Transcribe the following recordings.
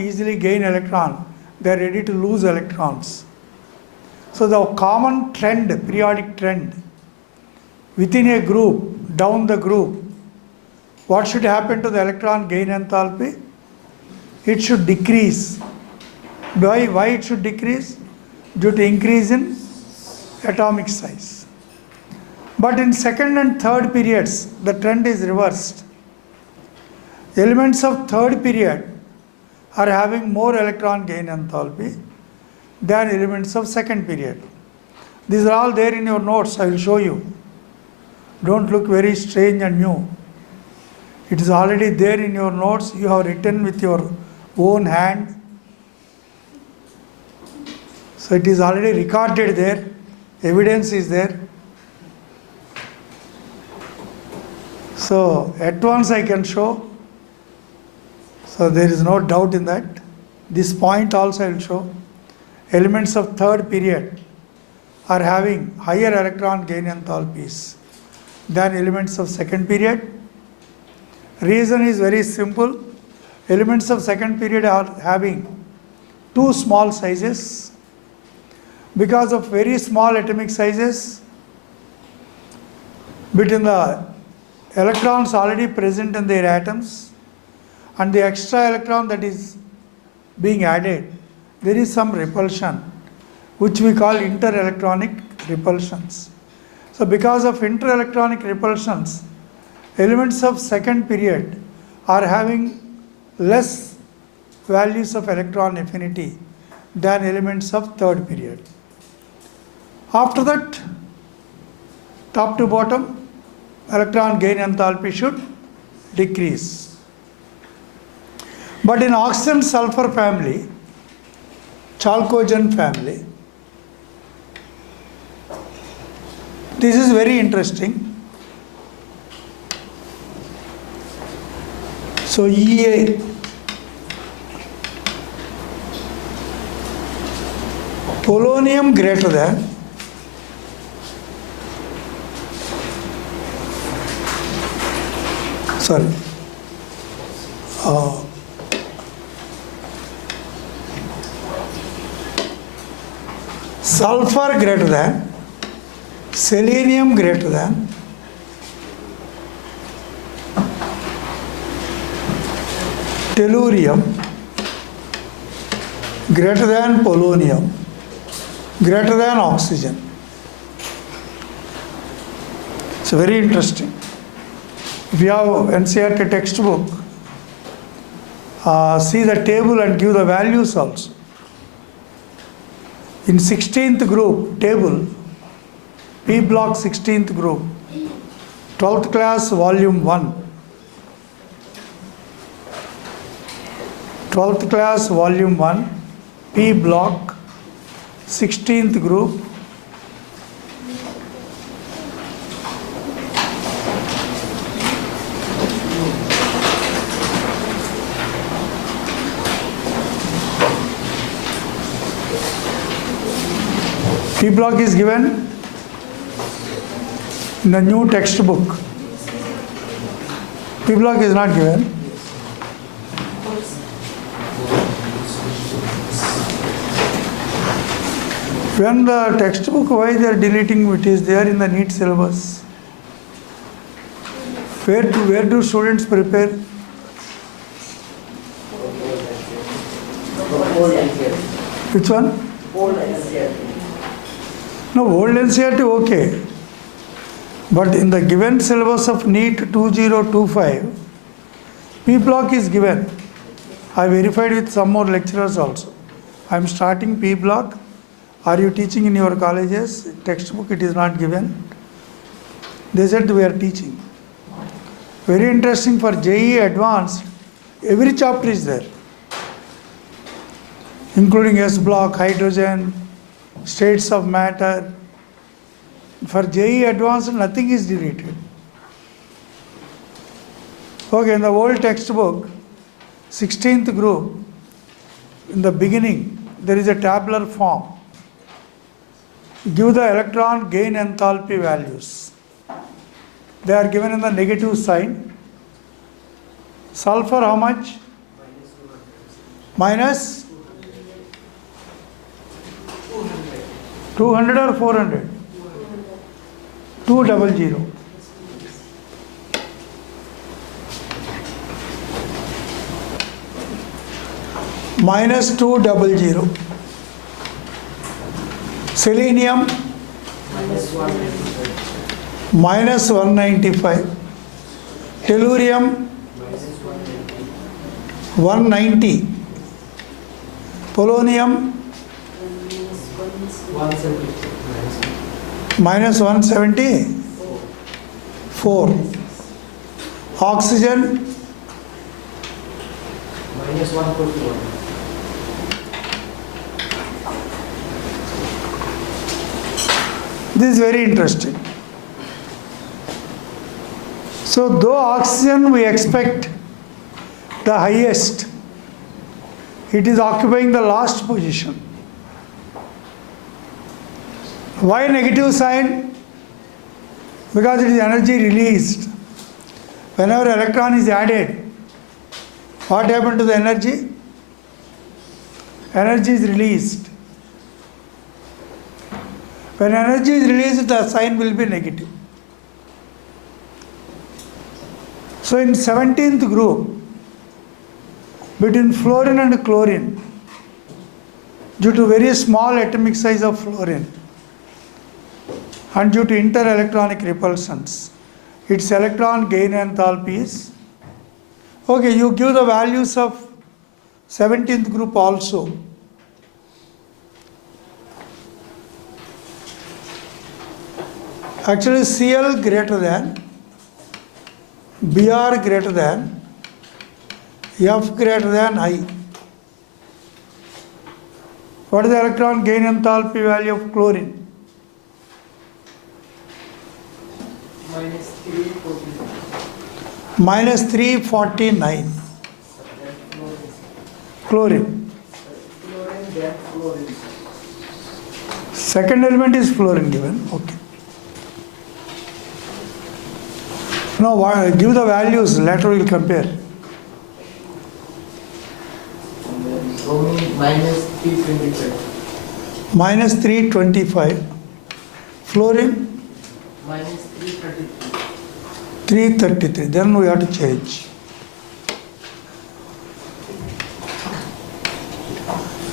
easily gain electron, they are ready to lose electrons. So the common trend, periodic trend, within a group, down the group, what should happen to the electron gain enthalpy? It should decrease. Why it should decrease? Due to increase in atomic size. But in second and third periods, the trend is reversed. Elements of third period are having more electron gain enthalpy than elements of second period. These are all there in your notes, I will show you. Don't look very strange and new. It is already there in your notes, you have written with your own hand. So it is already recorded there, evidence is there. So at once I can show. So there is no doubt in that. This point also I will show. Elements of third period are having higher electron gain enthalpies than elements of second period. Reason is very simple. Elements of second period are having too small sizes. Because of very small atomic sizes, between the electrons already present in their atoms and the extra electron that is being added, there is some repulsion, which we call inter-electronic repulsions. So because of inter-electronic repulsions, elements of second period are having less values of electron affinity than elements of third period. After that, top to bottom, electron gain enthalpy should decrease. But in oxygen sulfur family, chalcogen family, this is very interesting. So EA, polonium greater than sulfur greater than, selenium greater than, tellurium greater than polonium greater than oxygen. It's very interesting. If you have NCERT textbook, see the table and give the values also. In 16th group table, P block 16th group, 12th class volume 1, 12th class volume 1, P block 16th group, P block is given in the new textbook. P block is not given. When the textbook, why they are deleting it is there in the NEET syllabus. Where do students prepare? Which one? No, old NCERT okay. But in the given syllabus of NEET 2025, P block is given. I verified with some more lecturers also. I am starting P block. Are you teaching in your colleges? Textbook it is not given. They said we are teaching. Very interesting for JEE Advanced, every chapter is there, including S block, hydrogen, states of matter. For JEE Advanced, nothing is deleted. Okay, in the old textbook, 16th group, in the beginning, there is a tabular form. Give the electron gain enthalpy values. They are given in the negative sign. Sulfur how much? minus 200 or 400? 200. Minus 200. Selenium minus 195. Tellurium 190. Polonium minus 174. Oxygen minus 141. This is very interesting. So though oxygen we expect the highest, it is occupying the last position. Why negative sign? Because it is energy released. Whenever electron is added, what happened to the energy? Energy is released. When energy is released, the sign will be negative. So in 17th group, between fluorine and chlorine, due to very small atomic size of fluorine and due to interelectronic repulsions, its electron gain enthalpy is, okay, you give the values of 17th group also. Actually Cl greater than, Br greater than, F greater than I. What is the electron gain enthalpy value of chlorine? Minus 349. Minus 349. Chlorine. Fluorine, then fluorine. Second element is fluorine given. Okay. Now give the values, later we will compare. Bromine minus 325. Minus 325. Fluorine Minus 333. 333. Then we have to change.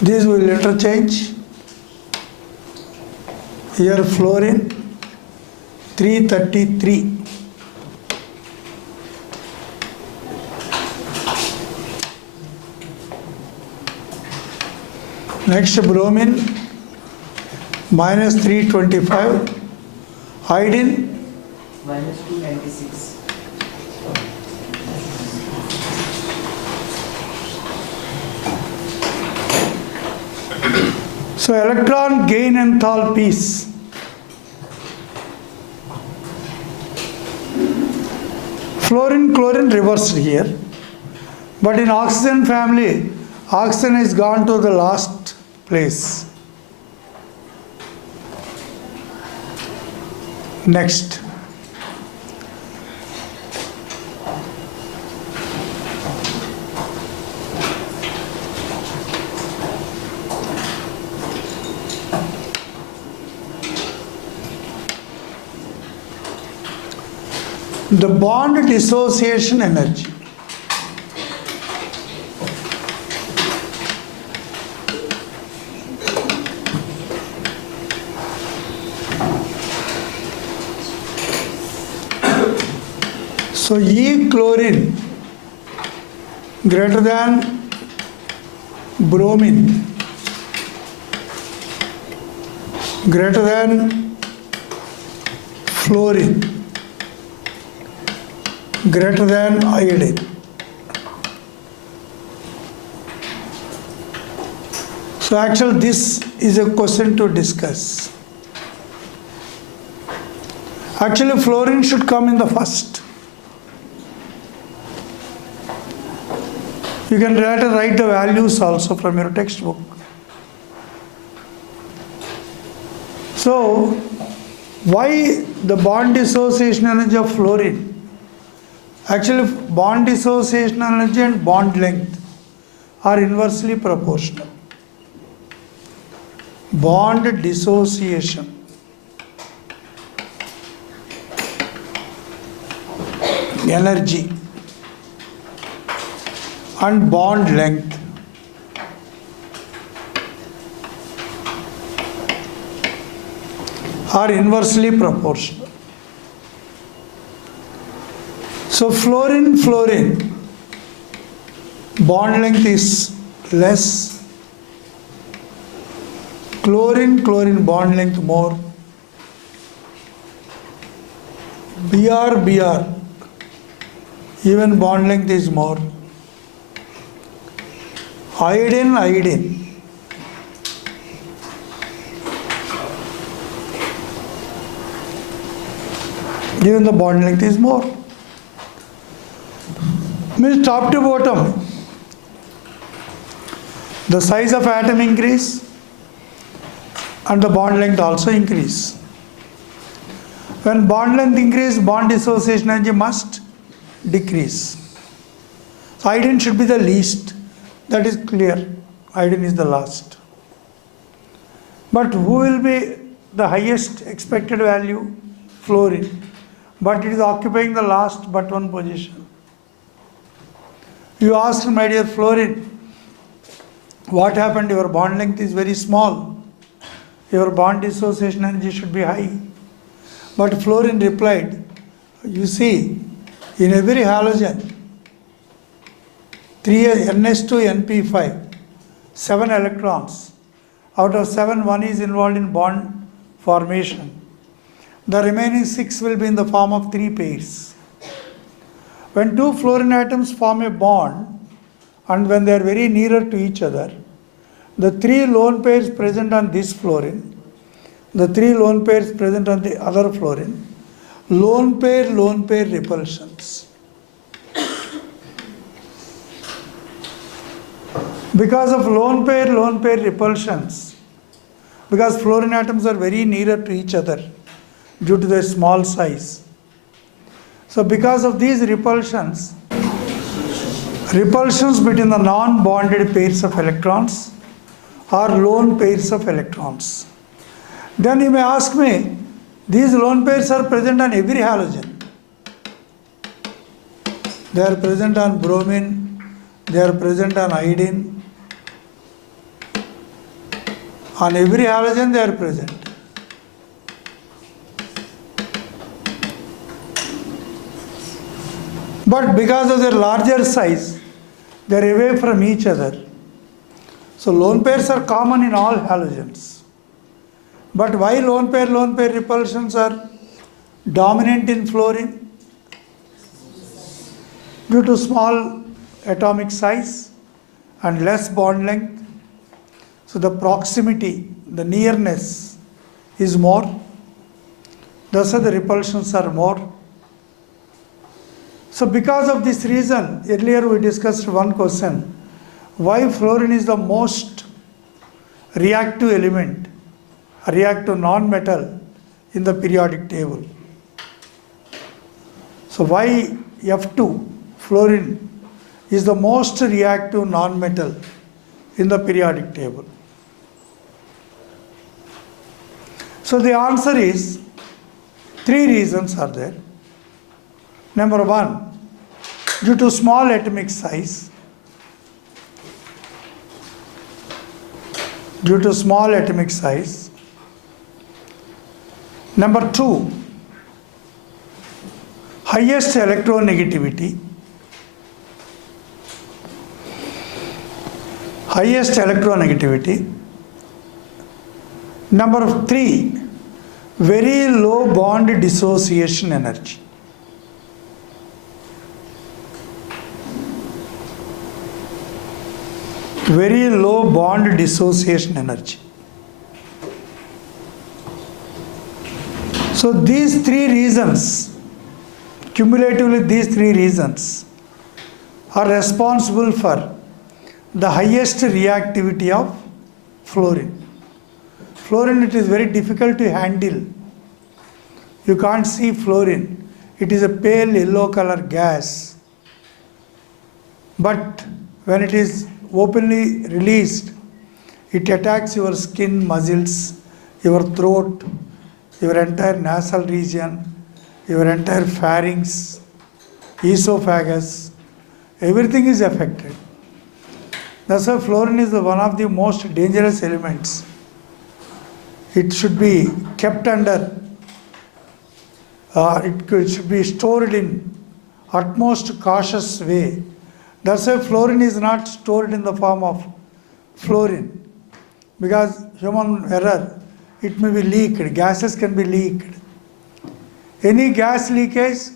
This will later change. Here fluorine 333. Next bromine minus 325. Iodine Minus 296. So electron gain enthalpies. Fluorine, chlorine reversed here. But in oxygen family, oxygen is gone to the last place. Next. The bond dissociation energy. So E chlorine greater than bromine greater than fluorine greater than iodine. So actually this is a question to discuss. Actually fluorine should come in the first. You can later write the values also from your textbook. So why the bond dissociation energy of fluorine? Actually bond dissociation energy and bond length are inversely proportional. Bond dissociation. Energy and bond length are inversely proportional. So fluorine bond length is less, chlorine bond length more, Br even bond length is more, iodine even the bond length is more. Means top to bottom, the size of atom increase and the bond length also increase. When bond length increase, bond dissociation energy must decrease. So iodine should be the least. That is clear. Iodine is the last. But who will be the highest expected value? Fluorine. But it is occupying the last but one position. You asked, my dear fluorine, what happened? Your bond length is very small. Your bond dissociation energy should be high. But fluorine replied, you see, in every halogen, 3 NS2 NP5, 7 electrons. Out of 7, 1 is involved in bond formation. The remaining 6 will be in the form of 3 pairs. When 2 fluorine atoms form a bond, and when they are very nearer to each other, the 3 lone pairs present on this fluorine, the 3 lone pairs present on the other fluorine, lone pair repulsions. Because of lone pair repulsions, because fluorine atoms are very nearer to each other due to their small size. So because of these repulsions between the non-bonded pairs of electrons are lone pairs of electrons. Then you may ask me, these lone pairs are present on every halogen. They are present on bromine, they are present on iodine. On every halogen they are present. But because of their larger size, they are away from each other. So lone pairs are common in all halogens. But why lone pair repulsions are dominant in fluorine? Due to small atomic size and less bond length. So the proximity, the nearness is more. Thus the repulsions are more. So because of this reason, earlier we discussed one question, why fluorine is the most reactive element, a reactive non-metal in the periodic table. So why F2, fluorine, is the most reactive non-metal in the periodic table. So the answer is, 3 reasons are there. Number 1, due to small atomic size. Due to small atomic size. Number 2, highest electronegativity. Highest electronegativity. Number 3, very low bond dissociation energy. Very low bond dissociation energy. So these 3 reasons, cumulatively these 3 reasons are responsible for the highest reactivity of fluorine. Fluorine, it is very difficult to handle. You can't see fluorine. It is a pale yellow color gas. But when it is openly released, it attacks your skin, muscles, your throat, your entire nasal region, your entire pharynx, esophagus, everything is affected. That's why fluorine is one of the most dangerous elements. It should be kept under, should be stored in utmost cautious way. That's why fluorine is not stored in the form of fluorine, because human error, it may be leaked, gases can be leaked. Any gas leakage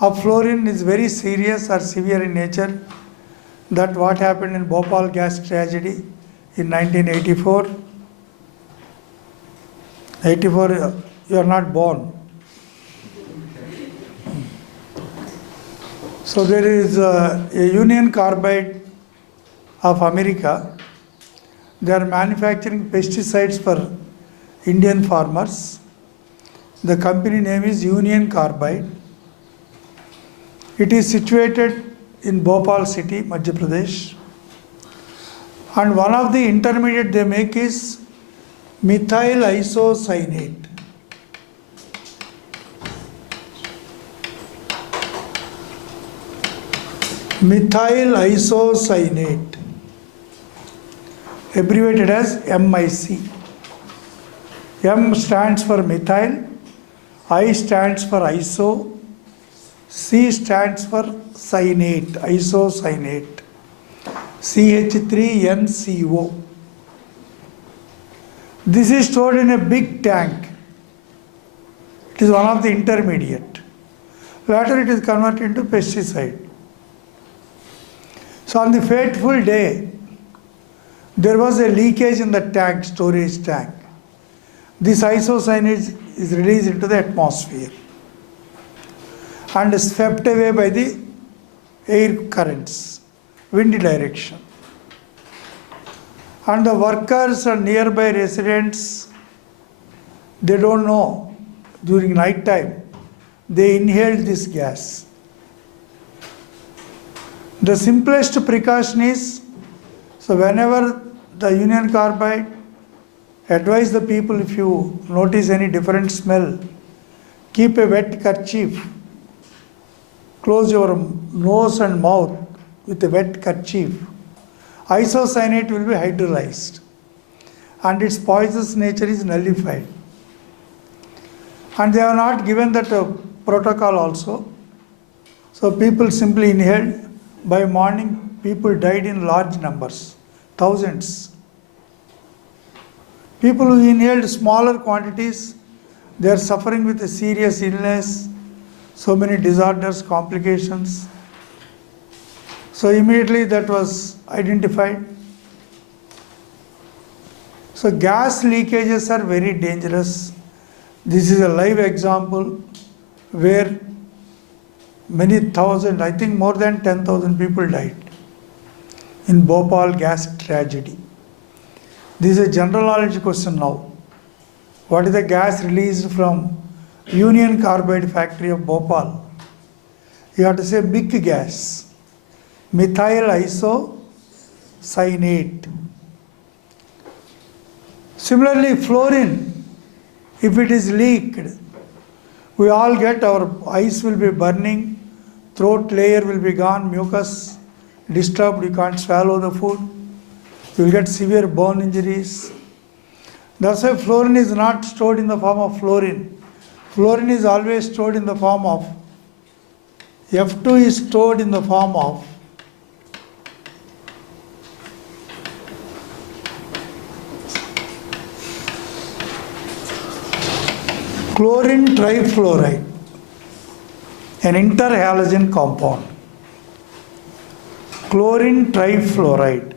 of fluorine is very serious or severe in nature. That what happened in Bhopal gas tragedy in 1984. 84, you are not born. So there is a Union Carbide of America. They are manufacturing pesticides for Indian farmers. The company name is Union Carbide. It is situated in Bhopal city, Madhya Pradesh. And one of the intermediate they make is methyl isocyanate. Methyl isocyanate, abbreviated as MIC. M stands for methyl, I stands for iso, C stands for cyanate, isocyanate, CH3NCO. This is stored in a big tank. It is one of the intermediate. Later it is converted into pesticide. So on the fateful day, there was a leakage in the tank, storage tank. This isocyanate is released into the atmosphere and is swept away by the air currents, wind direction. And the workers and nearby residents, they don't know. During night time, they inhaled this gas. The simplest precaution is, so whenever the Union Carbide advise the people, if you notice any different smell, keep a wet kerchief, close your nose and mouth with a wet kerchief. Isocyanate will be hydrolyzed and its poisonous nature is nullified. And they have not given that protocol also. So people simply inhaled. By morning, people died in large numbers, thousands. People who inhaled smaller quantities, they are suffering with a serious illness, so many disorders, complications. So immediately that was identified. So gas leakages are very dangerous. This is a live example where many thousand, I think more than 10,000 people died in Bhopal gas tragedy. This is a general knowledge question now. What is the gas released from Union Carbide factory of Bhopal? You have to say big gas. Methyl isocyanate. Similarly, fluorine, if it is leaked, we all get, our eyes will be burning, throat layer will be gone, mucus disturbed, you can't swallow the food, you will get severe bone injuries. That's why fluorine is not stored in the form of fluorine. Fluorine is always stored in the form of, F2 is stored in the form of chlorine trifluoride, an interhalogen compound. Chlorine trifluoride.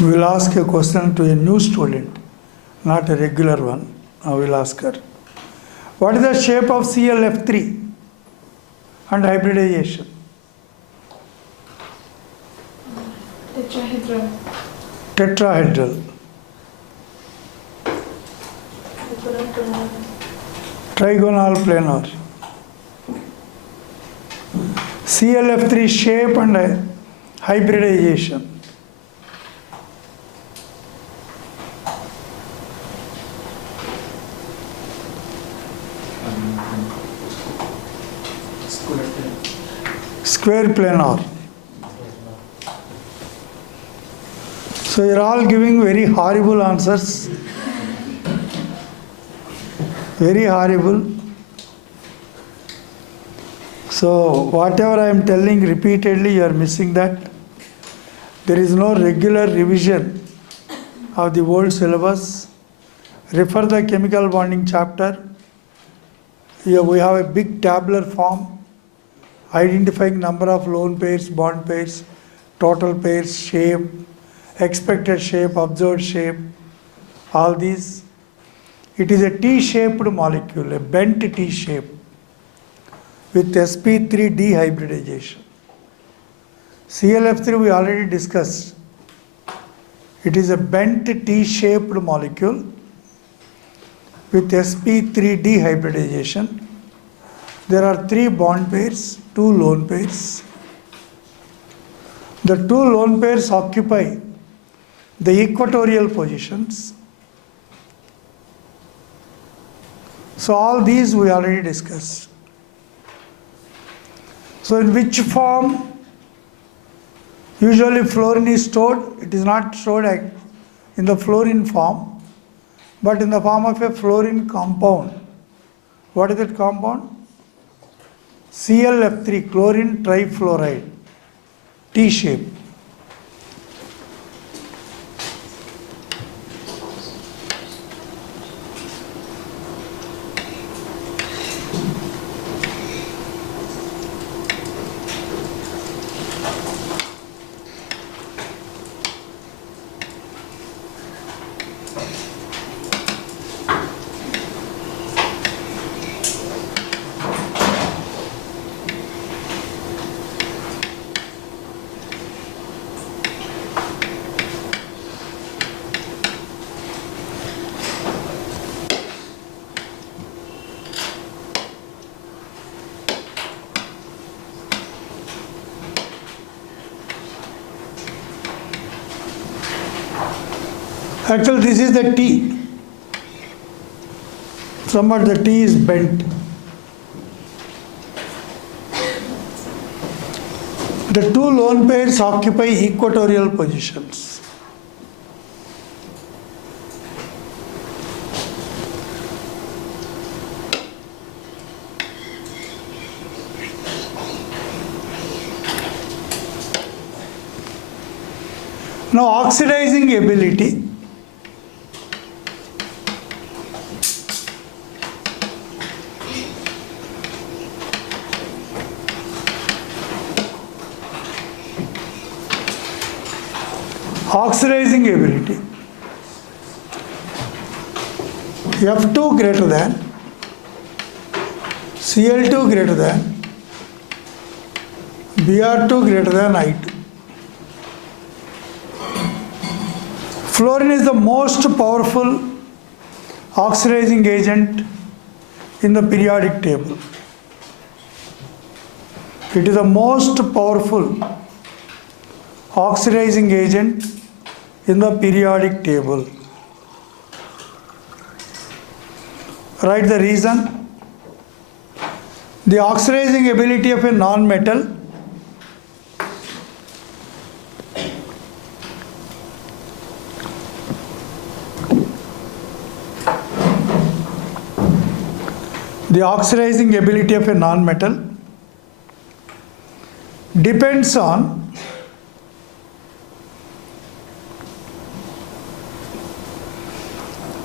We will ask a question to a new student, not a regular one. I will ask her. What is the shape of ClF3 and hybridization? Tetrahedral. Tetrahedral. Trigonal planar. ClF3 shape and hybridization. Square planar. So you're all giving very horrible answers. Very horrible. So whatever I am telling repeatedly, you are missing that. There is no regular revision of the old syllabus. Refer the chemical bonding chapter. Here we have a big tabular form identifying number of lone pairs, bond pairs, total pairs, shape, expected shape, observed shape, all these. It is a T-shaped molecule, a bent T shape with sp3 dehybridization. ClF3 we already discussed. It is a bent T-shaped molecule with sp3 dehybridization. There are 3 bond pairs, 2 lone pairs. The 2 lone pairs occupy the equatorial positions. So all these we already discussed. So in which form usually fluorine is stored? It is not stored in the fluorine form, but in the form of a fluorine compound. What is that compound? ClF3, chlorine trifluoride, T shape. Actually, this is the T. Somewhat the T is bent. The 2 lone pairs occupy equatorial positions. Now, oxidizing ability. Oxidizing ability. F2 greater than, Cl2 greater than, Br2 greater than I2. Fluorine is the most powerful oxidizing agent in the periodic table. It is the most powerful oxidizing agent in the periodic table. Write the reason. The oxidizing ability of a non-metal depends on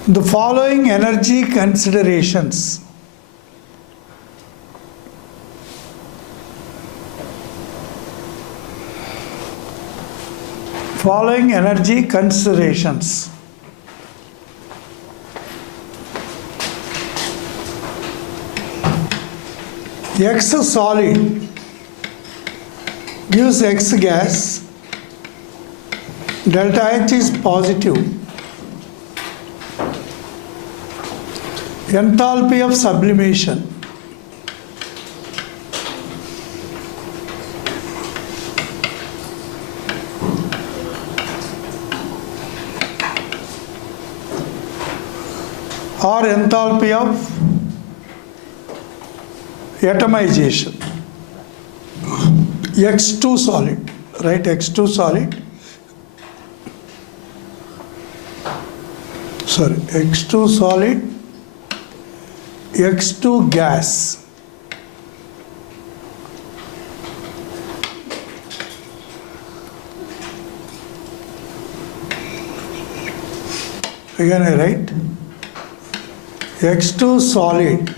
the following energy considerations. Following energy considerations. X solid gives X gas, Delta H is positive. Enthalpy of sublimation. Or enthalpy of atomization. X2 solid, right? X2 solid. Sorry, X2 solid, X2 gas. Again I write X2 solid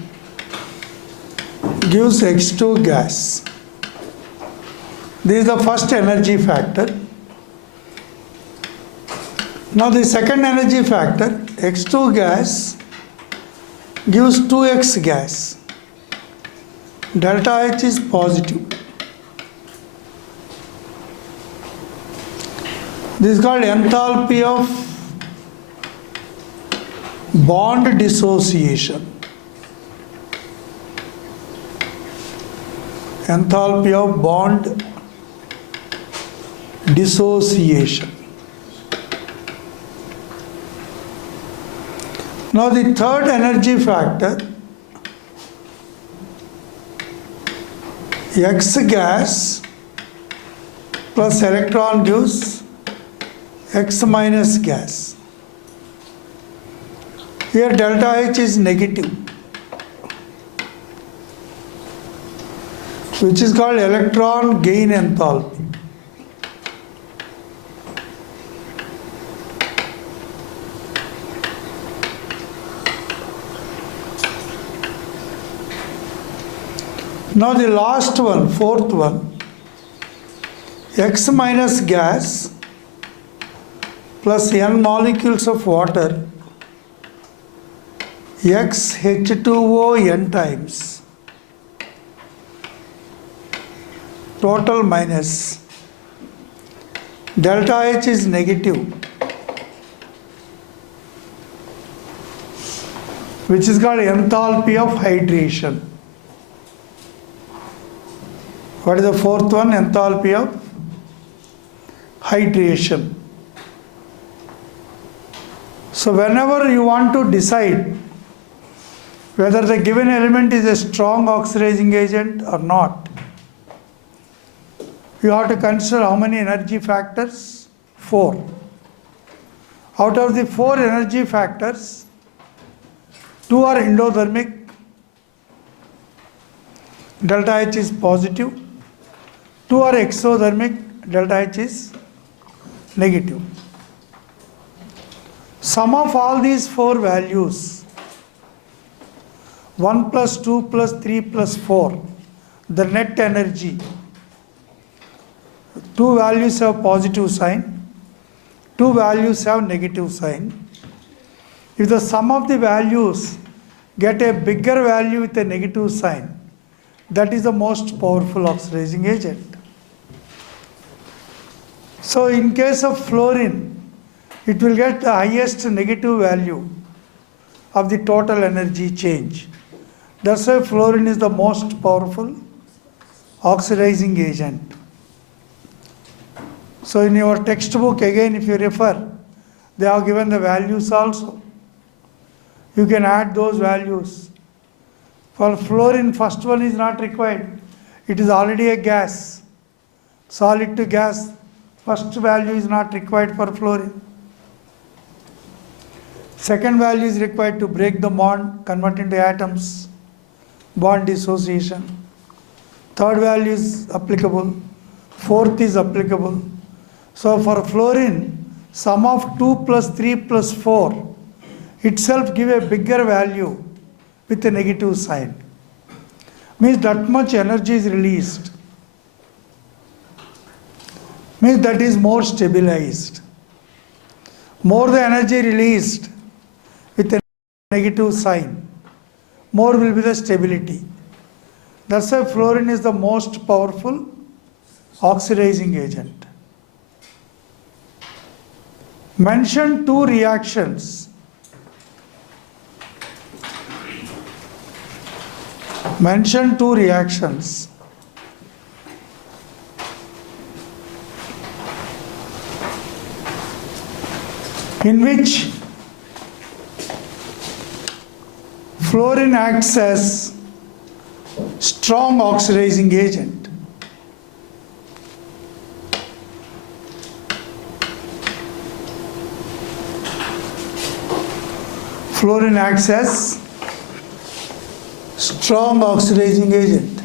gives X2 gas. This is the first energy factor. Now the second energy factor, X2 gas gives 2x gas. Delta H is positive. This is called enthalpy of bond dissociation. Enthalpy of bond dissociation. Now the third energy factor, X gas plus electron gives X minus gas. Here delta H is negative, which is called electron gain enthalpy. Now the last one, fourth one, X minus gas plus N molecules of water, X H2O N times, total minus, delta H is negative, which is called enthalpy of hydration. What is the fourth one? Enthalpy of hydration. So whenever you want to decide whether the given element is a strong oxidizing agent or not, you have to consider how many energy factors? 4. Out of the 4 energy factors, 2 are endothermic, delta H is positive. 2 are exothermic, delta H is negative. Sum of all these 4 values, 1 plus 2 plus 3 plus 4, the net energy, 2 values have positive sign, 2 values have negative sign. If the sum of the values get a bigger value with a negative sign, that is the most powerful oxidizing agent. So in case of fluorine, it will get the highest negative value of the total energy change. That's why fluorine is the most powerful oxidizing agent. So in your textbook, again, if you refer, they have given the values also. You can add those values. For fluorine, first one is not required. It is already a gas. Solid to gas, first value is not required for fluorine. Second value is required to break the bond, convert into atoms, bond dissociation. Third value is applicable. Fourth is applicable. So for fluorine, sum of 2 plus 3 plus 4 itself give a bigger value with a negative sign. Means that much energy is released. Means that is more stabilized. More the energy released with a negative sign, more will be the stability. That's why fluorine is the most powerful oxidizing agent. Mention two reactions. Mention two reactions in which fluorine acts as strong oxidizing agent. Fluorine acts as strong oxidizing agent.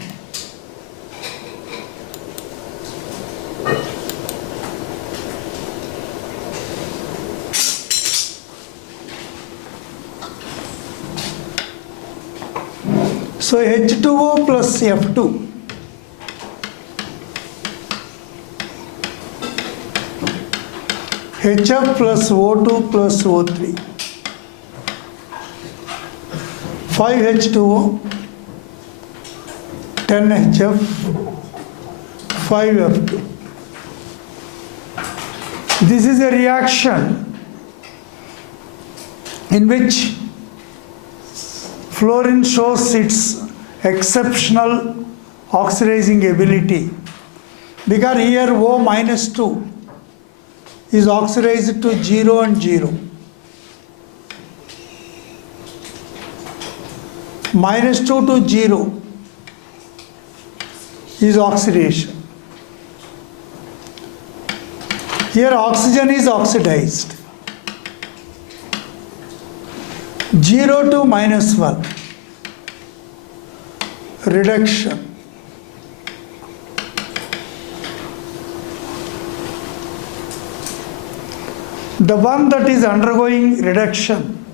So H2O plus F2 HF plus O2 plus O3 5H2O 10HF 5F2. This is a reaction in which fluorine shows its exceptional oxidizing ability, because here O minus 2 is oxidized to 0 and 0. Minus 2 to 0 is oxidation. Here oxygen is oxidized. 0 to minus 1, reduction. The one that is undergoing reduction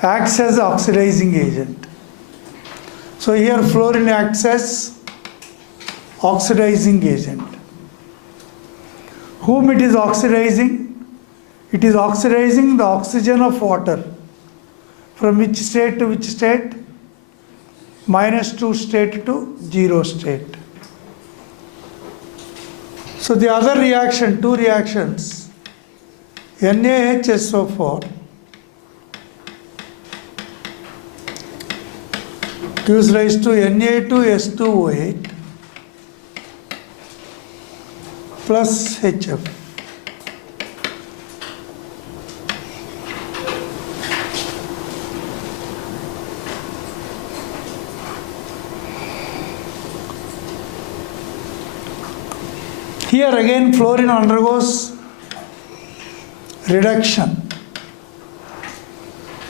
acts as oxidizing agent. So here fluorine acts as oxidizing agent. Whom it is oxidizing? It is oxidizing the oxygen of water. From which state to which state? Minus 2 state to 0 state. So the other reaction, two reactions, NaHSO4 gives rise to Na2S2O8 plus HF. Here again fluorine undergoes reduction.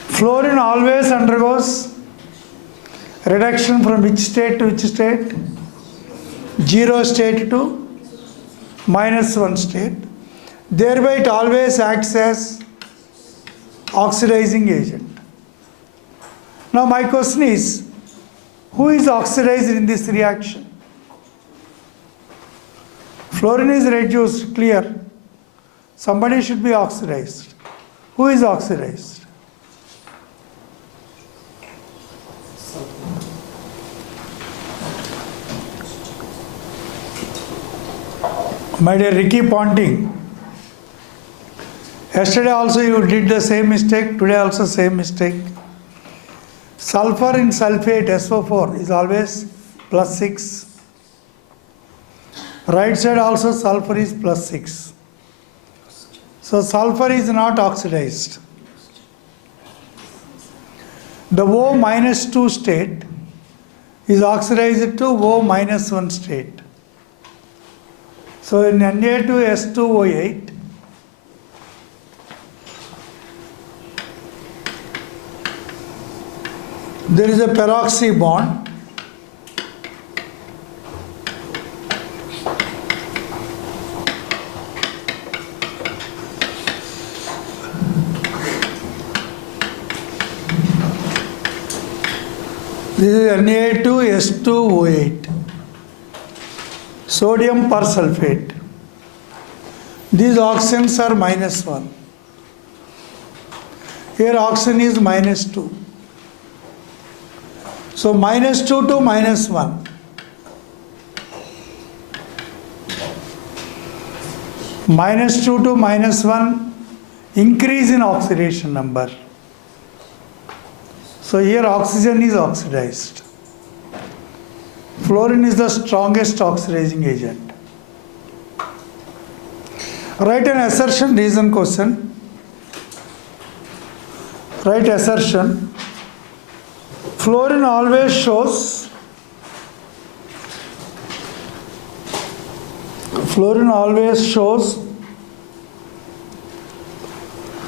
Fluorine always undergoes reduction from which state to which state? 0 state to minus 1 state. Thereby it always acts as oxidizing agent. Now my question is, who is oxidized in this reaction? Fluorine is reduced, clear. Somebody should be oxidized. Who is oxidized? My dear Ricky Ponting, yesterday also you did the same mistake, today also same mistake. Sulfur in sulfate SO4 is always plus 6. Right side also sulfur is plus 6. So sulfur is not oxidized. The O minus 2 state is oxidized to O minus 1 state. So in Na2S2O8, there is a peroxy bond. This is Na2S2O8, sodium persulfate. These oxygens are minus 1. Here oxygen is minus 2. So minus 2 to minus 1. Minus 2 to minus 1 increase in oxidation number. So here oxygen is oxidized. Fluorine is the strongest oxidizing agent. Write an assertion, reason question. Write assertion. Fluorine always shows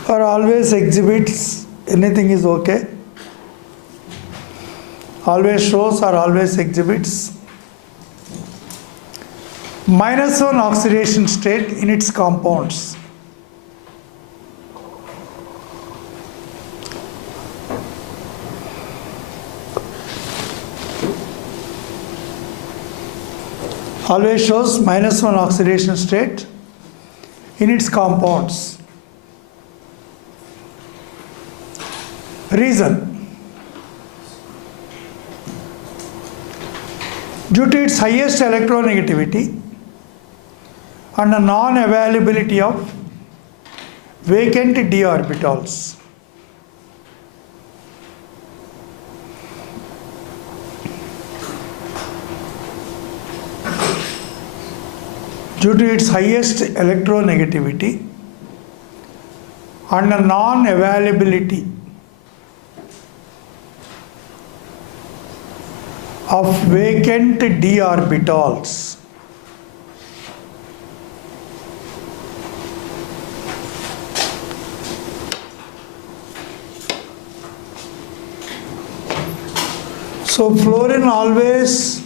or always exhibits, anything is okay. Always shows or always exhibits -1 oxidation state in its compounds. Always shows -1 oxidation state in its compounds. Reason: due to its highest electronegativity and the non-availability of vacant d orbitals. Due to its highest electronegativity and the non-availability of vacant d orbitals. So fluorine always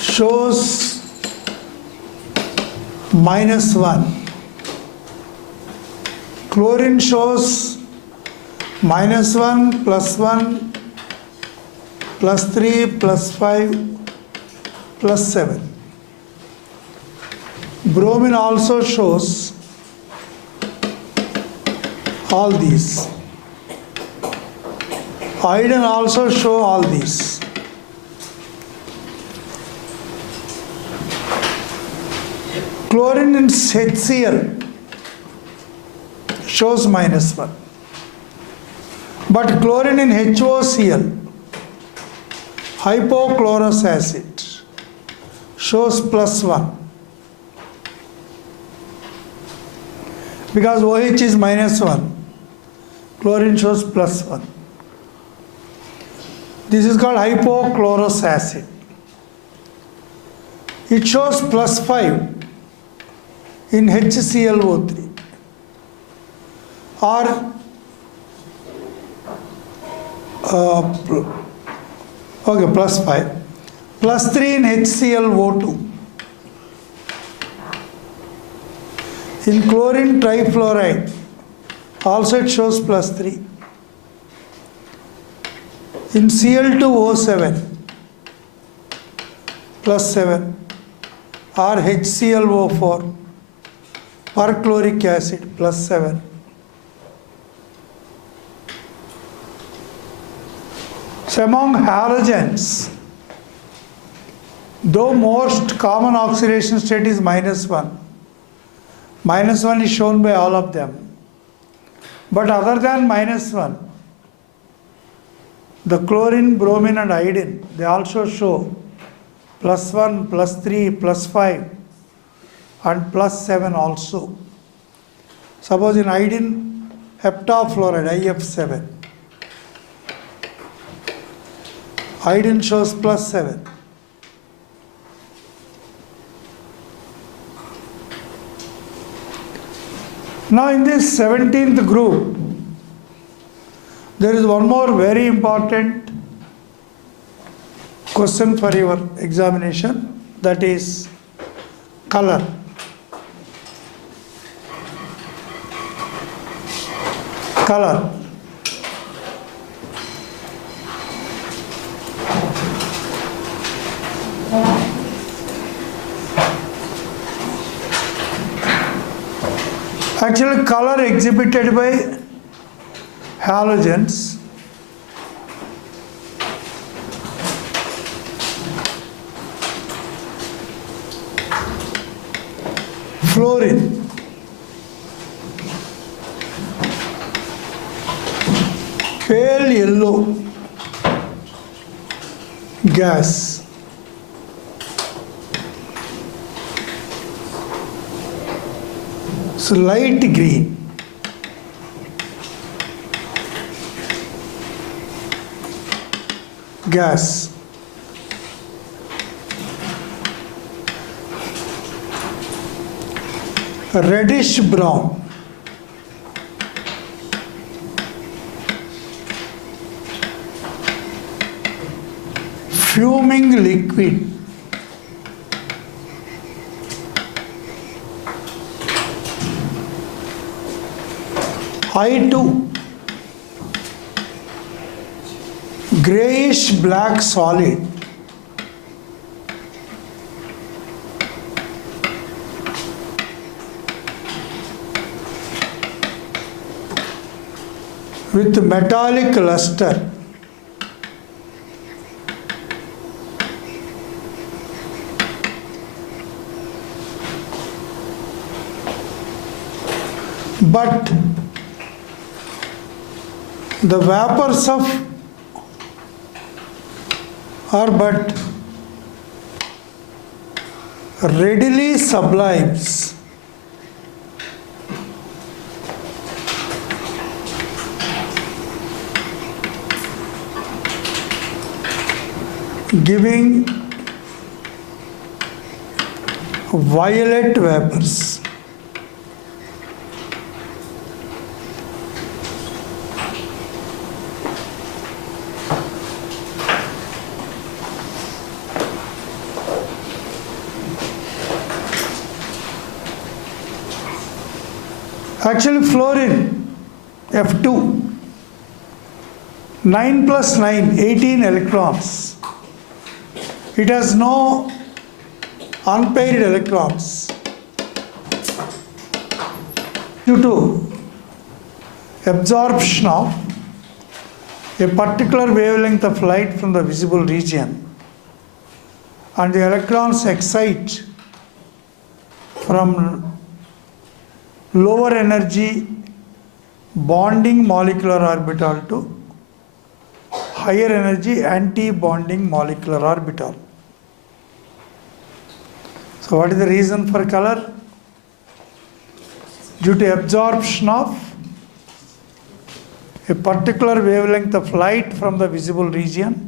shows -1. Chlorine shows -1, +1, +3, +5, +7. Bromine also shows all these. Iodine also show all these. Chlorine in HCl shows -1. But chlorine in HOCl, hypochlorous acid, shows +1. Because OH is -1, chlorine shows +1. This is called hypochlorous acid. It shows +5 in HClO3 or +5, +3 in HClO2. In chlorine trifluoride also it shows +3. In Cl2O7 +7 or HClO4 perchloric acid +7. So among halogens, though most common oxidation state is -1, -1 is shown by all of them. But other than -1, the chlorine, bromine and iodine, they also show +1, +3, +5 and +7 also. Suppose in iodine, heptafluoride, IF7. Iodine shows +7. Now in this 17th group, there is one more very important question for your examination, that is color. Color. Actually, color exhibited by halogens fluorine gas. So light green. Gas. Reddish brown. Fuming liquid. I2. Grayish black solid. With metallic luster. But the vapors of are but readily sublimes. Giving violet vapors. Actually, fluorine, F2, 9 plus 9, 18 electrons. It has no unpaired electrons. Due to absorption of a particular wavelength of light from the visible region, and the electrons excite from lower energy bonding molecular orbital to higher energy anti-bonding molecular orbital. So what is the reason for color? Due to absorption of a particular wavelength of light from the visible region,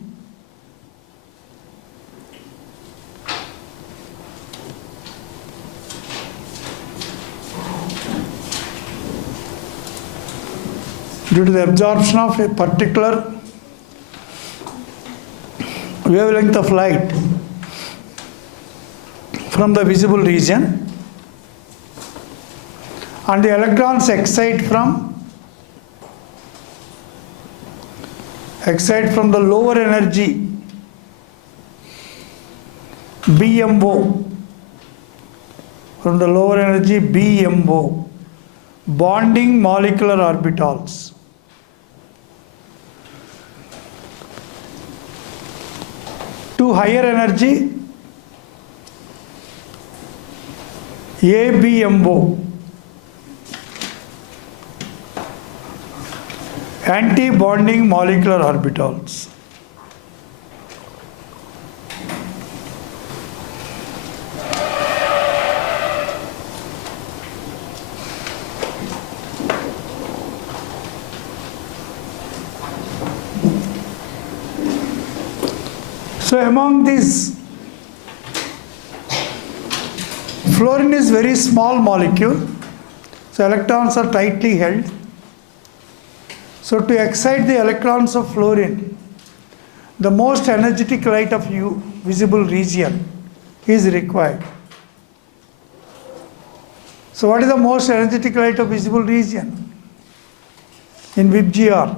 due to the absorption of a particular wavelength of light from the visible region, and the electrons excite from the lower energy BMO, from the lower energy BMO, bonding molecular orbitals, to higher energy ABMO, anti-bonding molecular orbitals. So among these, fluorine is very small molecule, so electrons are tightly held. So to excite the electrons of fluorine, the most energetic light of visible region is required. So what is the most energetic light of visible region? In VIBGR,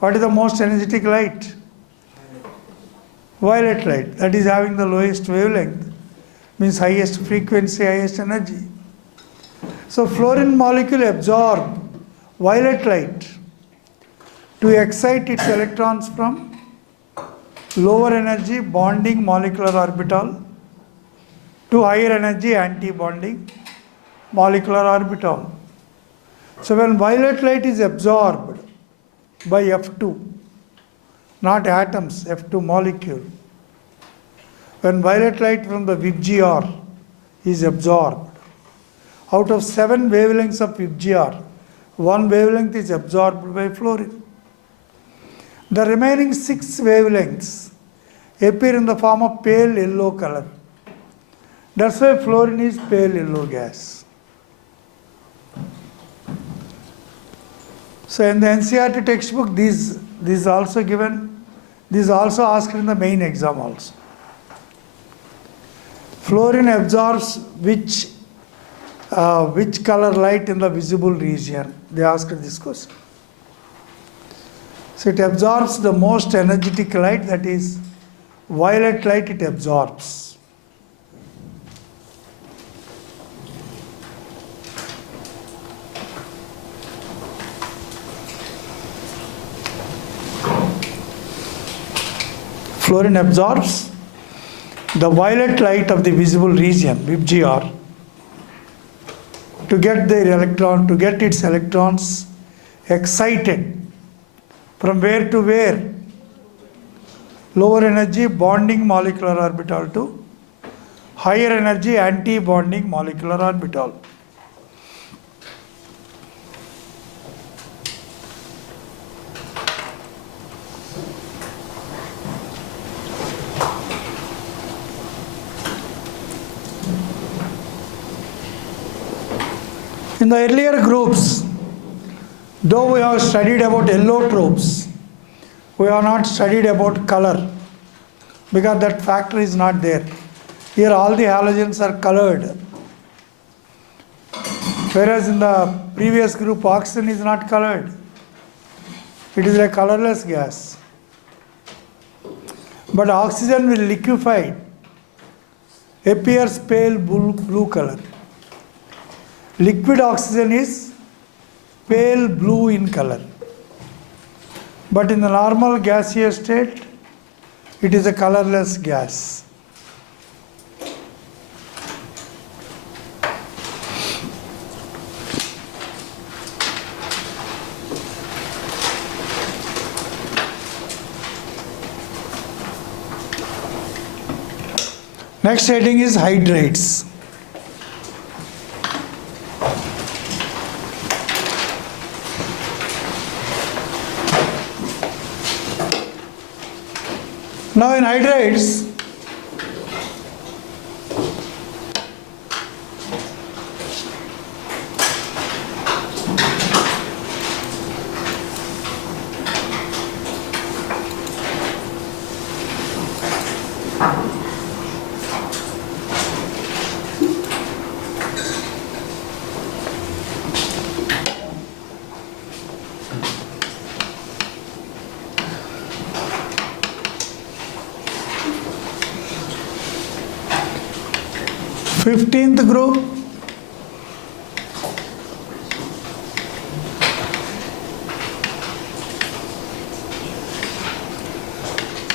what is the most energetic light? Violet light, that is having the lowest wavelength, means highest frequency, highest energy. So fluorine molecule absorb violet light to excite its electrons from lower energy bonding molecular orbital to higher energy anti-bonding molecular orbital. So when violet light is absorbed by F2, not atoms, F2 molecule. When violet light from the VIBGR is absorbed, out of 7 wavelengths of VIBGR, 1 wavelength is absorbed by fluorine. The remaining 6 wavelengths appear in the form of pale yellow color. That's why fluorine is pale yellow gas. So in the NCERT textbook, this is also given, this is also asked in the main exam also. Fluorine absorbs which color light in the visible region? They asked this question. So it absorbs the most energetic light, that is violet light it absorbs. Fluorine absorbs the violet light of the visible region, VIBGR, to get its electrons excited. From where to where? Lower energy bonding molecular orbital to higher energy anti-bonding molecular orbital. In the earlier groups, though we have studied about allotropes, we have not studied about color because that factor is not there. Here all the halogens are colored. Whereas in the previous group, oxygen is not colored. It is a colorless gas. But oxygen will liquefy, appears pale blue color. Liquid oxygen is pale blue in color. But in the normal gaseous state, it is a colorless gas. Next heading is hydrates. Now in hydrates, fifteenth group,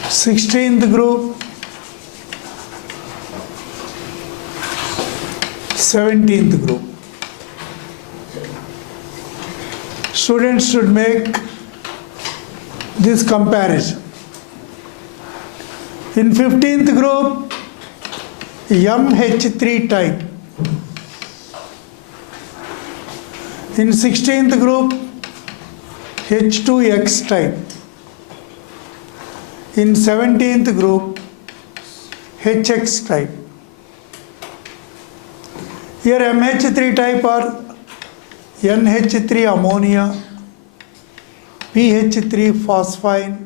sixteenth group, 17th group. Students should make this comparison. In 15th group, MH3 type. In 16th group, H2X type. In 17th group, HX type. Here MH3 type are NH3 ammonia, PH3 phosphine,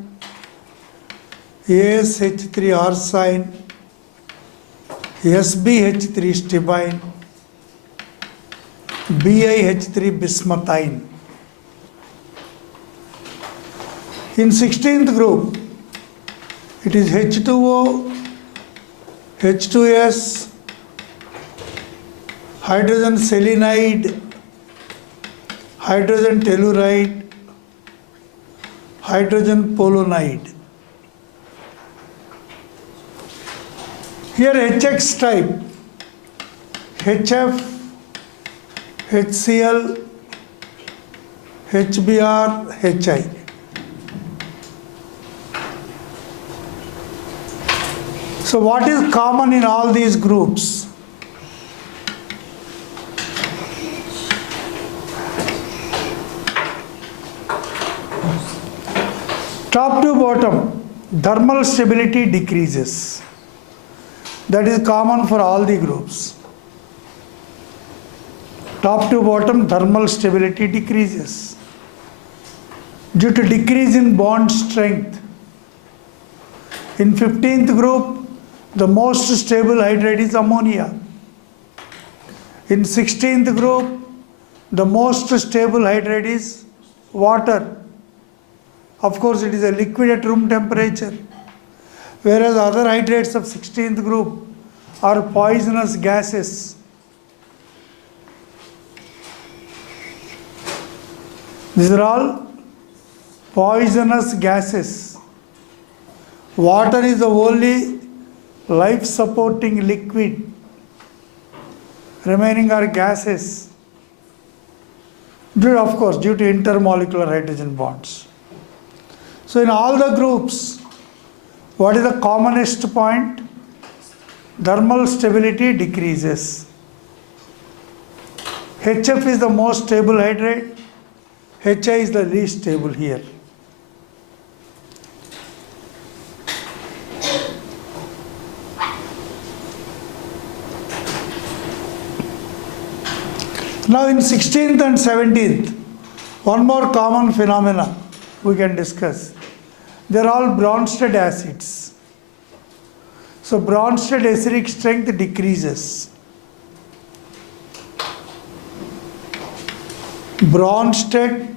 ASH3 arsine, SBH3 stibine, BiH3 bismuthine. In 16th group, it is H2O, H2S, hydrogen selenide, hydrogen telluride, hydrogen polonide. Here HX type, HF, HCl, HBr, HI. So what is common in all these groups? Top to bottom, thermal stability decreases. That is common for all the groups. Top to bottom, thermal stability decreases due to decrease in bond strength. In 15th group, the most stable hydrate is ammonia. In 16th group, the most stable hydrate is water. Of course, it is a liquid at room temperature. Whereas other hydrates of 16th group are poisonous gases. These are all poisonous gases. Water is the only life-supporting liquid. Remaining are gases. Of course, due to intermolecular hydrogen bonds. So in all the groups, what is the commonest point? Thermal stability decreases. HF is the most stable hydrate. HI is the least stable here. Now in 16th and 17th, one more common phenomena we can discuss. They are all Bronsted acids. So Bronsted acidic strength decreases. Bronsted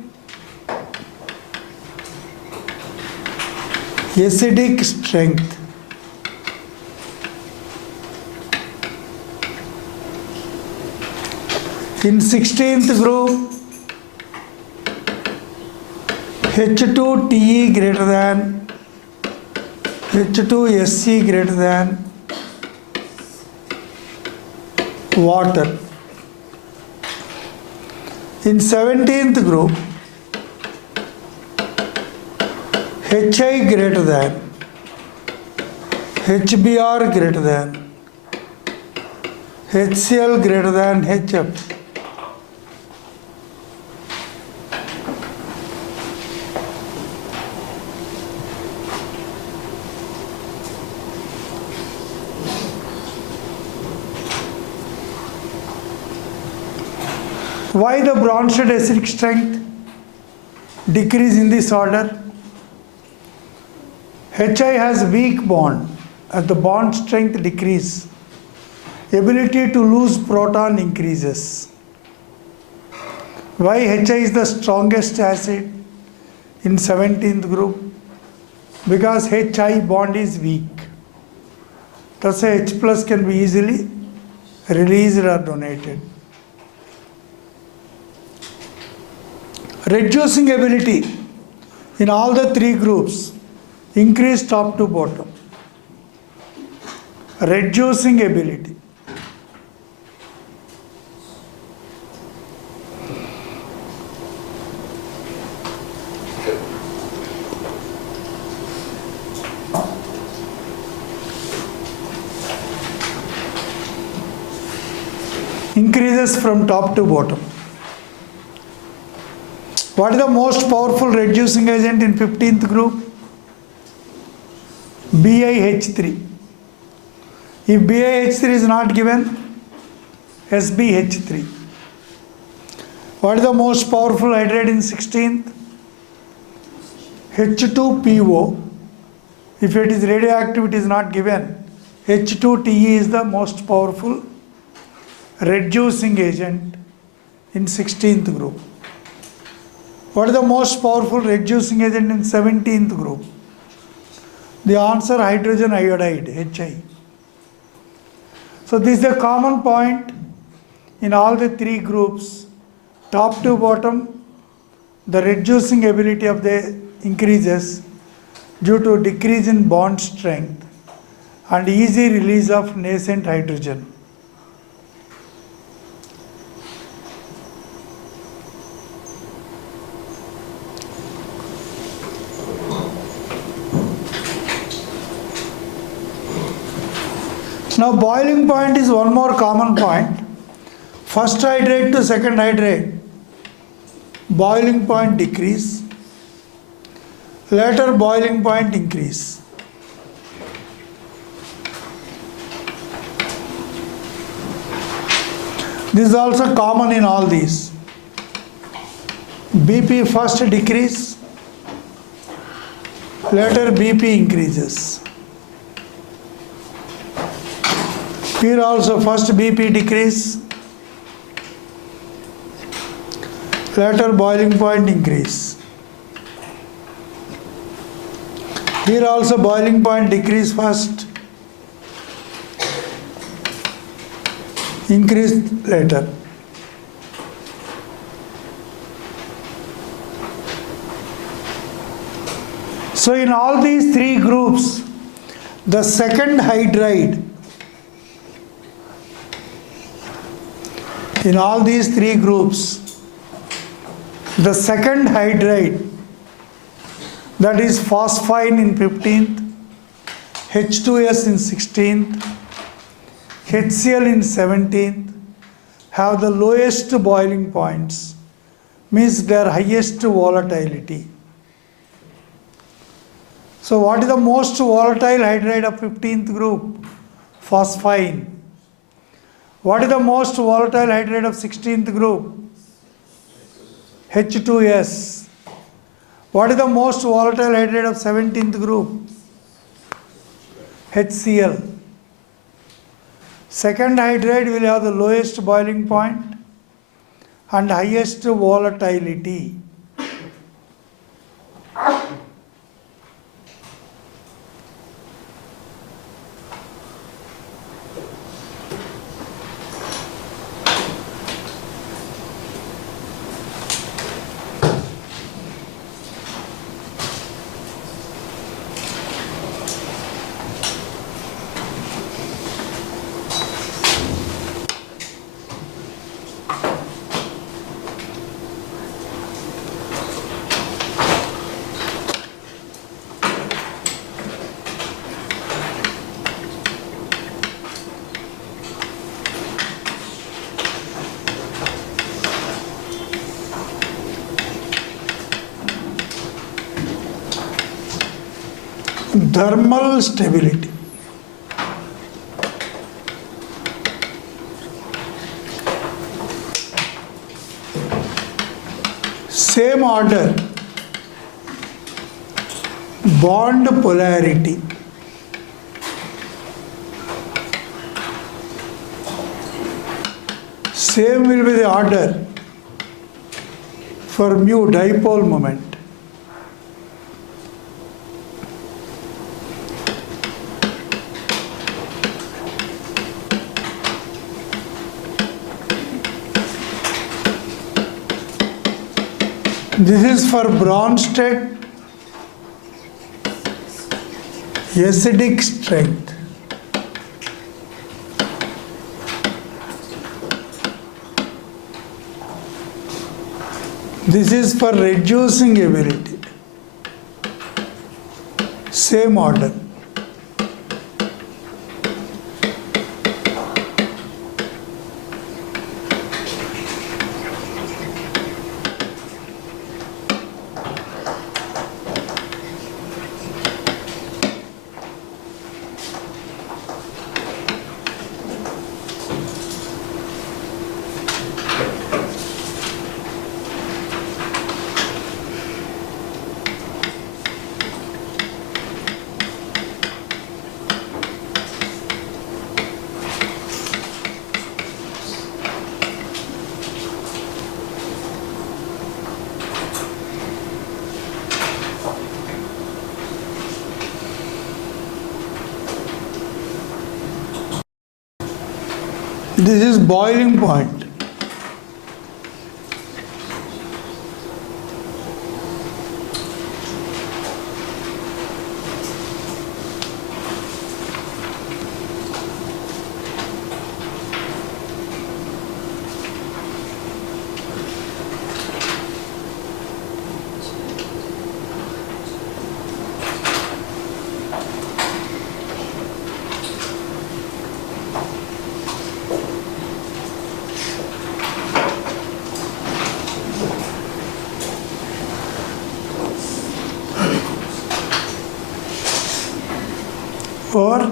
acidic strength. In 16th group, H2Te greater than H2Sc greater than water. In 17th group, Hi greater than HBr greater than HCl greater than HF. Why the Bronsted acidic strength decrease in this order? Hi has weak bond. As the bond strength decrease, ability to lose proton increases. Why Hi is the strongest acid in 17th group? Because Hi bond is weak. Thus H plus can be easily released or donated. Reducing ability in all the three groups, increase top to bottom. Reducing ability. Increases from top to bottom. What is the most powerful reducing agent in 15th group? BiH3. If BiH3 is not given, SbH3. What is the most powerful hydrate in 16th? H2PO. If it is radioactive, it is not given. H2Te is the most powerful reducing agent in 16th group. What is the most powerful reducing agent in 17th group? The answer, hydrogen iodide, Hi. So this is the common point in all the three groups. Top to bottom, the reducing ability of the increases due to decrease in bond strength and easy release of nascent hydrogen. Now boiling point is one more common point. First hydrate to second hydrate, boiling point decrease, later boiling point increase. This is also common in all these. BP first decrease, later BP increases. Here also first BP decrease, later boiling point increase. Here also boiling point decrease first, increase later. So in all these three groups, the second hydride, in all these three groups, the second hydride, that is phosphine in 15th, H2S in 16th, HCl in 17th, have the lowest boiling points, means their highest volatility. So what is the most volatile hydride of 15th group? Phosphine. What is the most volatile hydride of 16th group? H2S. What is the most volatile hydride of 17th group? HCl. Second hydride will have the lowest boiling point and highest volatility. Thermal stability. Same order, bond polarity. Same will be the order for mu, dipole moment. This is for Bronsted acidic strength. This is for reducing ability. Same order. This is boiling point. or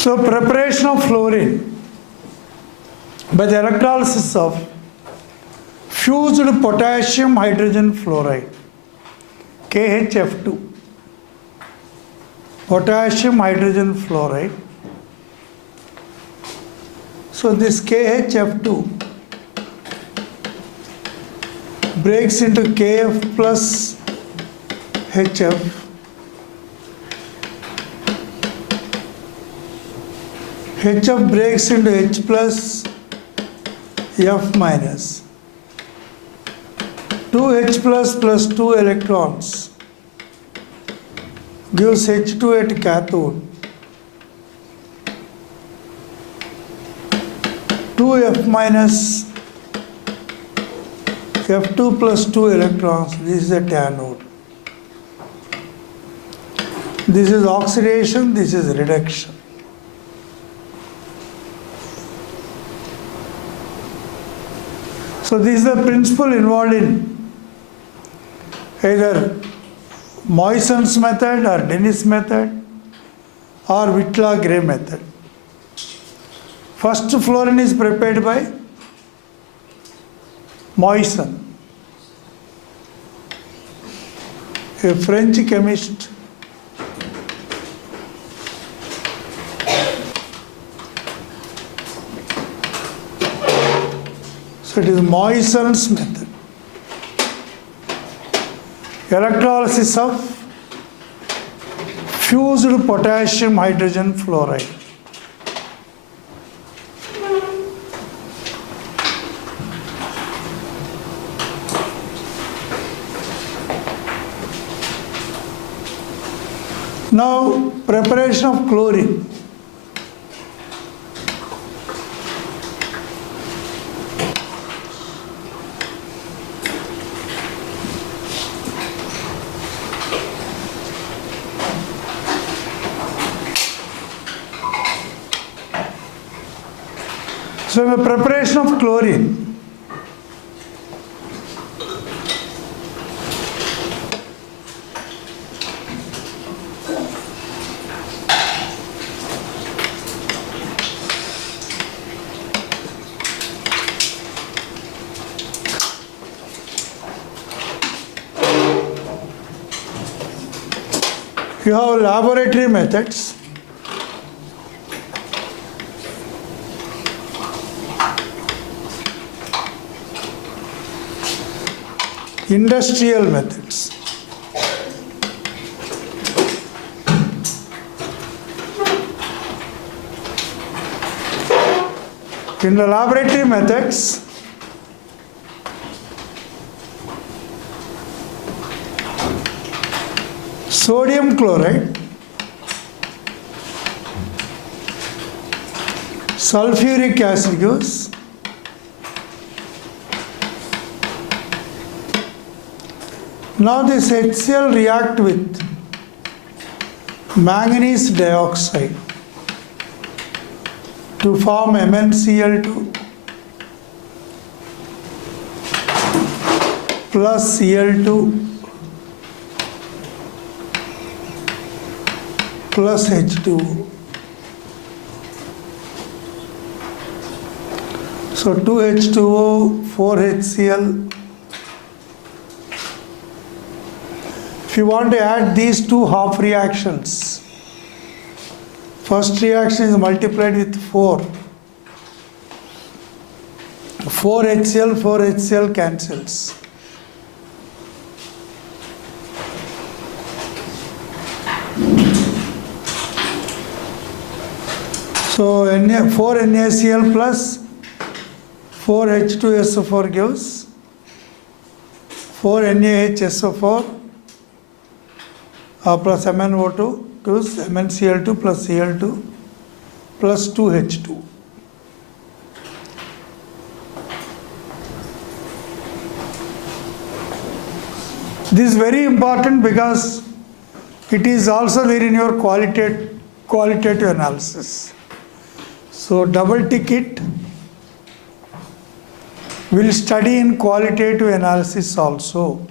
so preparation of fluorine by the electrolysis of fused potassium hydrogen fluoride KHF2, potassium hydrogen fluoride. So this KHF2 breaks into KF plus HF. HF breaks into H plus F minus. 2H plus 2 electrons gives H2 at cathode. 2F minus F2 plus 2 electrons, this is at anode. This is oxidation, this is reduction. So this is the principle involved in either Moissan's method or Dennis method or Whitlaw-Gray method. First fluorine is prepared by Moissan, a French chemist. So it is Moissan's method. Electrolysis of fused potassium hydrogen fluoride. Now, preparation of chlorine. So, in the preparation of chlorine, you have laboratory methods. Industrial methods. In the laboratory methods, sodium chloride, sulfuric acid gives now this HCl react with manganese dioxide to form MnCl2 plus Cl2 plus H2O. So 2H2O, 4HCl. If you want to add these two half reactions, first reaction is multiplied with 4. 4HCl cancels. So 4 NaCl plus 4 H2SO4 gives 4 NaHSO4 plus MnO2 gives MnCl2 plus Cl2 plus 2H2. This is very important because it is also there in your qualitative analysis. So double tick it. We'll study in qualitative analysis also.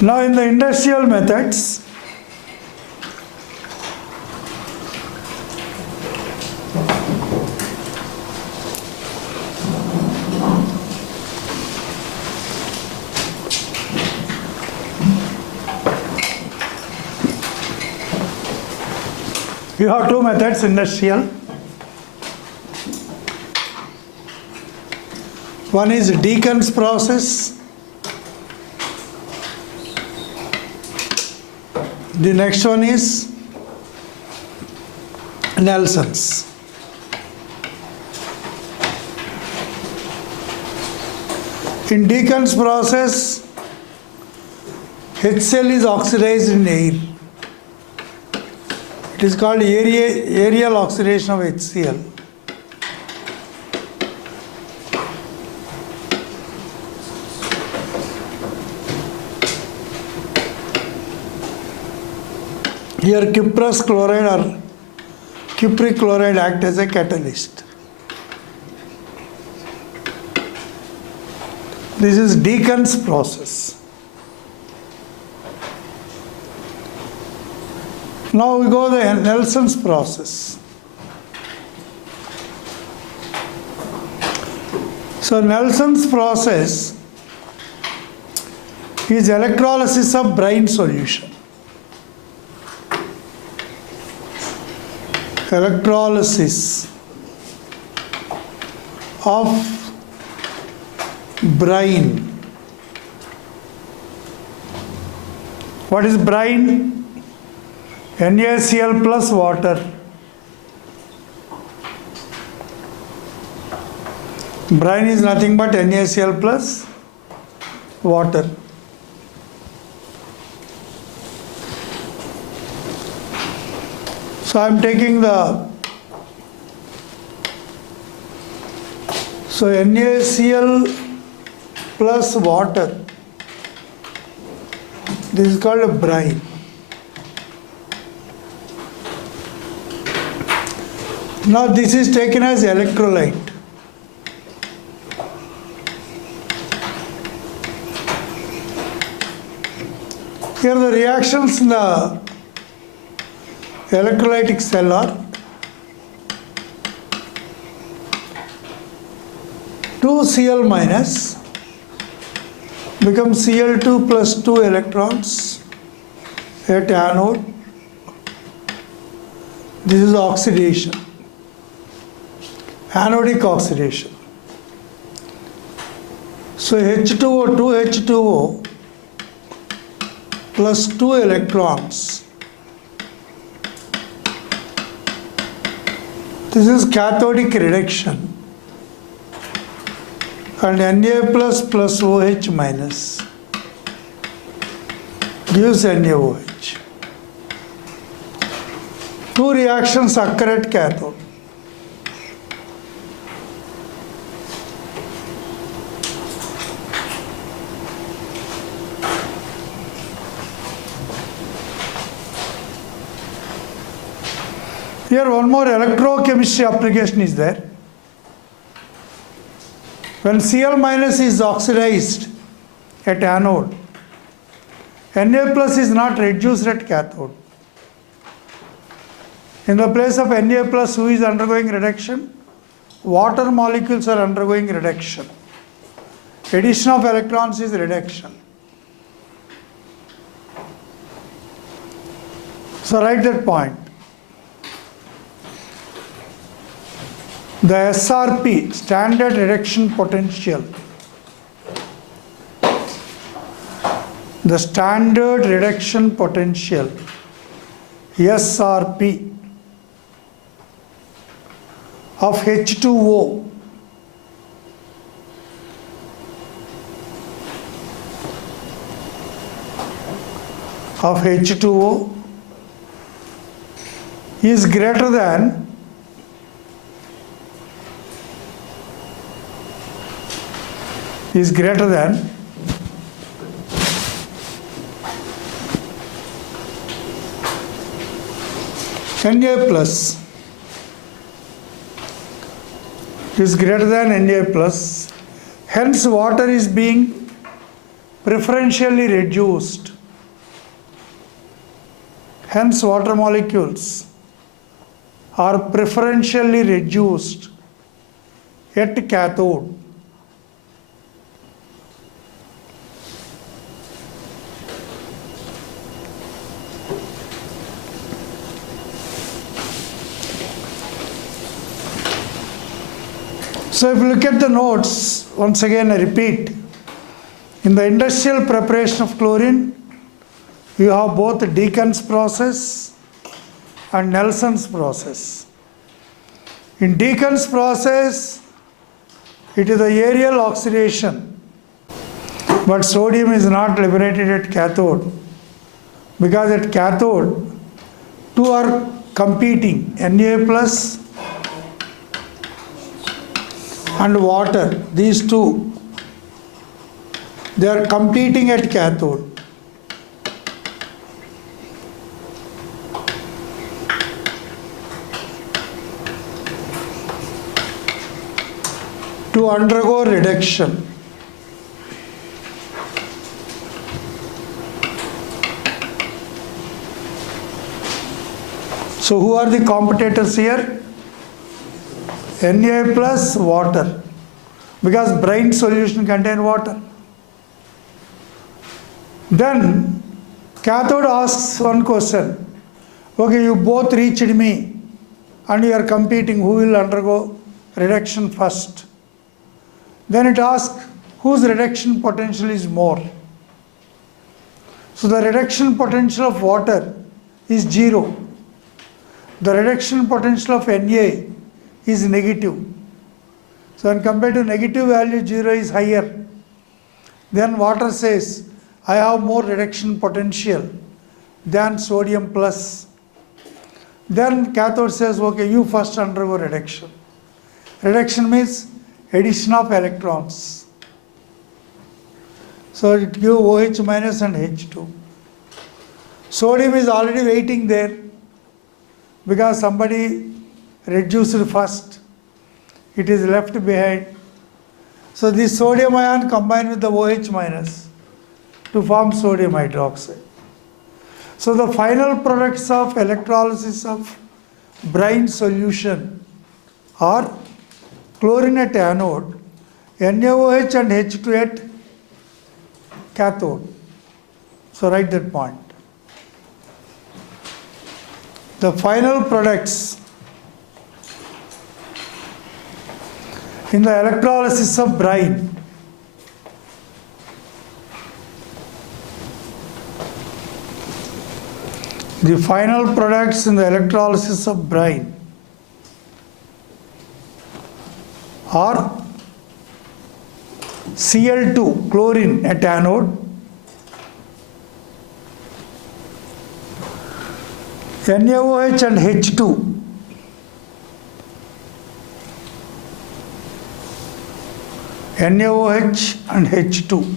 Now in the industrial methods, we have two methods industrial. One is Deacon's process. The next one is Nelson's. In Deacon's process, HCl is oxidized in air. It is called aerial oxidation of HCl. Here cuprous chloride or cupric chloride act as a catalyst. This is Deacon's process. Now we go to the Nelson's process. So Nelson's process is electrolysis of brine solution. Electrolysis of brine. What is brine? NaCl plus water. Brine is nothing but NaCl plus water. So I am taking the NaCl plus water. This is called a brine. Now this is taken as electrolyte. Here the reactions in the electrolytic cell are 2Cl minus becomes Cl2 plus 2 electrons at anode. This is oxidation, anodic oxidation. So H2O, 2H2O plus 2 electrons. This is cathodic reduction, and Na plus plus OH minus gives NaOH. Two reactions occur at cathode. Here one more electrochemistry application is there. When Cl minus is oxidized at anode, Na plus is not reduced at cathode. In the place of Na plus, who is undergoing reduction? Water molecules are undergoing reduction. Addition of electrons is reduction. So write that point. The SRP, standard reduction potential, the standard reduction potential, SRP, of H2O is greater than Na plus, is greater than Na plus, hence water is being preferentially reduced. Hence water molecules are preferentially reduced at cathode. So if you look at the notes, once again I repeat, in the industrial preparation of chlorine, you have both Deacon's process and Nelson's process. In Deacon's process, it is the aerial oxidation, but sodium is not liberated at cathode, because at cathode, two are competing, Na plus and water, these two, they are competing at cathode. To undergo reduction. So who are the competitors here? Na plus water, because brine solution contain water. Then cathode asks one question, okay, you both reached me and you are competing, who will undergo reduction first? Then it asks whose reduction potential is more. So the reduction potential of water is 0. The reduction potential of Na is negative. So when compared to negative value, 0 is higher. Then water says, I have more reduction potential than sodium plus. Then cathode says, okay, you first undergo reduction. Reduction means addition of electrons. So it gives OH minus and H2. Sodium is already waiting there because somebody reduced first. It is left behind. So this sodium ion combined with the OH minus to form sodium hydroxide. So the final products of electrolysis of brine solution are chlorine at anode, NaOH and H2 at cathode. So write that point. The final products in the electrolysis of brine the final products in the electrolysis of brine are Cl2, chlorine at anode, NaOH and H2, NaOH and H2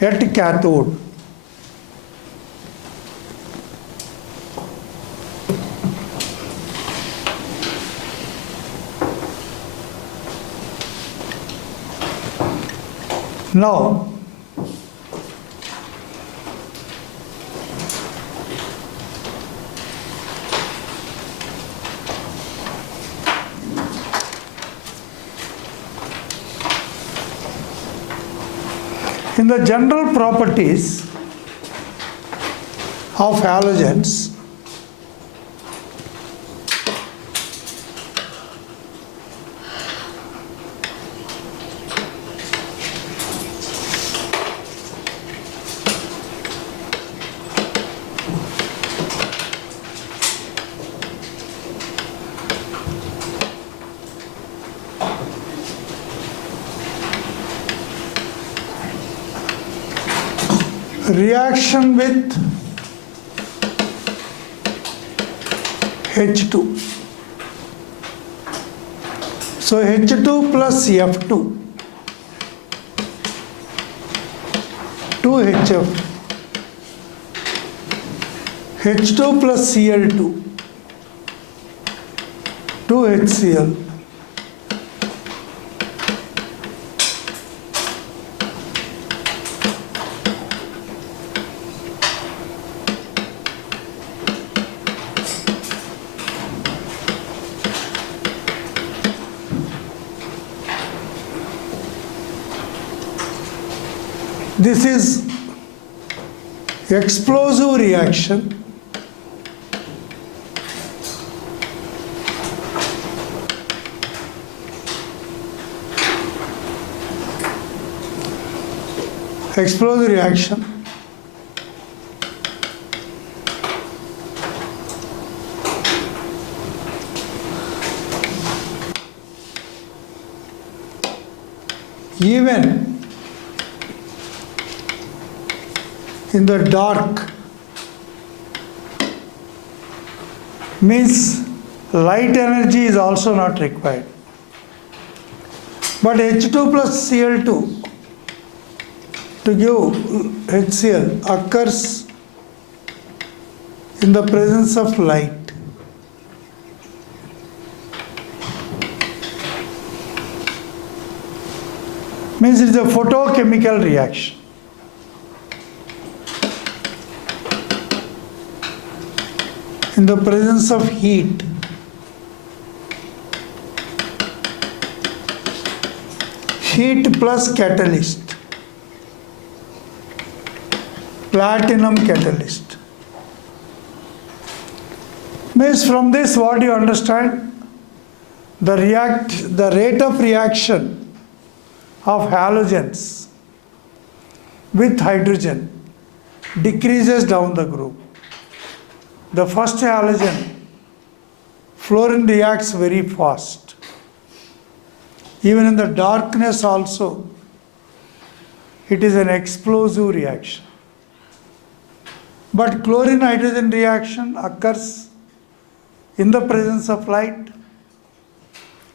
at cathode. Now, in the general properties of halogens reaction with H2. So H2 plus F2 2HF, H2 plus Cl2 2HCl. This is explosive reaction. Explosive reaction. Even in the dark means light energy is also not required. But H2 plus Cl2 to give HCl occurs in the presence of light. Means it is a photochemical reaction. In the presence of heat. Heat plus catalyst. Platinum catalyst. Means from this what you understand? The rate of reaction of halogens with hydrogen decreases down the group. The first halogen, fluorine reacts very fast. Even in the darkness also, it is an explosive reaction. But chlorine-hydrogen reaction occurs in the presence of light.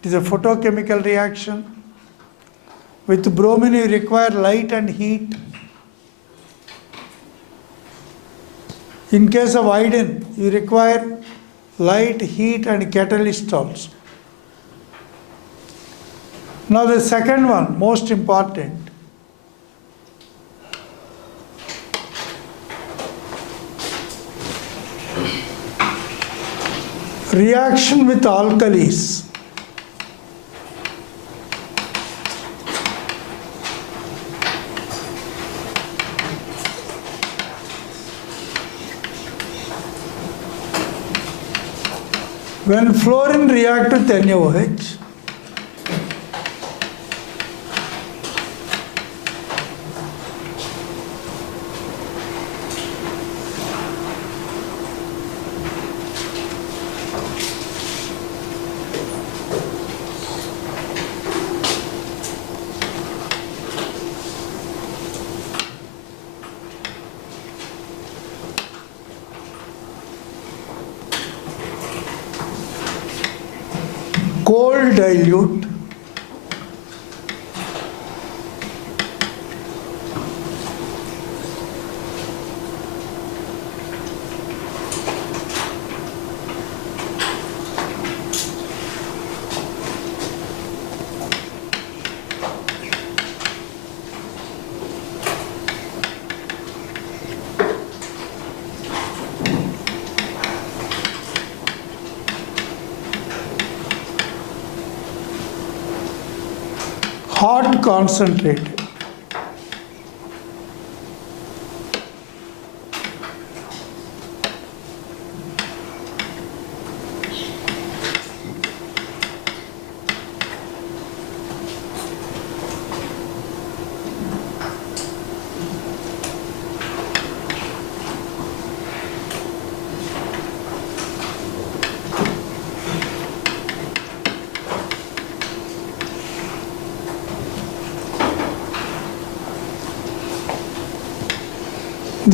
It is a photochemical reaction. With bromine, you require light and heat. In case of iodine, you require light, heat and catalyst also. Now the second one, most important. Reaction with alkalis. When fluorine reacts with NaOH, cold dilute hot concentrated.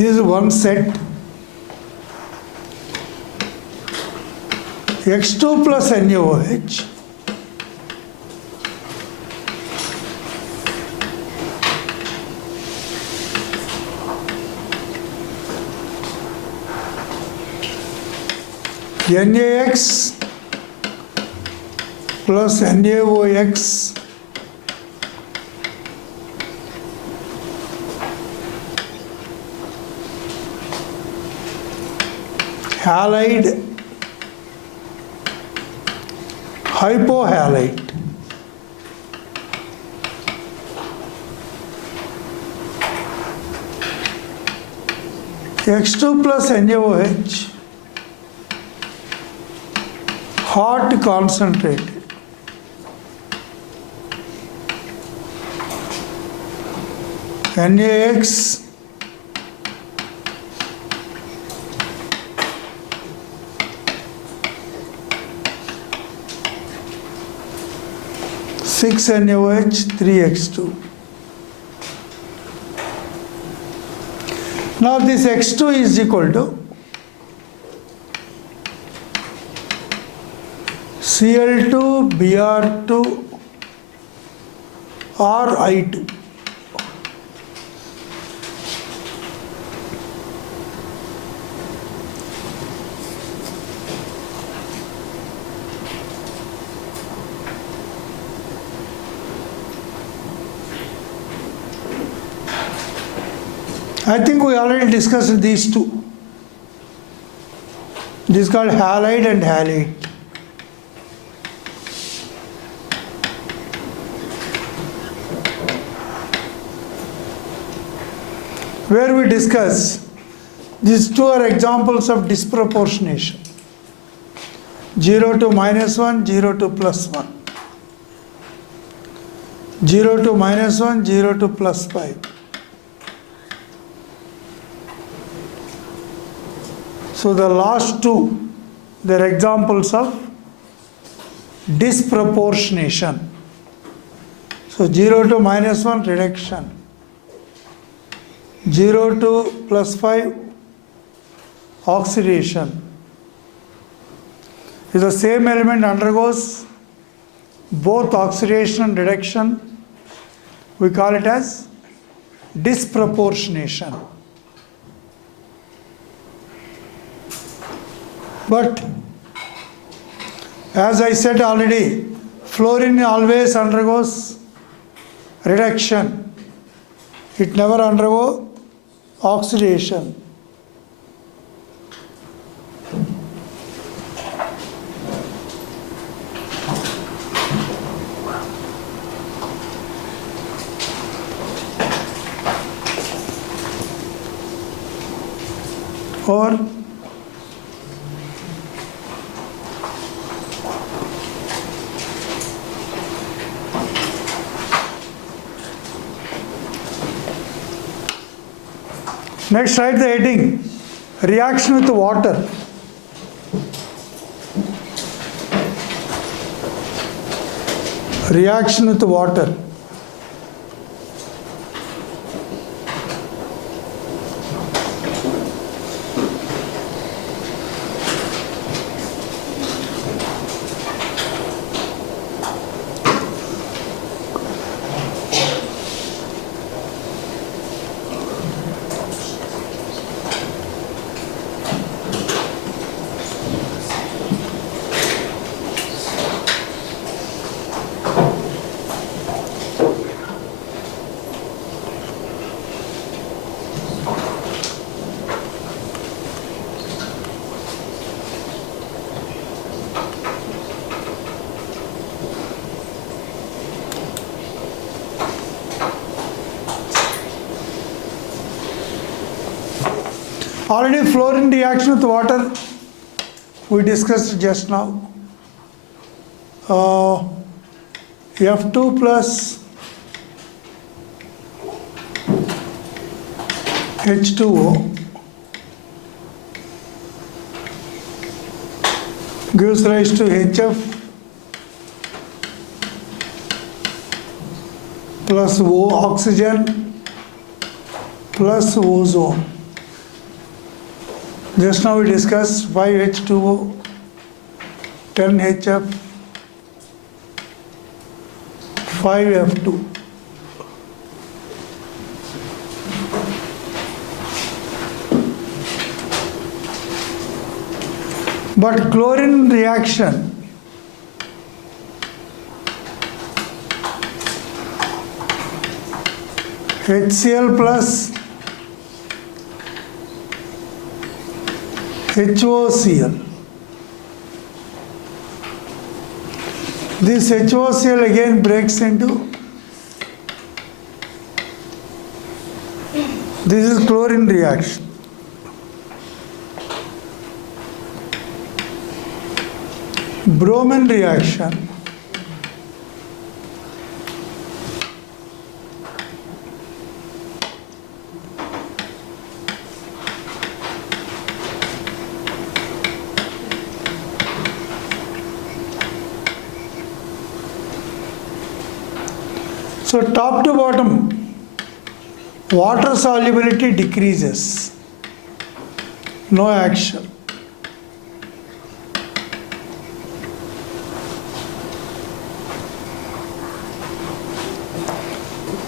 This is one set. X2 plus NaOH NaX plus NaOX halide hypohalite. X2 plus NaOH hot concentrate. NaX six NaOH 3X2. Now this X2 is equal to Cl2 Br2 or I2. I think we already discussed these two. This is called halide and halide. Where we discuss these two are examples of disproportionation. 0 to -1, 0 to +1. 0 to -1, 0 to +5. So the last two, they're examples of disproportionation. So 0 to -1 reduction, 0 to +5 oxidation. If the same element undergoes both oxidation and reduction, we call it as disproportionation. But as I said already, fluorine always undergoes reduction. It never undergoes oxidation. Or next, write the heading, reaction with water. Reaction with water. Already fluorine reaction with water we discussed just now. F2 plus H2O gives rise to HF plus O oxygen plus ozone. Just now we discussed 5H2O, 10HF, 5F2. But chlorine reaction HCl plus HOCl. This HOCl again breaks into, this is chlorine reaction. Bromine reaction, so top to bottom, water solubility decreases, no action.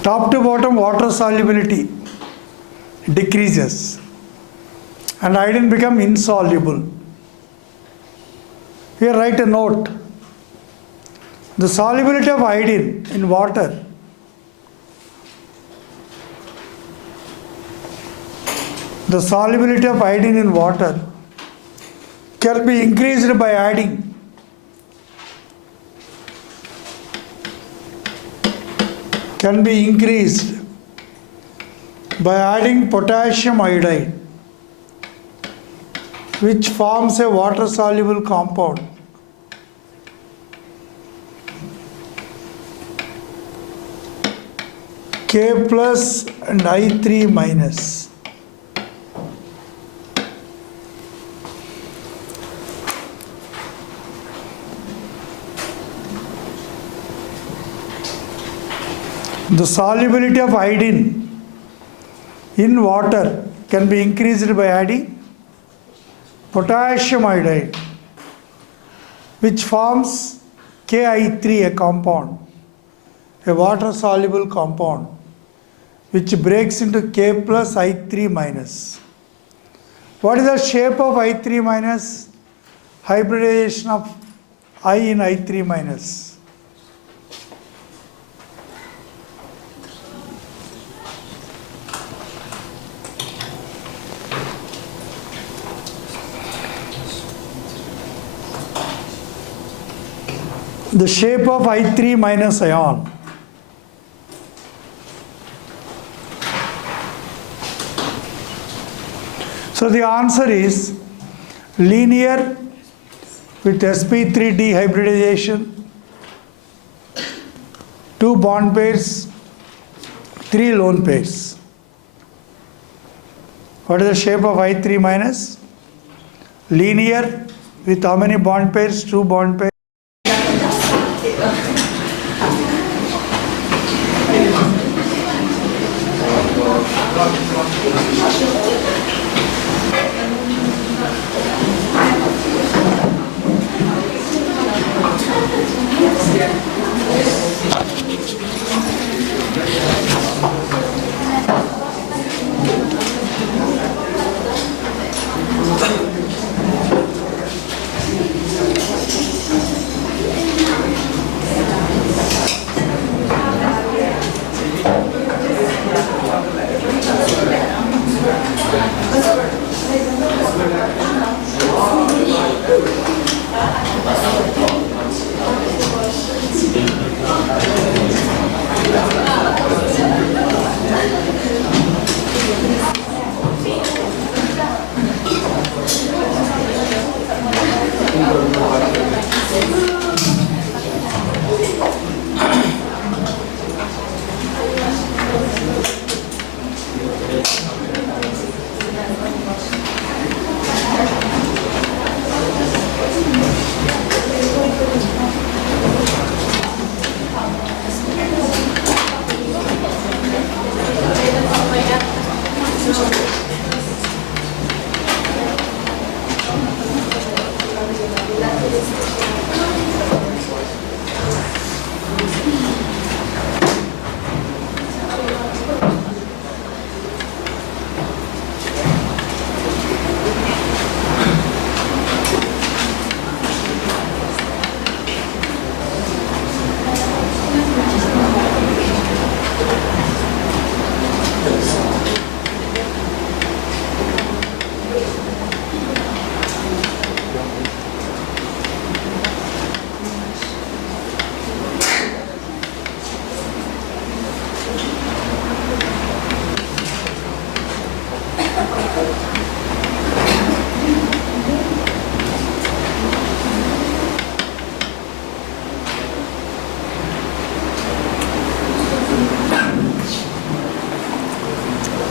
Top to bottom water solubility decreases and iodine become insoluble. Here write a note. The solubility of iodine in water can be increased by adding potassium iodide, which forms a water soluble compound. K plus and I3 minus. The solubility of iodine in water can be increased by adding potassium iodide, which forms Ki3, a compound, a water soluble compound, which breaks into K plus I3 minus. What is the shape of I3 minus? Hybridization of I in I3 minus. The shape of I3 minus ion. So the answer is linear with sp3 dehybridization, 2 bond pairs, 3 lone pairs. What is the shape of I3 minus? Linear with how many bond pairs? 2 bond pairs.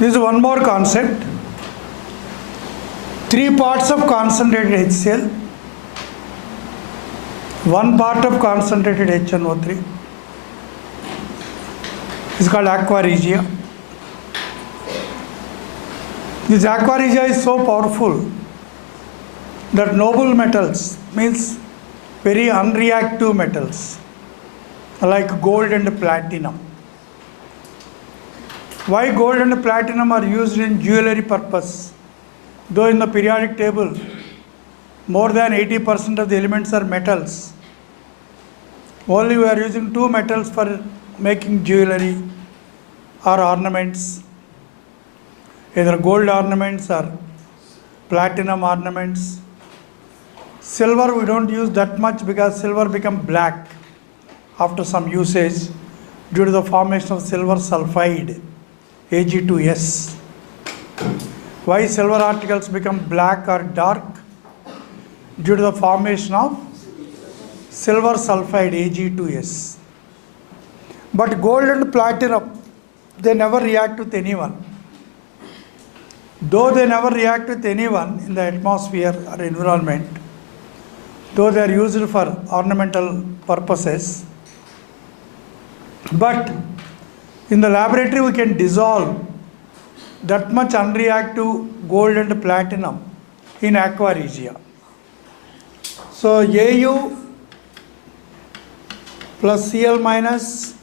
This is one more concept. 3 parts of concentrated HCl, 1 part of concentrated HNO3 is called aqua regia. This aqua regia is so powerful that noble metals, means very unreactive metals like gold and platinum. Why gold and platinum are used in jewelry purpose? Though in the periodic table more than 80% of the elements are metals, only we are using 2 metals for making jewelry or ornaments, either gold ornaments or platinum ornaments. Silver we don't use that much because silver become black after some usage due to the formation of silver sulfide, Ag2S. Why silver articles become black or dark? Due to the formation of silver sulfide, Ag2S. But gold and platinum, they never react with anyone. Though they never react with anyone in the atmosphere or environment, though they are used for ornamental purposes, but in the laboratory we can dissolve that much unreactive gold and platinum in aqua regia. So Au plus Cl minus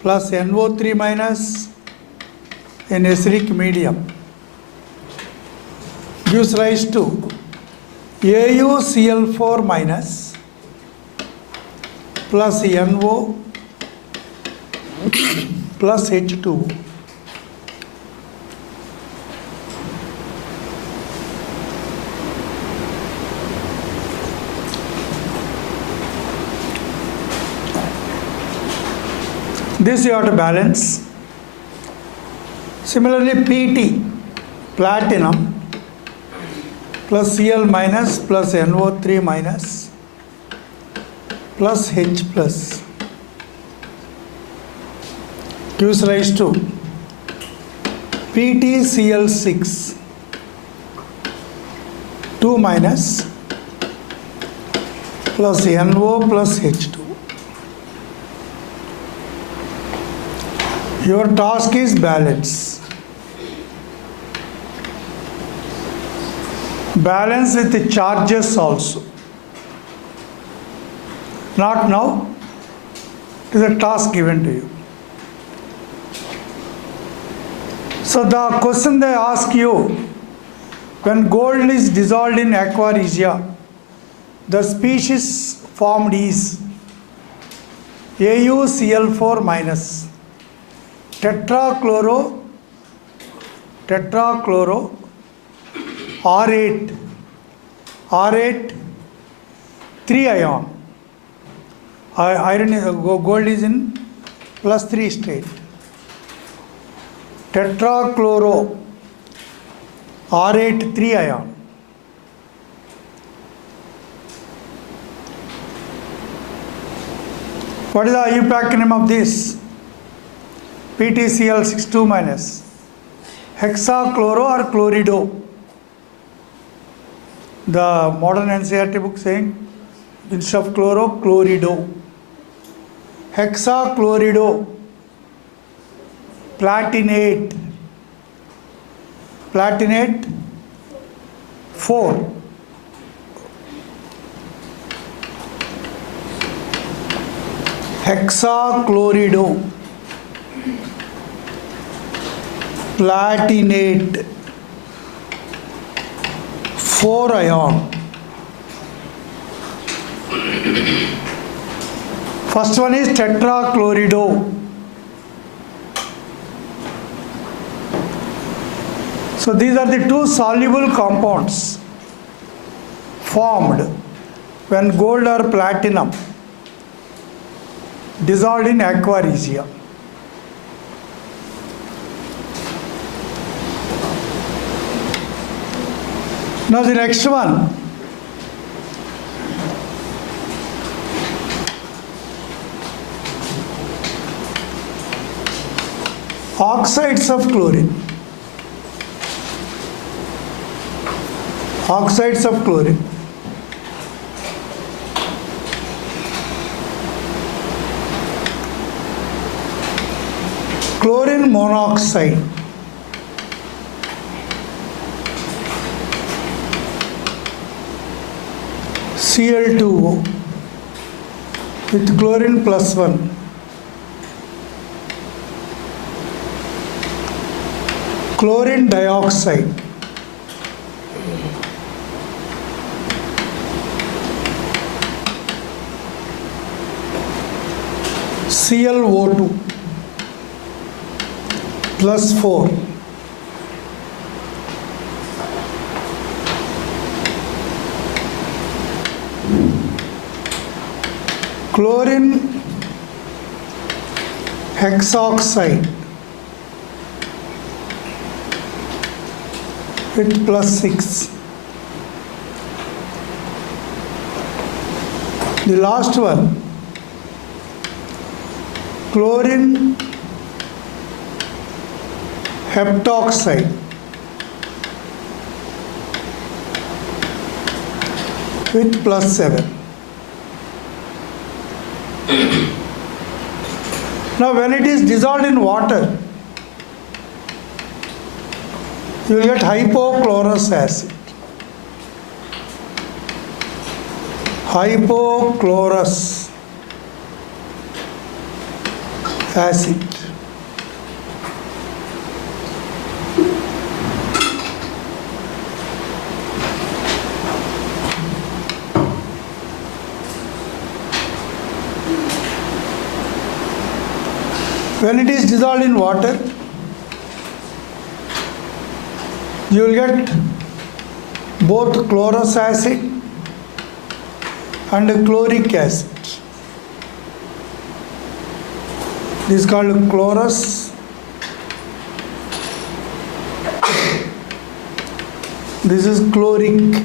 plus NO3 minus in acidic medium gives rise to AuCl4 minus plus NO plus H2. This you have to balance. Similarly, Pt, platinum, plus Cl minus plus NO3 minus plus H plus gives rise to PtCl6, 2 minus plus NO plus H2. Your task is balance. Balance with the charges also. Not now. It is a task given to you. So the question they ask you, when gold is dissolved in aqua regia, the species formed is AuCl4 minus tetrachloro R8 3 ion. Iron is, gold is in plus 3 state. Tetrachloro R8 3 ion. What is the IUPAC name of this? PtCl62 minus hexachloro or chlorido. The modern NCERT book saying instead of chloro, chlorido. Hexachlorido, platinate 4. Hexachlorido, platinate 4 ion. First one is tetrachlorido. So these are the 2 soluble compounds formed when gold or platinum dissolved in aqua regia. Now the next one, Oxides of chlorine. Oxides of chlorine. Chlorine monoxide. Cl2O with chlorine plus 1. Chlorine dioxide. ClO2 plus 4. Chlorine hexoxide with plus 6. The last one, chlorine heptoxide with plus 7. Now when it is dissolved in water, you will get hypochlorous acid. Hypochlorous acid. When it is dissolved in water, you will get both chlorous acid and chloric acid. This is called chlorous. This is chloric.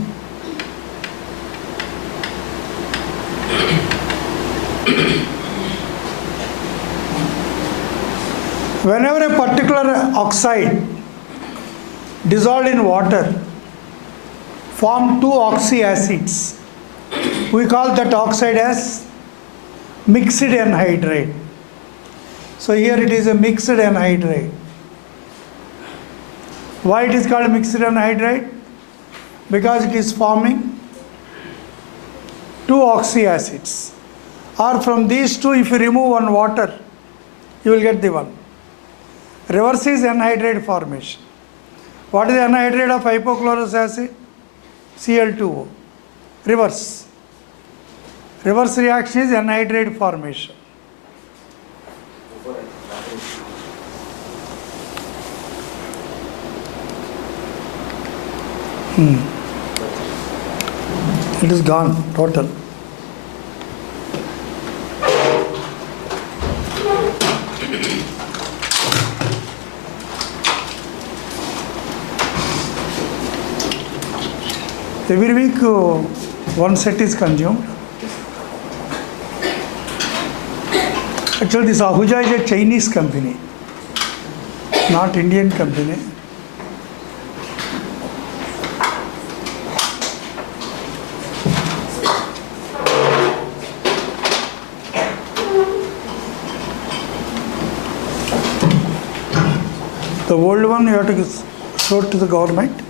Whenever a particular oxide dissolved in water form two oxyacids, we call that oxide as mixed anhydride. So here it is a mixed anhydride. Why it is called mixed anhydride? Because it is forming two oxyacids. Or from these two, if you remove one water, you will get the one. Reverse is anhydride formation. What is the anhydride of hypochlorous acid? Cl2O. Reverse. Reverse reaction is anhydride formation. It is gone, total. Every week one set is consumed. Actually this Ahuja is a Chinese company, not Indian company. The old one you have to show it to the government.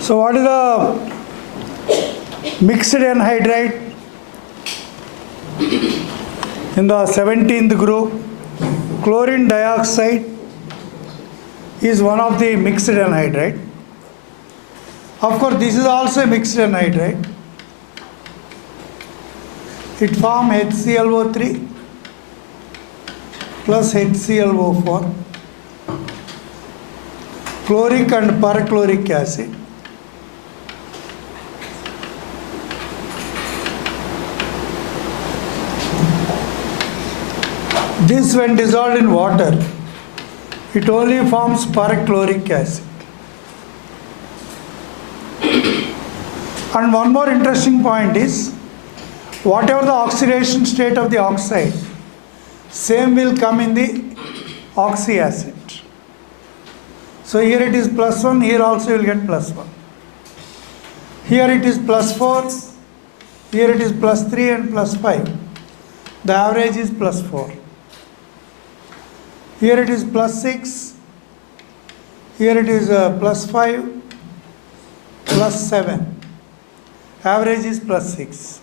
So what is the mixed anhydride? In the 17th group, chlorine dioxide is one of the mixed anhydride. Of course, this is also a mixed anhydride. It forms HClO3 plus HClO4, chloric and perchloric acid. This, when dissolved in water, it only forms perchloric acid. And one more interesting point is, whatever the oxidation state of the oxide, same will come in the oxy acid. So here it is +1, here also you will get +1. Here it is +4, here it is +3 and +5. The average is +4. Here it is +6, here it is +5, +7. Average is +6.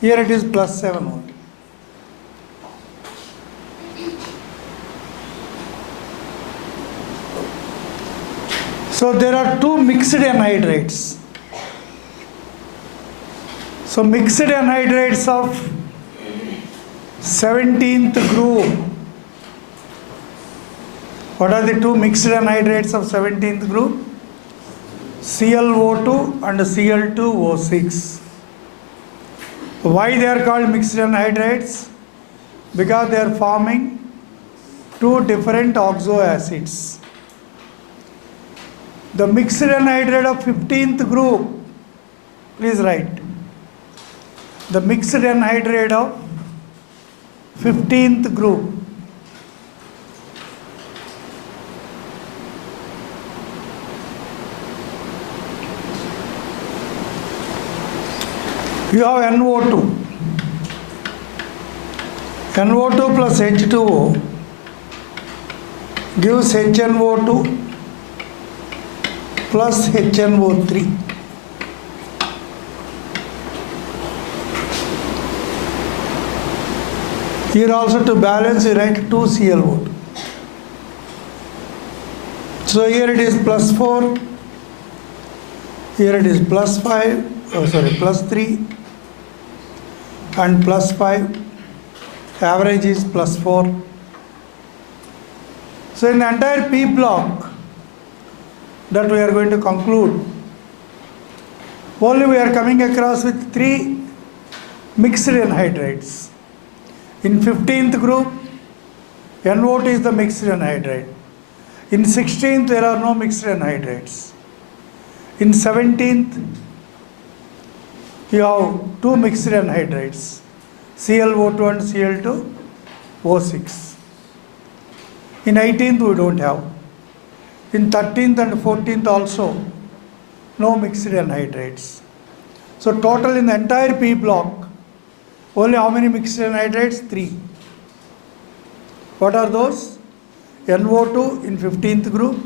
Here it is +7 only. So there are two mixed anhydrides. So mixed anhydrides of 17th group. What are the two mixed anhydrides of 17th group? ClO2 and Cl2O6. Why they are called mixed anhydrides? Because they are forming two different oxo acids. The mixed anhydride of 15th group, please write. The mixed anhydride of 15th group. You have NO2. NO2 plus H2O gives HNO2 plus HNO3. Here also to balance you write 2 ClO2. So here it is +4, here it is +5, +3 and +5. Average is +4. So in the entire P block that we are going to conclude, only we are coming across with 3 mixed anhydrides. In 15th group, NO2 is the mixed anhydride. In 16th, there are no mixed anhydrides. In 17th, you have 2 mixed anhydrides, ClO2 and Cl2O6. In 18th, we don't have. In 13th and 14th also, no mixed anhydrides. So total in the entire P block, only how many mixed anhydrides? 3. What are those? NO2 in 15th group,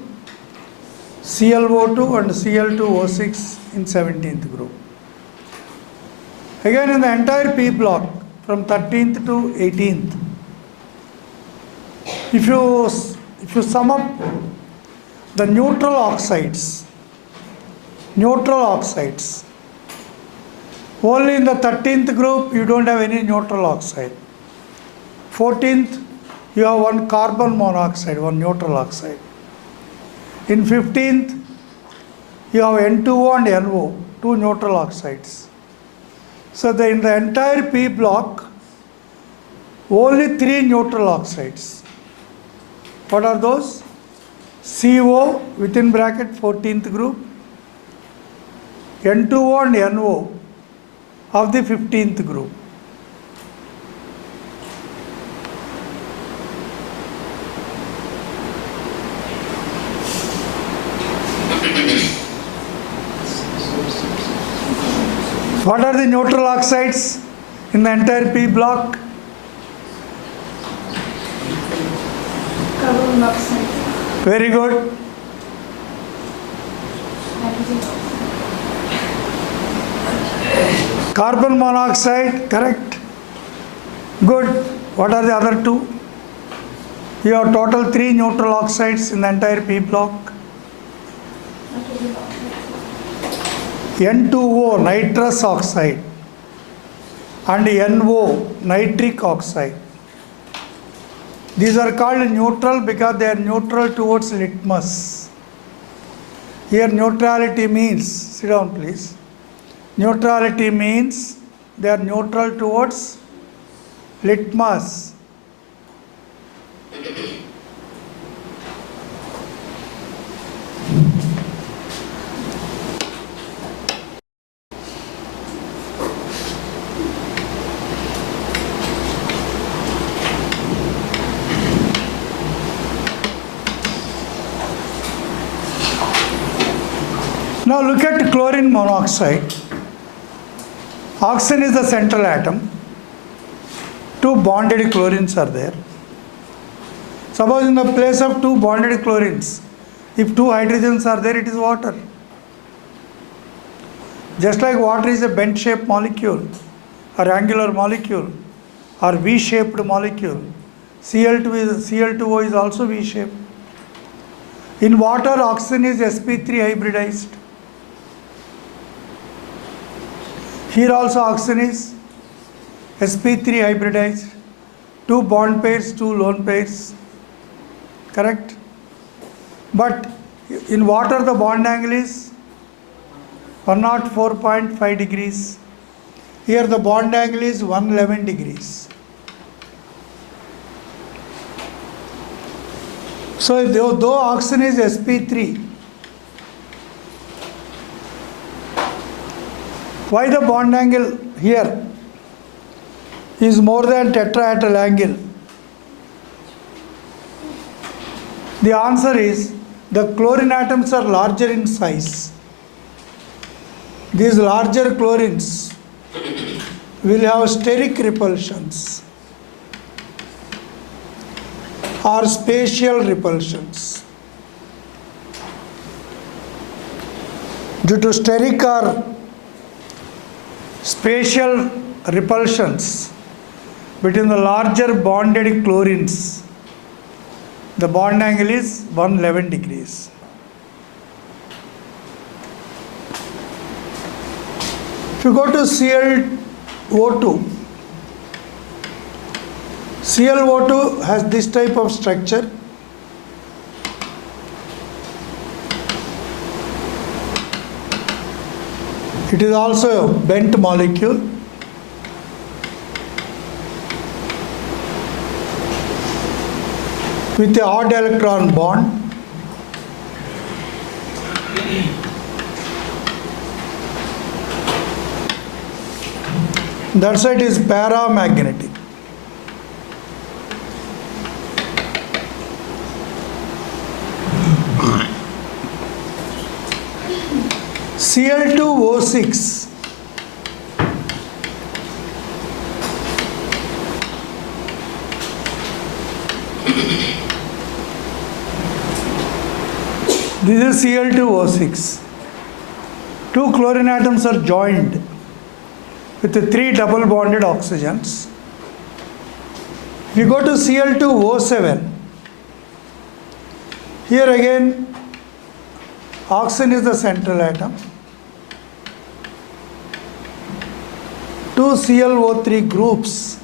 ClO2 and Cl2O6 in 17th group. Again in the entire P block from 13th to 18th, if you sum up the neutral oxides, only in the 13th group you don't have any neutral oxide. 14th you have one carbon monoxide, one neutral oxide. In 15th you have N2O and NO, 2 neutral oxides. So in the entire P block, only 3 neutral oxides. What are those? CO within bracket 14th group, N2O and NO of the 15th group. What are the neutral oxides in the entire P block? Carbon monoxide. Very good. Nitrogen oxide. Carbon monoxide, correct. Good. What are the other 2? You have total 3 neutral oxides in the entire P block. Nitrogen oxide. N2O, nitrous oxide, and NO, nitric oxide. These are called neutral because they are neutral towards litmus. Here neutrality means, sit down please. Neutrality means they are neutral towards litmus. Now look at chlorine monoxide. Oxygen is the central atom. Two bonded chlorines are there. Suppose in the place of two bonded chlorines, if two hydrogens are there, it is water. Just like water is a bent-shaped molecule, or angular molecule, or V-shaped molecule, Cl2O is also V-shaped. In water, oxygen is sp3 hybridized. Here also oxygen is sp3 hybridized. Two bond pairs, two lone pairs. Correct? But in water the bond angle is 104.5 degrees. Here the bond angle is 111 degrees. So though oxygen is sp3, why the bond angle here is more than tetrahedral angle? The answer is the chlorine atoms are larger in size. These larger chlorines will have steric repulsions or spatial repulsions. Due to steric or spatial repulsions between the larger bonded chlorines, the bond angle is 111 degrees. If you go to ClO2, ClO2 has this type of structure. It is also a bent molecule. With a odd electron bond. That's why it is paramagnetic. Cl2O6 this is Cl2O6. Two chlorine atoms are joined with the three double bonded oxygens. If you go to Cl2O7, here again oxygen is the central atom. Two ClO3 groups.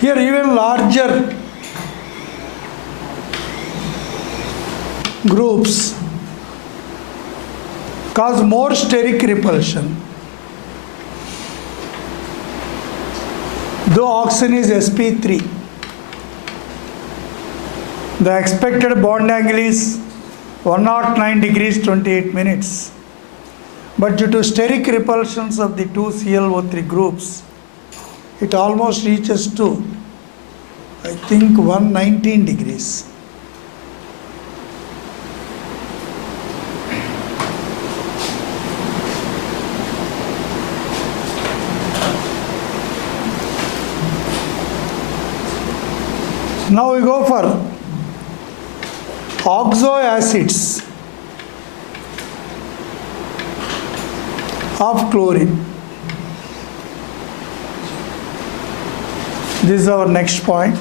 Here even larger groups cause more steric repulsion. Though oxygen is sp3, the expected bond angle is 109 degrees 28 minutes. But due to steric repulsions of the two ClO3 groups, it almost reaches to, I think, 119 degrees. Now we go for oxo acids of chlorine. This is our next point.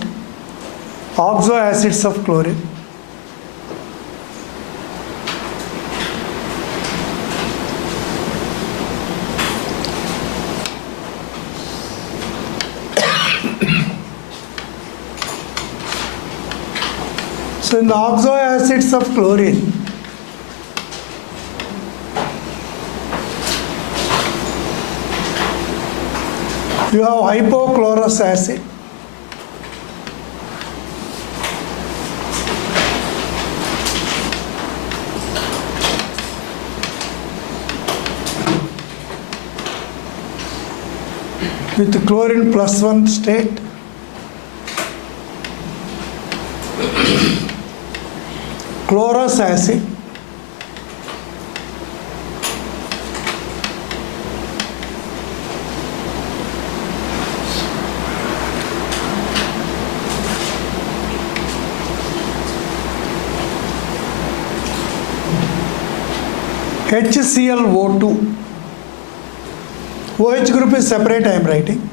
Oxo acids of chlorine. So in the oxo acids of chlorine, you have hypochlorous acid. with chlorine plus 1 state. Chlorous acid. HClO2. OH group is separate, I am writing.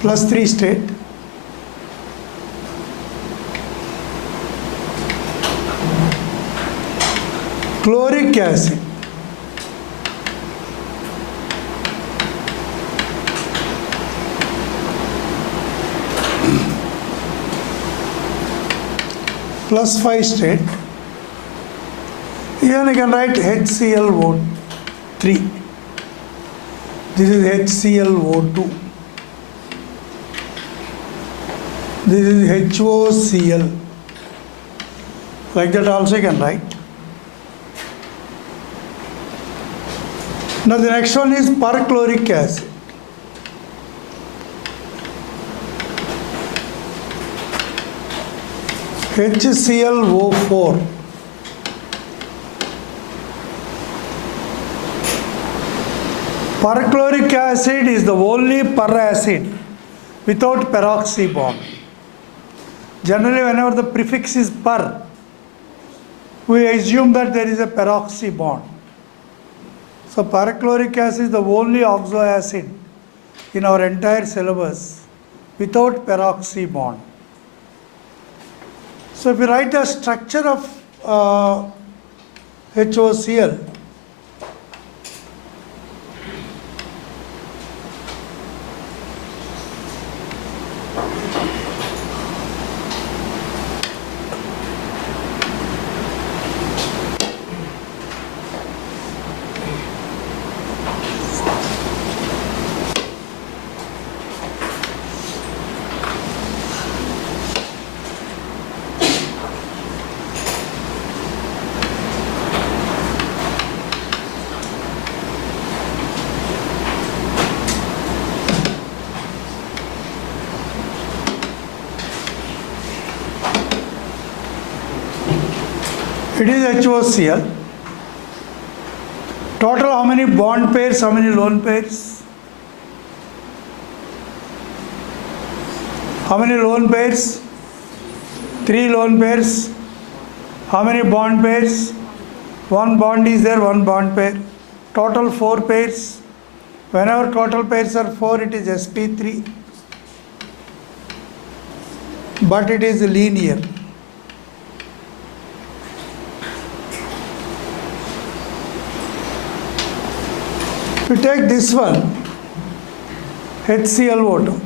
Plus 3 state. Chloric acid. Plus 5 state. Here you can write HClO3. This is HClO2. This is HOCl. Like that also you can write. Now the next one is perchloric acid. HClO4. Perchloric acid is the only per acid without peroxy bond. Generally, whenever the prefix is per, we assume that there is a peroxy bond. So perchloric acid is the only oxo acid in our entire syllabus without peroxy bond. So if we write the structure of HOCl, it is HOCl. Total how many bond pairs, how many lone pairs? How many lone pairs? 3 lone pairs. How many bond pairs? 1 bond is there, 1 bond pair. Total 4 pairs. Whenever total pairs are 4, it is sp3. But it is linear. If you take this one, HClO2,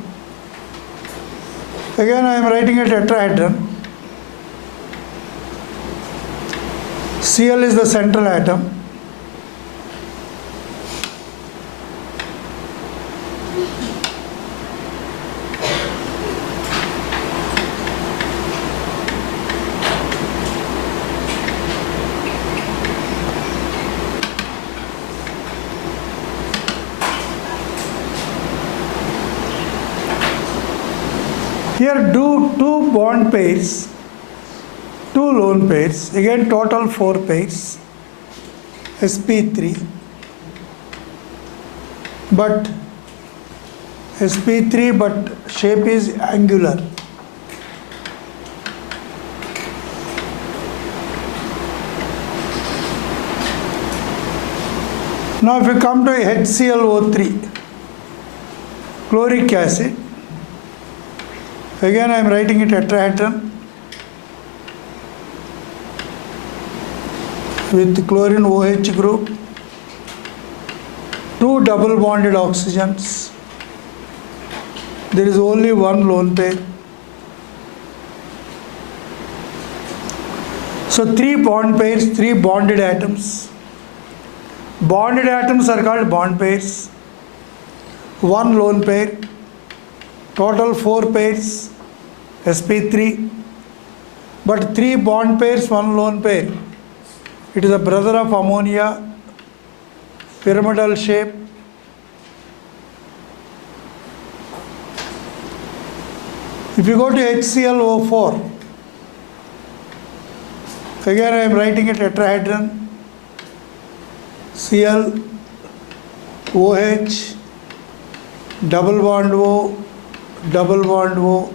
again I am writing a tetrahedron. Cl is the central atom. Here do 2 bond pairs, 2 lone pairs, again total 4 pairs, sp3, but sp3 but shape is angular. Now if you come to HClO3, chloric acid, again I am writing a tetrahedron with chlorine OH group, 2 double bonded oxygens. There is only 1 lone pair. So 3 bond pairs, 3 bonded atoms. Bonded atoms are called bond pairs. 1 lone pair. Total 4 pairs, sp3. But 3 bond pairs, 1 lone pair. It is a brother of ammonia, pyramidal shape. If you go to HClO4, again I am writing a tetrahedron, Cl, OH, double bond O, double bond O,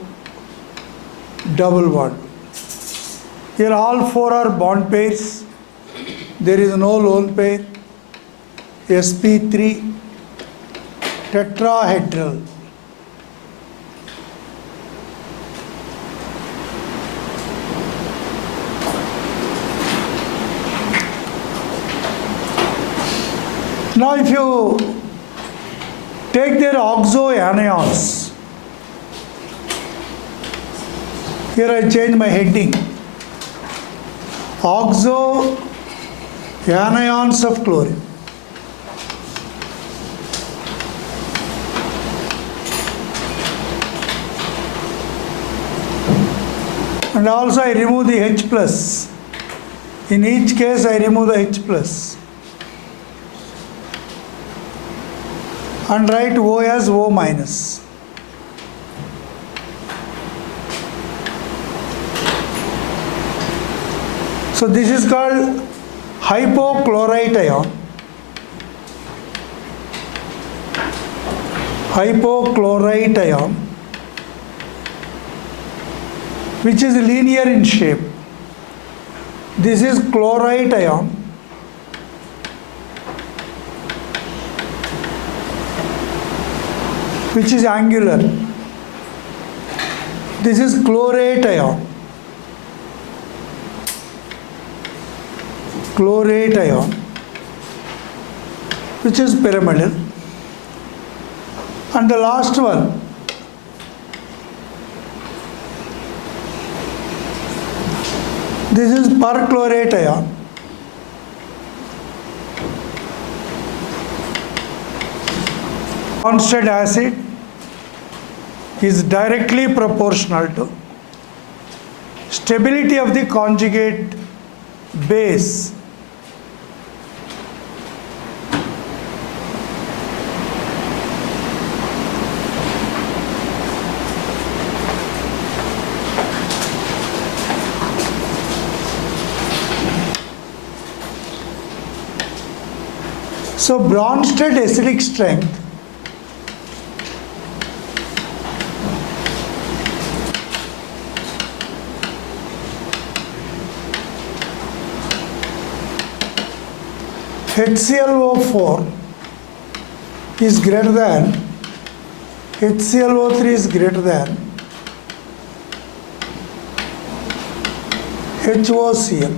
double bond. Here all four are bond pairs. There is no lone pair. sp3, tetrahedral. Now if you take their oxo anions, here I change my heading. Oxo anions of chlorine. And also I remove the H plus. In each case I remove the H plus. And write O as O minus. So this is called hypochlorite ion. Hypochlorite ion, which is linear in shape. This is chlorite ion, which is angular. This is chlorate ion. Chlorate ion, which is pyramidal. And the last one, this is perchlorate ion. Constant acid is directly proportional to stability of the conjugate base. So Bronsted acidic strength HClO4 is greater than, HClO3 is greater than HOCl.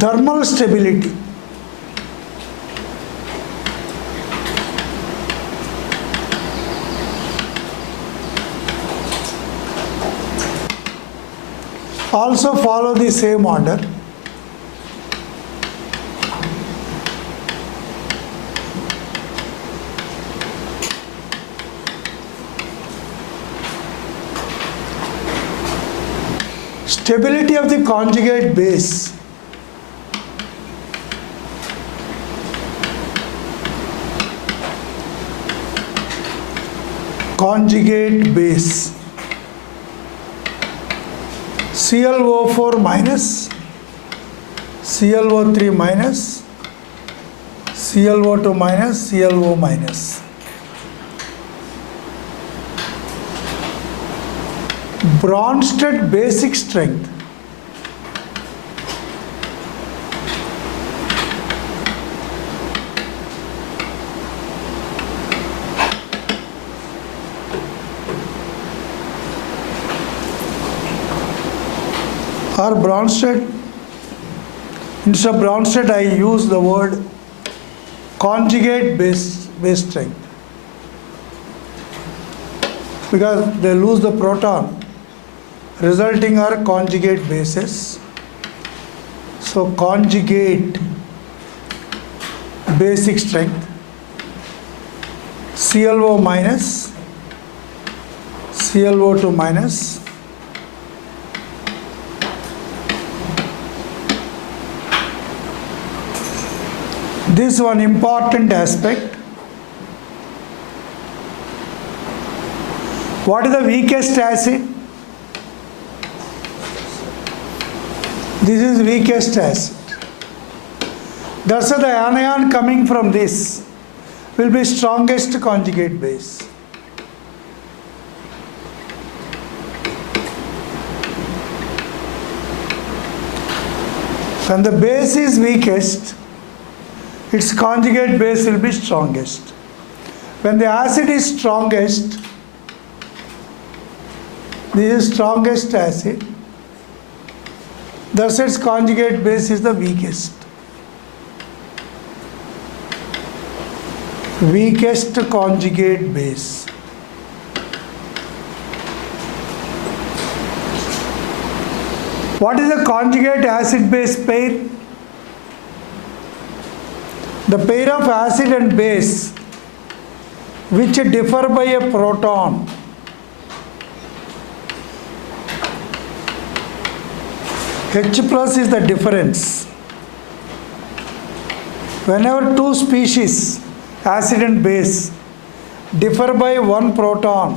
Thermal stability. Also follow the same order. Stability of the conjugate base. Conjugate base. ClO4 minus, ClO3 minus, ClO2 minus, ClO minus. Bronsted basic strength. Or Bronsted, instead of Bronsted I use the word conjugate base strength, because they lose the proton, resulting are conjugate bases. So conjugate basic strength, ClO minus, ClO2 minus, this one important aspect, What is the weakest acid? This is weakest acid. That's why the anion coming from this will be strongest conjugate base. When the base is weakest, its conjugate base will be strongest. When the acid is strongest, this is strongest acid, thus its conjugate base is the weakest. Weakest conjugate base. What is the conjugate acid base pair? The pair of acid and base which differ by a proton H plus is the difference. Whenever two species, acid and base, differ by one proton,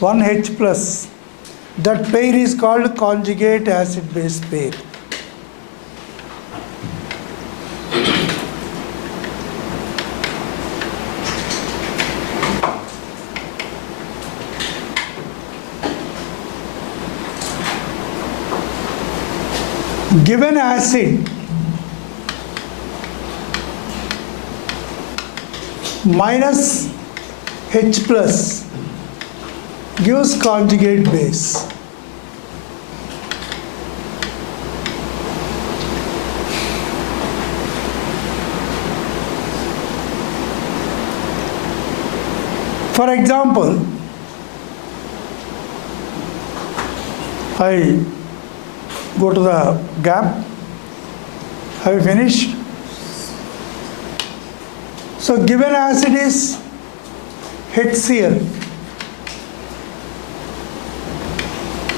one H plus, that pair is called conjugate acid base pair. Given acid minus H plus gives conjugate base. For example, I go to the gap. Have you finished? So given acid is HCl.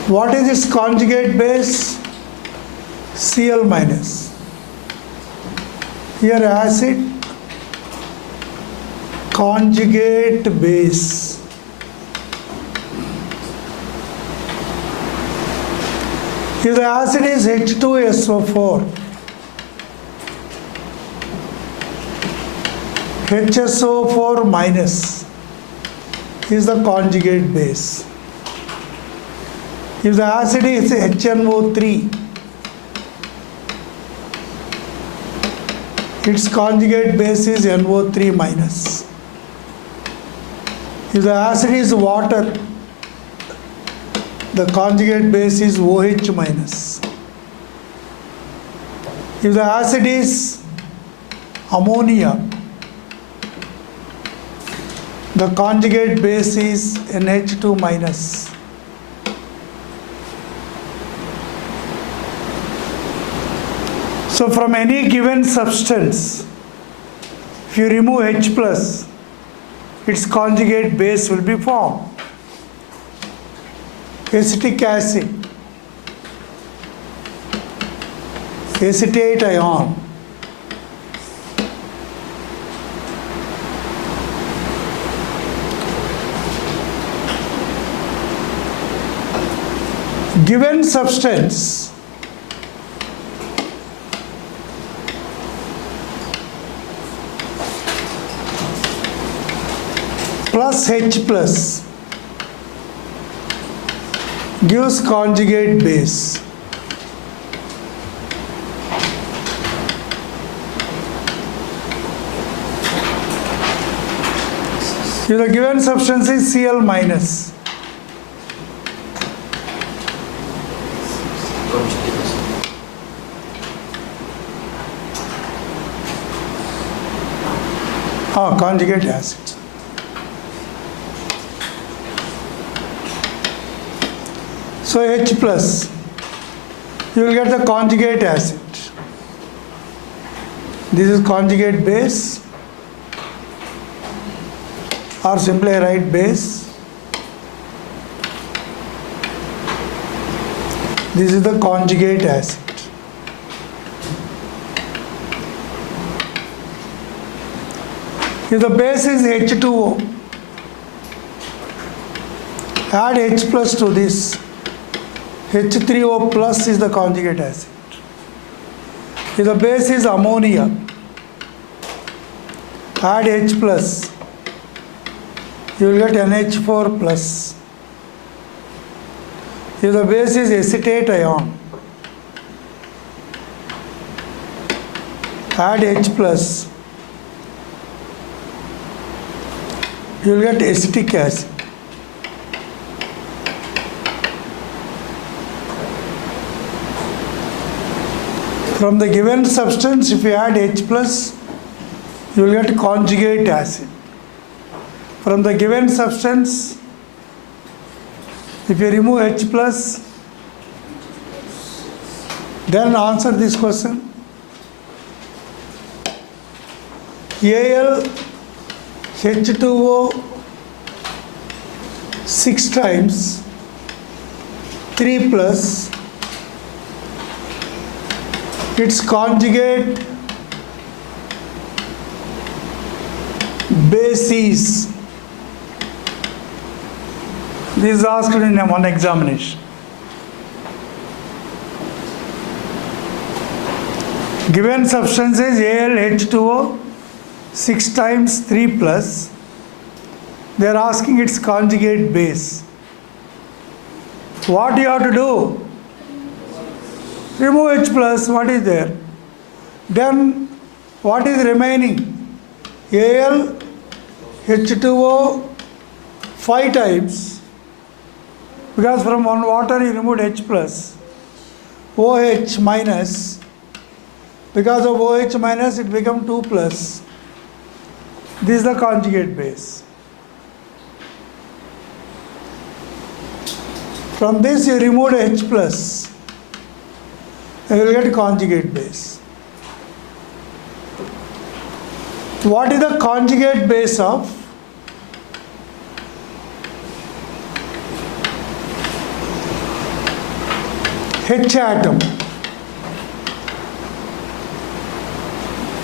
What is its conjugate base? Cl minus. Here acid, conjugate base. If the acid is H2SO4, HSO4 minus is the conjugate base. If the acid is HNO3, its conjugate base is NO3 minus. If the acid is water, the conjugate base is OH minus. If the acid is ammonia, the conjugate base is NH2 minus. So from any given substance, if you remove H plus, its conjugate base will be formed. Acetic acid, acetate ion, given substance plus H plus gives conjugate base. If the given substance is Cl minus, conjugate acids. So H plus, you will get the conjugate acid. This is conjugate base, or simply write base. This is the conjugate acid. If the base is H2O, Add H plus to this. H3O plus is the conjugate acid. If the base is ammonia, add H plus, you will get NH4 plus. If the base is acetate ion, add H plus, you will get acetic acid. From the given substance, if you add H plus, you will get conjugate acid. From the given substance, if you remove H plus, then answer this question. Al H2O 6 times 3 plus its conjugate bases. This is asked in one examination. Given substance is AlH2O 6 times 3 plus. They are asking its conjugate base. What you have to do? Remove H plus, what is there? Then what is remaining? Al H2O 5 times, because from one water you removed H plus, OH minus, because of OH minus it becomes 2 plus. This is the conjugate base. From this you remove H plus, you will get conjugate base. What is the conjugate base of H atom?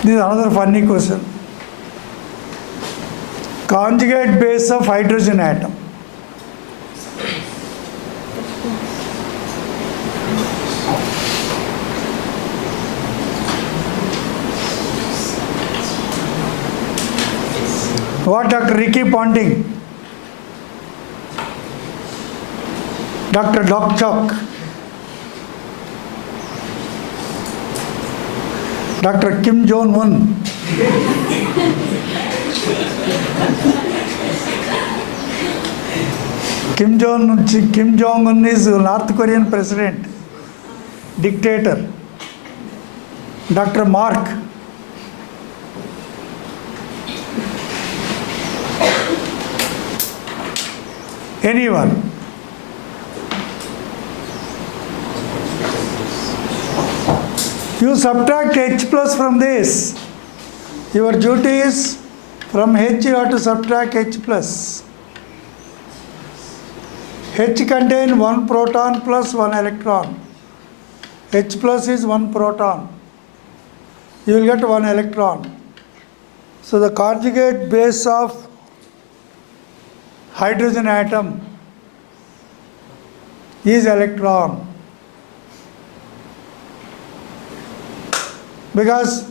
This is another funny question. Conjugate base of hydrogen atom. What Dr. Ricky Ponting? Dr. Doc Chuck? Dr. Kim Jong-un? Kim Jong-un is North Korean president, dictator. Dr. Mark? Anyone? You subtract H plus from this. Your duty is from H you have to subtract H plus. H contains 1 proton plus 1 electron. H plus is 1 proton. You will get 1 electron. So the conjugate base of hydrogen atom is electron. Because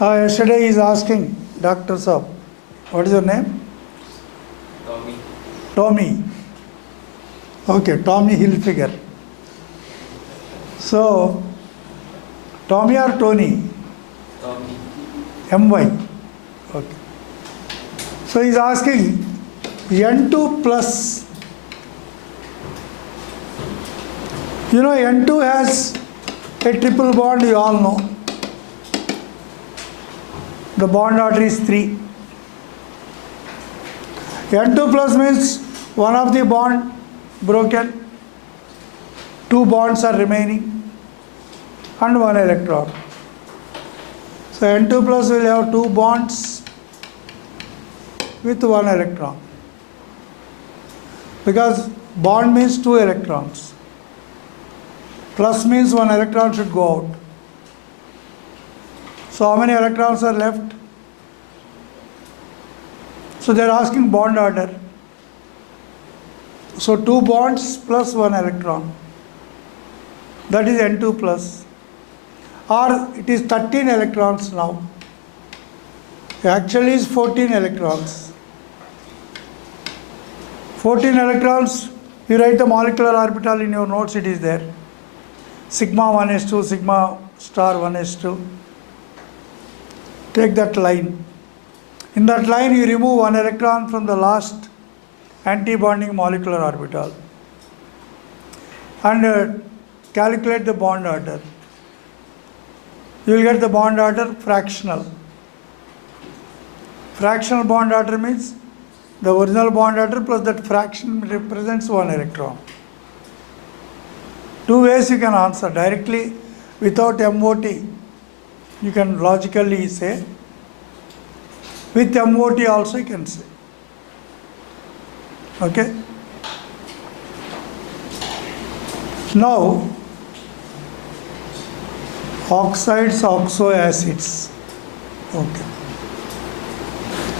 yesterday he is asking, Dr. Saab, what is your name? Tommy. Tommy. Okay, Tommy Hilfiger. So, Tommy or Tony? Tommy. MY. Okay. So he is asking N2 plus. You know, N2 has a triple bond, you all know. The bond order is 3. N2 plus means one of the bond broken, 2 bonds are remaining, and 1 electron. So N2 plus will have 2 bonds with 1 electron. Because bond means 2 electrons. Plus means 1 electron should go out. So how many electrons are left? So they are asking bond order. So 2 bonds plus 1 electron. That is N2 plus. Or it is 13 electrons now. Actually is 14 electrons. 14 electrons, you write the molecular orbital in your notes, it is there. Sigma 1s2, sigma star 1s2. Take that line. In that line, you remove 1 electron from the last anti-bonding molecular orbital and calculate the bond order. You will get the bond order fractional. Fractional bond order means the original bond order plus that fraction represents 1 electron. 2 ways you can answer. Directly without MOT, you can logically say. With MOT also you can say. Okay? Now, oxides, oxo acids. Okay.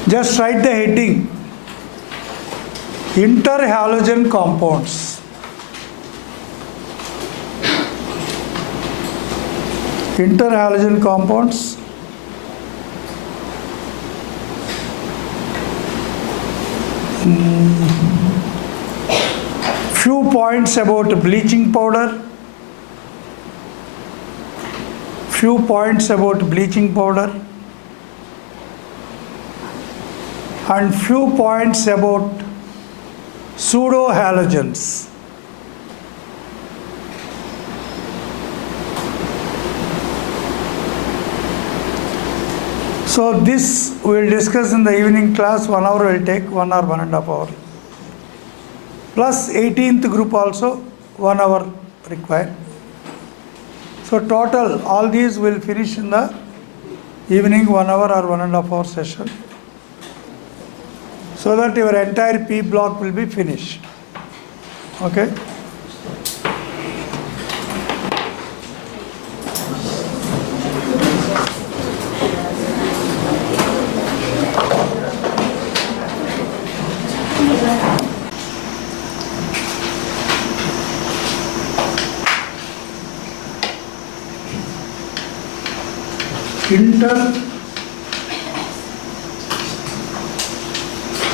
Just write the heading. Interhalogen compounds. Interhalogen compounds. Few points about bleaching powder. Few points about bleaching powder. And few points about pseudo-halogens. So this we will discuss in the evening class. 1 hour will take, 1 or 1.5 hours. Plus 18th group also 1 hour required. So total all these will finish in the evening 1 hour or 1.5 hour session, so that your entire P block will be finished. Okay?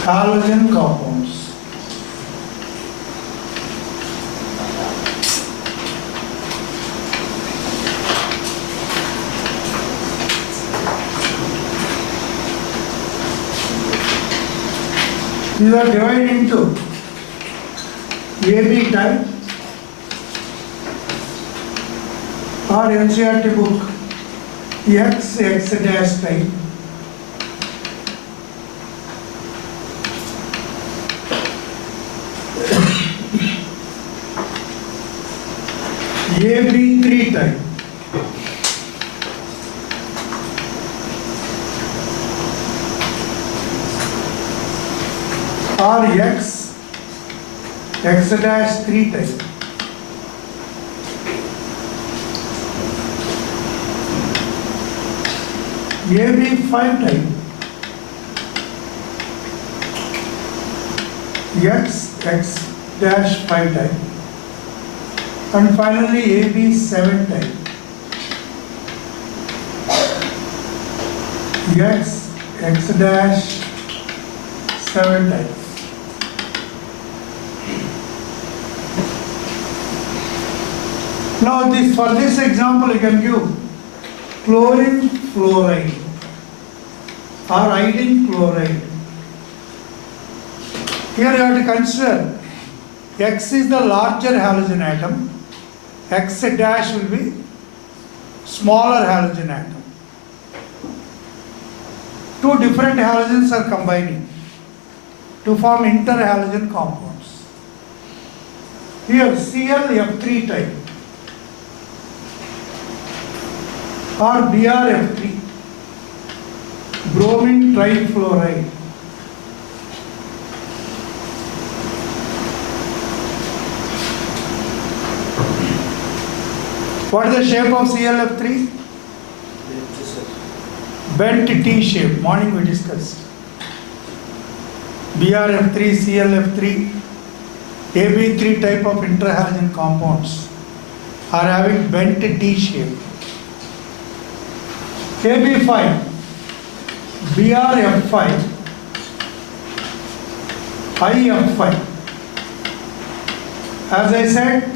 Interhalogen compounds. These are divided into AB type or NCERT book X dash type. AB3 type. Or X dash 3 type. AB5 type. X dash 5 type. And finally AB7 type. X dash 7 type. Now for this example you can give chlorine fluoride or iodine chloride. Here you have to consider X is the larger halogen atom, X dash will be smaller halogen atom. Two different halogens are combining to form interhalogen compounds. Here ClF3 type or BrF3, bromine trifluoride. What is the shape of ClF3? Bent T shape. Morning we discussed. BrF3, ClF3, AB3 type of interhalogen compounds are having bent T shape. AB5, BRF5, IF5. As I said,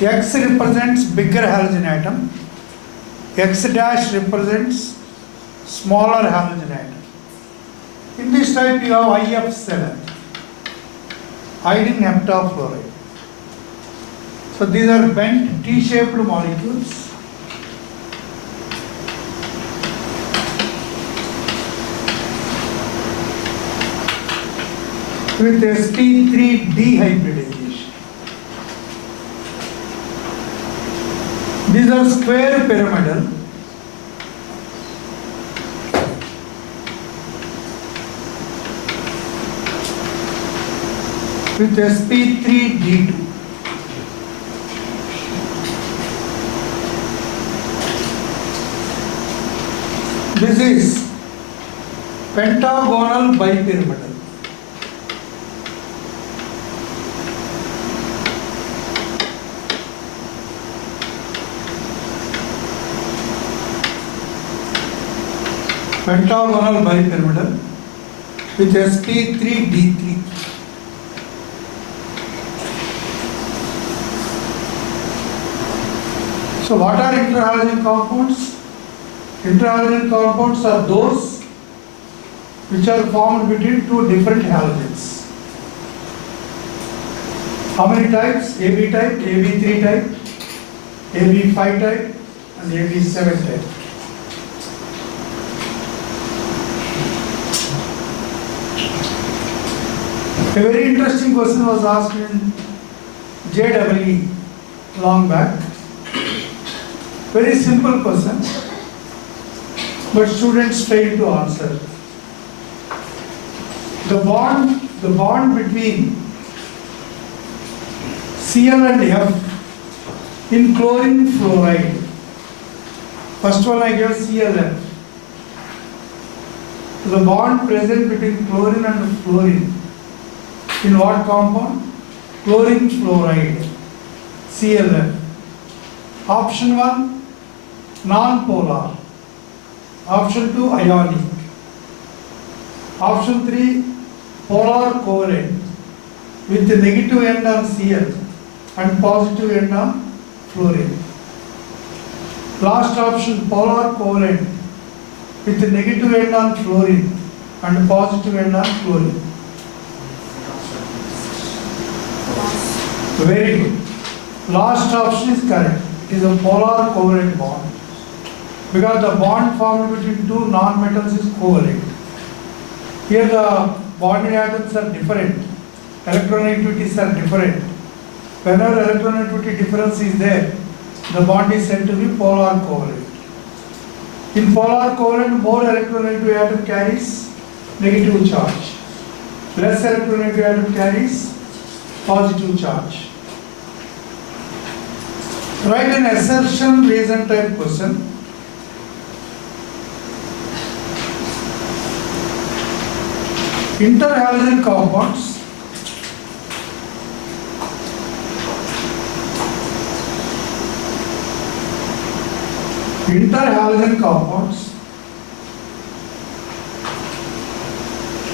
X represents bigger halogen atom, X dash represents smaller halogen atom. In this type you have IF7, iodine heptafluoride. So these are bent T-shaped molecules. With sp3 dehybridization. These are square pyramidal. With sp3d2. This is pentagonal bipyramidal. Pentagonal bipyramidal with sp3d3. So what are interhalogen compounds? Interhalogen compounds are those which are formed between two different halogens. How many types? AB type, AB3 type, AB5 type and AB7 type. A very interesting question was asked in JEE long back. Very simple question, but students fail to answer. The bond between Cl and F in chlorine fluoride. First one I gave ClF. The bond present between chlorine and fluorine. In what compound? Chlorine fluoride, ClF. Option 1, non-polar. Option 2, ionic. Option 3, polar covalent with the negative end on Cl and positive end on fluorine. Last option, polar covalent with the negative end on fluorine and positive end on fluorine. Very good. Last option is correct. It is a polar covalent bond. Because the bond formed between two non-metals is covalent. Here the bonding atoms are different. Electronegativities are different. Whenever electronegatividity difference is there, the bond is said to be polar covalent. In polar covalent, more electronegative atom carries negative charge. Less electronegative atom carries positive charge. Write an assertion reason type question. Interhalogen compounds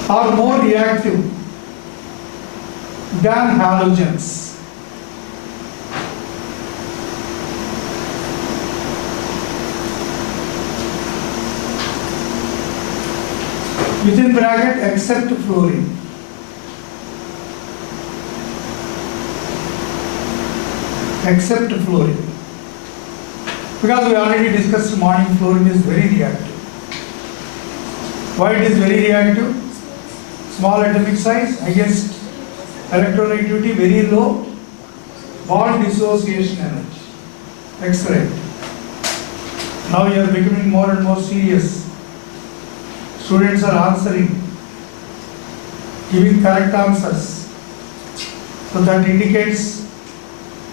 are more reactive than halogens. Within bracket, except fluorine. Except fluorine. Because we already discussed morning, fluorine is very reactive. Why it is very reactive? Small atomic size, highest electronegativity, very low, bond dissociation energy. Excellent. Now you are becoming more and more serious. Students are answering, giving correct answers. So that indicates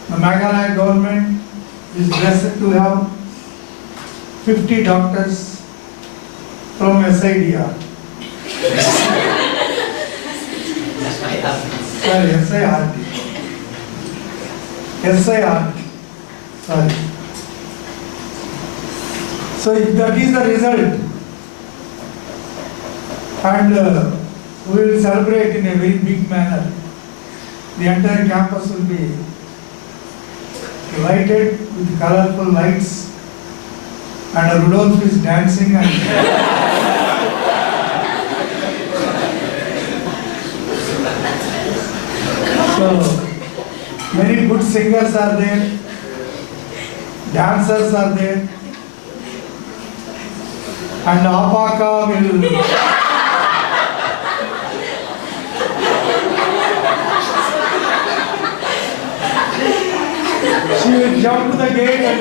the Meghalaya government is blessed to have 50 doctors from SIDR. That's my happiness. Sorry, SIRT. SIRT. Sorry. So if that is the result, and we will celebrate in a very big manner. The entire campus will be lighted with colorful lights, and Rudolph is dancing and so many good singers are there, dancers are there, and Apaka will she will jump to the gate and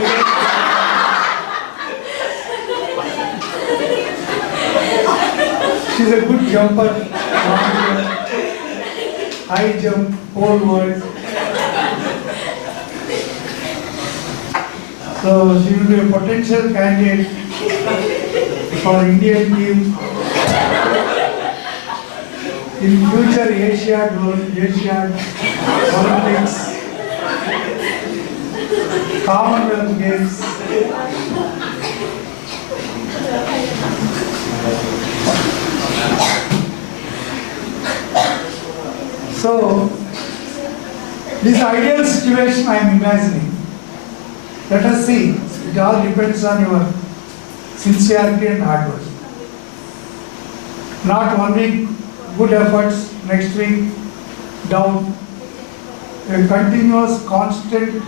she's a good jumper, high jump, whole world. So she will be a potential candidate for Indian team in future Asiad Olympics, Commonwealth Games. So, this ideal situation I am imagining. Let us see. It all depends on your sincerity and hard work. Not 1 week good efforts, next week down. A continuous, constant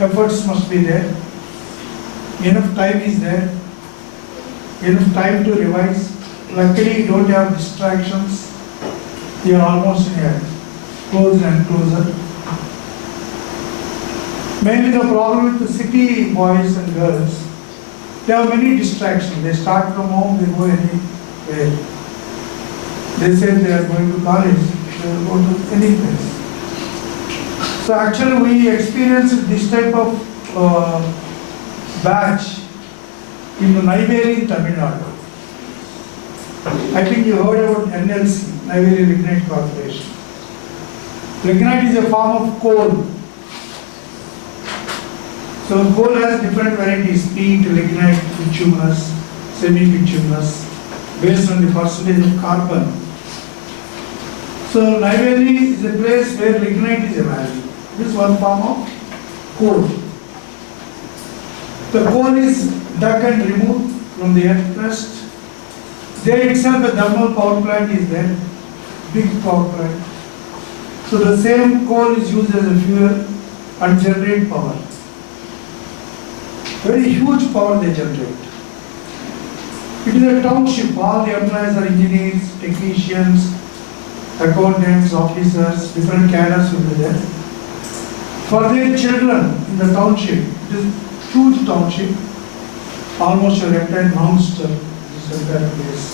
efforts must be there. Enough time is there. Enough time to revise. Luckily, you don't have distractions. You are almost here, closer and closer. Mainly the problem with the city boys and girls, they have many distractions. They start from home, they go anywhere. They say they are going to college, they will go to any place. So actually we experienced this type of batch in the Neyveli, Tamil Nadu. I think you heard about NLC, Neyveli Lignite Corporation. Lignite is a form of coal. So coal has different varieties, peat, lignite, bituminous, semi-bituminous, based on the percentage of carbon. So Neyveli is a place where lignite is available. This is one form of coal. The coal is dug and removed from the earth crust. There itself a thermal power plant is there, big power plant. So the same coal is used as a fuel and generate power. Very huge power they generate. It is a township. All the employees are engineers, technicians, accountants, officers, different cadres will be there. For their children in the township, it is huge township, almost a rectangle monster, this entire place.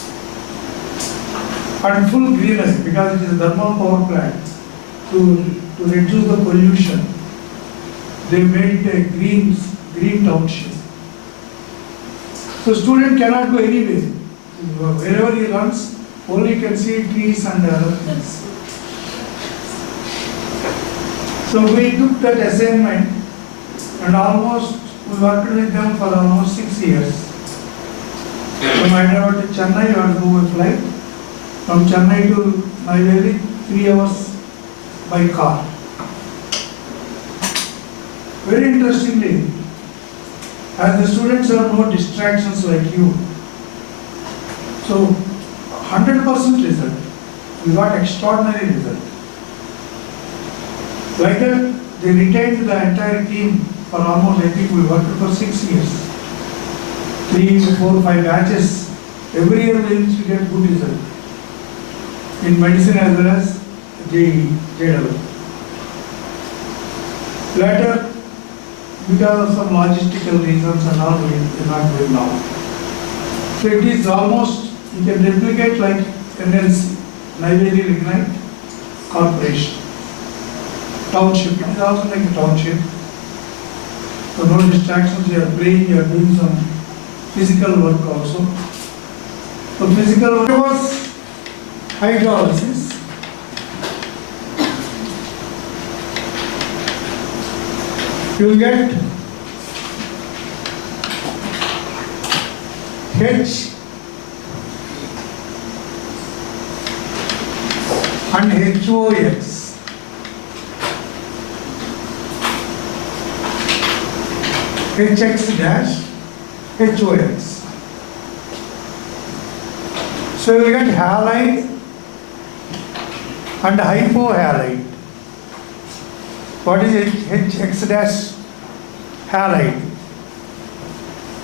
And full greenery because it is a thermal power plant. To reduce the pollution, they made it a green township. So student cannot go anywhere. Wherever he runs, only can see trees and other things. So we took that assignment and we worked with them for almost 6 years. From Hyderabad to Chennai, we had to go with flight. From Chennai to Neyveli, 3 hours by car. Very interestingly, as the students have no distractions like you, so 100% result. We got extraordinary result. Like that, they retained the entire team for almost, I think we worked for 6 years. 3, 4, 5 batches. Every year we used to get good result. In medicine as well as JEE. Later, because of some logistical reasons and all, we cannot do it now. So it is almost, you can replicate like NLC, Neyveli Lignite Corporation. Township, it is also like a township. So no distractions, you are playing, you are doing some physical work also. So physical work was hydrolysis. You will get H and HOX. HX dash HOX. So you will get halide and hypohalide. What is HX dash halide?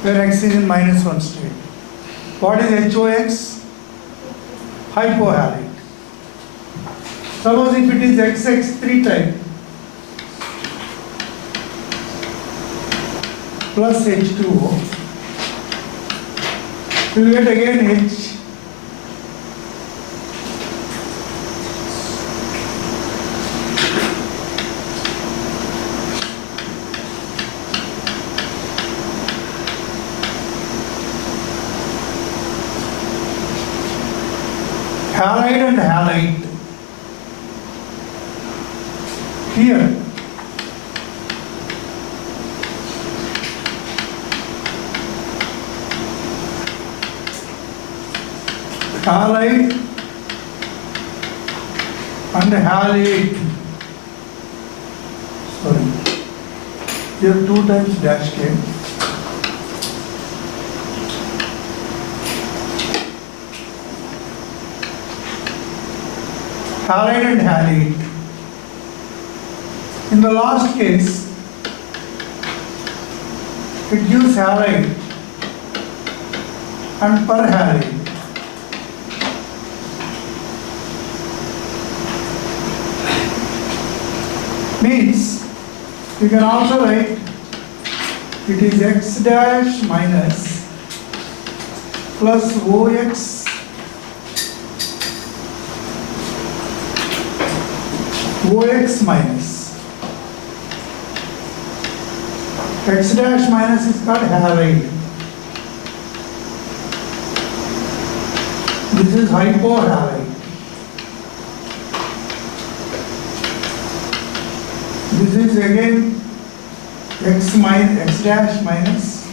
Where X is in -1 state. What is HOX? Hypohalide. Suppose if it is XX3 type plus H2O, you will get again H halide and halide. Here halide and halide. Sorry, here 2 times dash came. Halide and halide. In the last case, it gives halide and perhalide. Means you can also write it is X dash minus plus OX OX minus. X dash minus is called halide. This is hypohalide. This is again X dash minus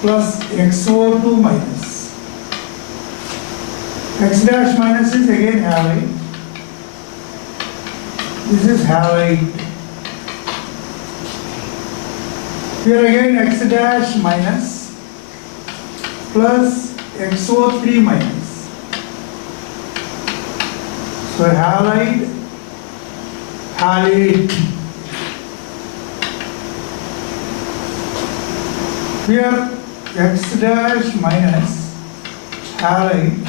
plus XO2 minus. X dash minus is again halide. This is halide. Here again X dash minus plus XO3 minus. So halide, halide. Here X dash minus halide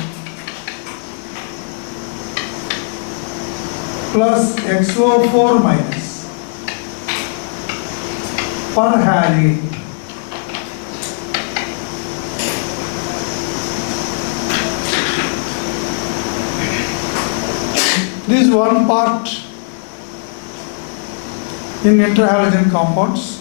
plus XO4 minus perhalide. This is one part in interhalogen compounds.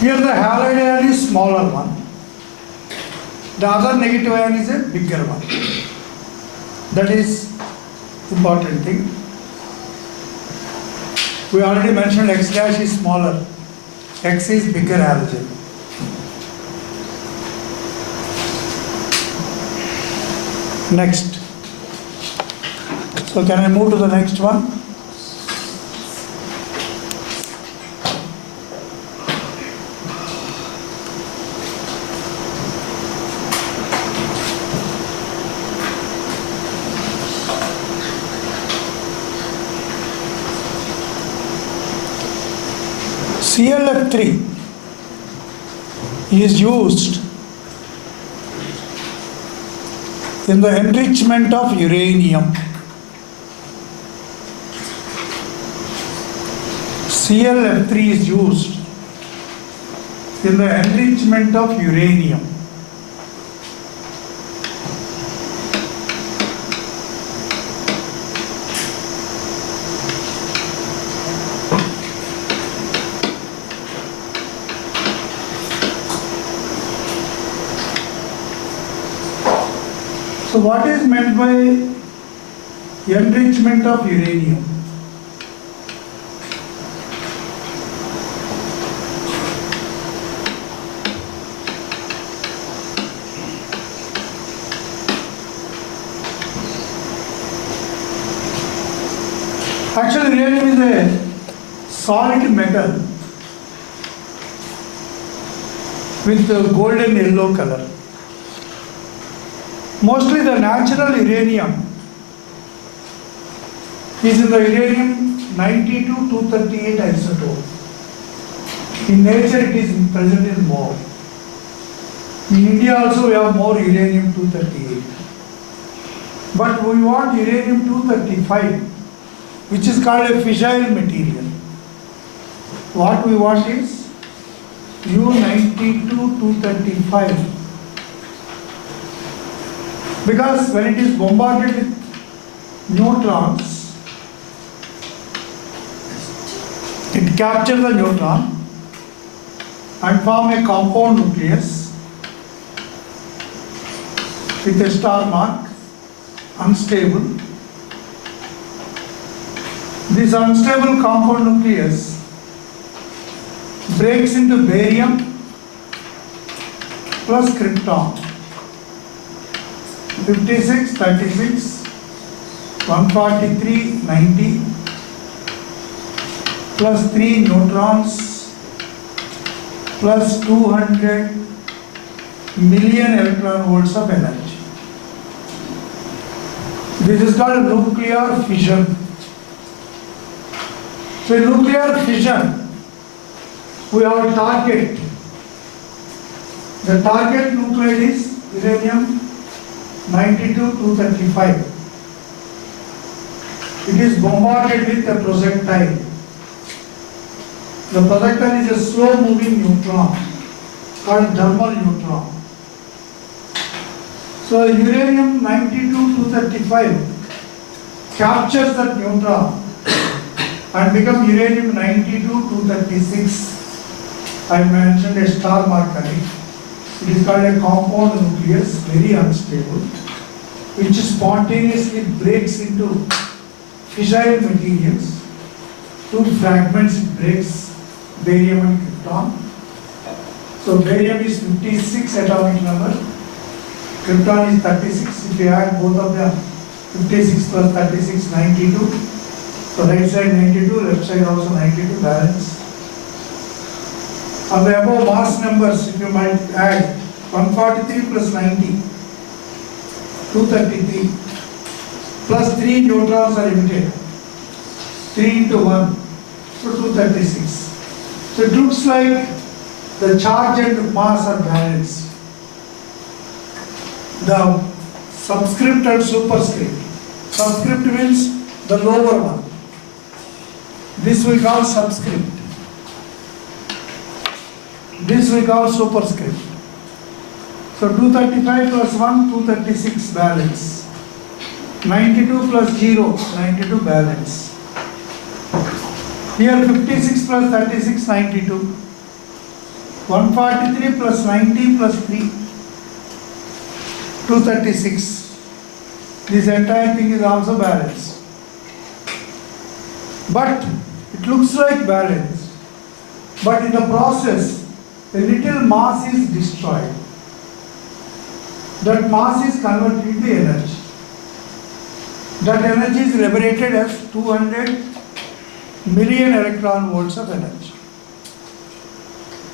Here the halide ion is smaller one. The other negative ion is a bigger one. That is important thing. We already mentioned X dash is smaller. X is bigger halogen. Next. So can I move to the next one? ClF3 is used in the enrichment of uranium. ClF3 is used in the enrichment of uranium. So what is meant by enrichment of uranium? Actually, uranium is a solid metal with a golden yellow color. Mostly the natural uranium is in the uranium-92 238 isotope. In nature it is present in more. In India also we have more uranium-238. But we want uranium-235, which is called a fissile material. What we want is U-92-235. Because when it is bombarded with neutrons, it captures the neutron and form a compound nucleus with a star mark, unstable. This unstable compound nucleus breaks into barium plus krypton. 56, 36, 143, 90, plus 3 neutrons, plus 200 million electron volts of energy. This is called nuclear fission. So in nuclear fission, we have a target. The target nuclide is uranium-92-235. It is bombarded with a projectile. The projectile is a slow moving neutron called thermal neutron. So uranium-92-235 captures that neutron and becomes uranium-92-236. I mentioned a star mark on it. It is called a compound nucleus, very unstable, which spontaneously breaks into fissile materials. Two fragments it breaks, barium and krypton. So barium is 56 atomic number, krypton is 36. If you add both of them, 56 plus 36, 92. So right side 92, left side also 92, balance. On the above mass numbers, if you might add 143 plus 90, 233, plus 3 neutrons are emitted, 3 into 1, so 236. So it looks like the charge and mass are balanced. The subscript and superscript. Subscript means the lower one. This we call subscript. This we call superscript. So 235 plus 1, 236 balance. 92 plus 0, 92 balance. Here 56 plus 36, 92. 143 plus 90 plus 3, 236. This entire thing is also balanced. But it looks like balanced. But in the process, a little mass is destroyed. That mass is converted into energy. That energy is liberated as 200 million electron volts of energy.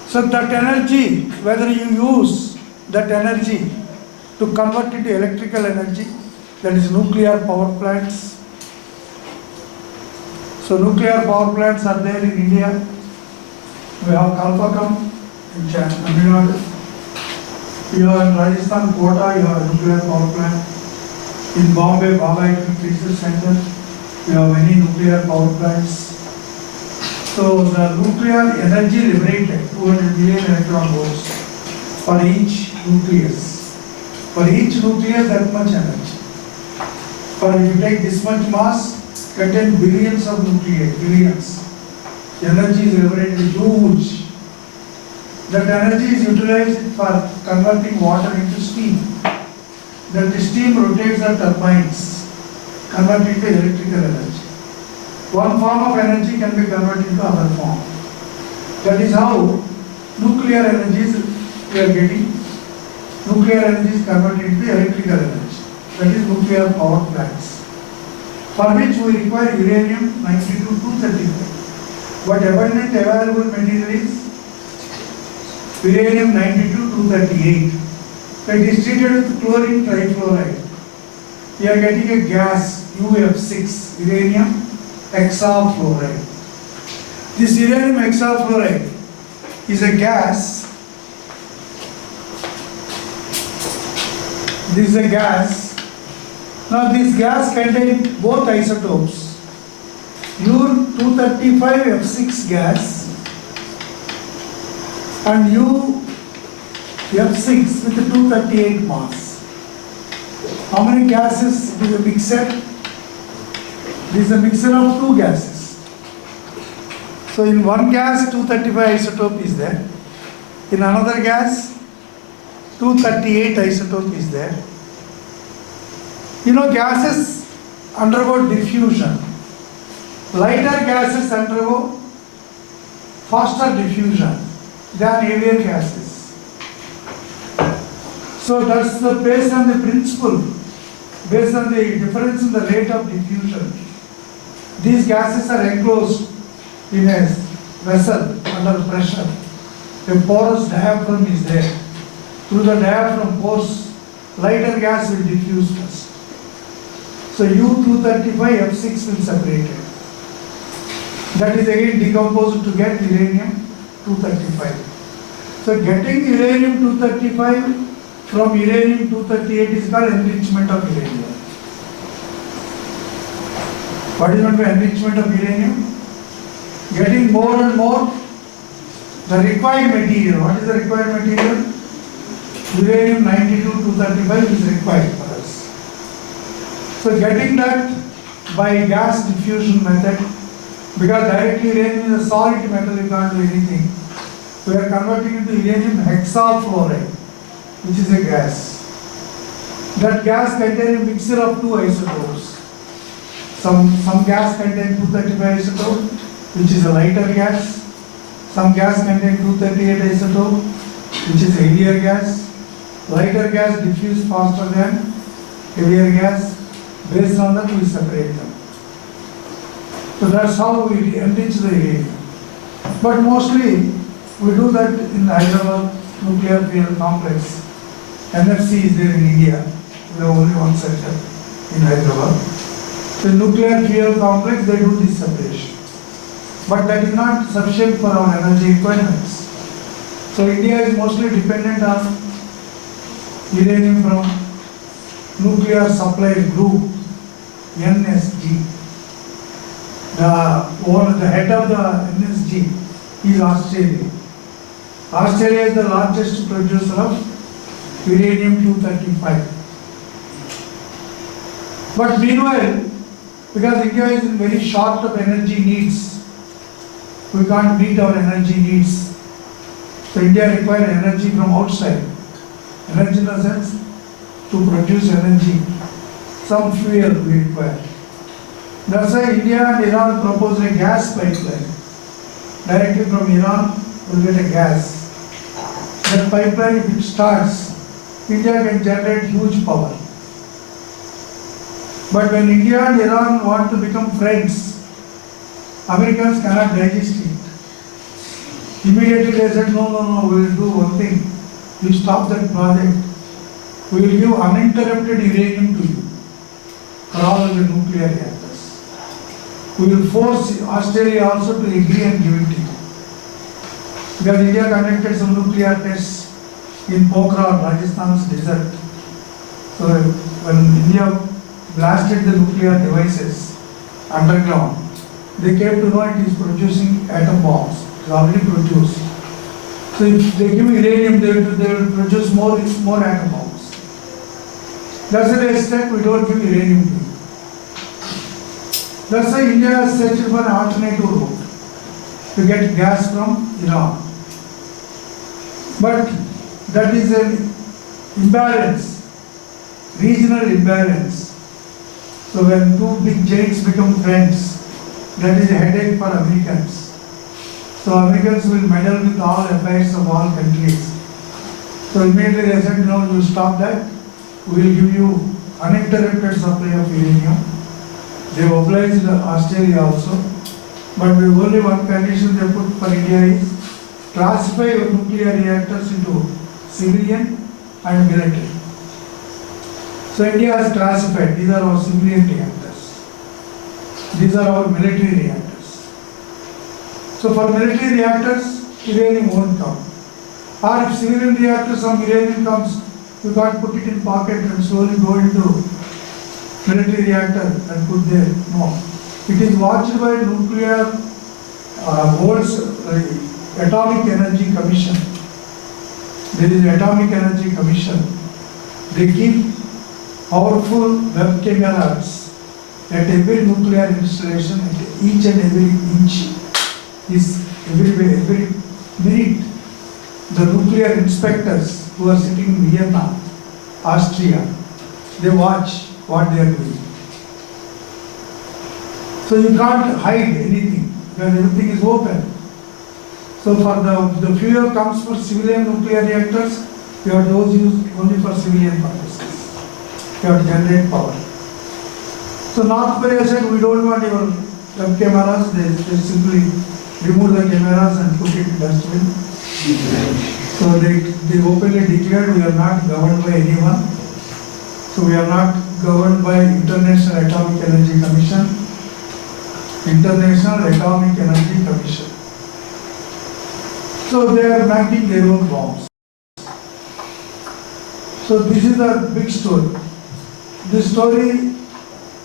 So that energy, whether you use that energy to convert into electrical energy, that is nuclear power plants. So nuclear power plants are there in India. We have Kalpakam in Tamil Nadu. You have in Rajasthan, Kota, you have a nuclear power plant. In Bombay, Baba Atomic Research Center, you have many nuclear power plants. So the nuclear energy liberated 200 billion electron volts for each nucleus. For each nucleus that much energy. For if you take this much mass, contain billions of nuclei, billions. Energy is liberated huge. That energy is utilized for converting water into steam. That steam rotates the turbines, converting to electrical energy. One form of energy can be converted into other form. That is how nuclear energies we are getting. Nuclear energy is converted into electrical energy. That is nuclear power plants. For which we require uranium-235. But abundant available material is uranium-238. It is treated with chlorine trifluoride. We are getting a gas UF6, uranium hexafluoride. This uranium hexafluoride is a gas. This is a gas. Now this gas contains both isotopes. U-235F6 gas and U-F6 with a 238 mass. How many gases is a mixture? This is a mixture of two gases. So in one gas 235 isotope is there. In another gas 238 isotope is there. You know, gases undergo diffusion. Lighter gases undergo faster diffusion than heavier gases. So that's based on the principle, based on the difference in the rate of diffusion. These gases are enclosed in a vessel under pressure. A porous diaphragm is there. Through the diaphragm pores, lighter gas will diffuse first. So U-235F6 will separate it. That is again decomposed to get uranium-235. So getting uranium-235 from uranium-238 is called enrichment of uranium. What is meant by enrichment of uranium? Getting more and more the required material. What is the required material? Uranium-235 is required for us. So getting that by gas diffusion method, because directly uranium is a solid metal, you can't do anything. We are converting into uranium hexafluoride, which is a gas. That gas contains a mixture of two isotopes. Some gas contains 235 isotope, which is a lighter gas. Some gas contains 238 isotope, which is a heavier gas. Lighter gas diffuse faster than heavier gas. Based on that, we separate them. So that's how we enrich the uranium. But mostly, we do that in the Hyderabad nuclear fuel complex. NFC is there in India. We have only one center in Hyderabad. The nuclear fuel complex, they do this separation. But that is not sufficient for our energy requirements. So India is mostly dependent on uranium from nuclear supply group, NSG. The head of the NSG is Australia. Australia is the largest producer of uranium-235. But meanwhile, because India is very short of energy needs, we can't meet our energy needs. So India requires energy from outside. Energy in the sense to produce energy. Some fuel we require. That's why India and Iran proposed a gas pipeline. Directly from Iran, we'll get a gas. That pipeline, if it starts, India can generate huge power. But when India and Iran want to become friends, Americans cannot digest it. Immediately they said, no, we will do one thing. You stop that project. We will give uninterrupted uranium to you for all the nuclear reactors. We will force Australia also to agree and give it to you. Because India conducted some nuclear tests in Pokhran, Rajasthan's desert. So when India blasted the nuclear devices underground, they came to know it is producing atom bombs. It's already produced. So if they give uranium, they will produce more atom bombs. That's why they said we don't give uranium to you. That's why India has searched for an alternative route to get gas from Iran. But that is an imbalance, regional imbalance. So when two big giants become friends, that is a headache for Americans. So Americans will meddle with all affairs of all countries. So immediately they said, no, you stop that. We will give you uninterrupted supply of uranium. They obliged Australia also. But the only one condition they put for India is classify your nuclear reactors into civilian and military. So India has classified, these are our civilian reactors. These are our military reactors. So for military reactors, uranium won't come. Or if civilian reactors, some uranium comes, you can't put it in pocket and slowly go into military reactor and put there. No. It is watched by nuclear Atomic Energy Commission. There is Atomic Energy Commission. They keep powerful web cameras at every nuclear installation, at each and every inch is every minute. The nuclear inspectors who are sitting in Vienna, Austria, they watch what they are doing. So you can't hide anything because everything is open. So for the fuel comes for civilian nuclear reactors, you have those used only for civilian purposes. You have to generate power. So North Korea said, we don't want your web cameras, they simply remove the cameras and put it in dustbin. So they openly declared we are not governed by anyone. So we are not governed by International Atomic Energy Commission. International Atomic Energy Commission. So they are making their own bombs. So this is a big story. This story,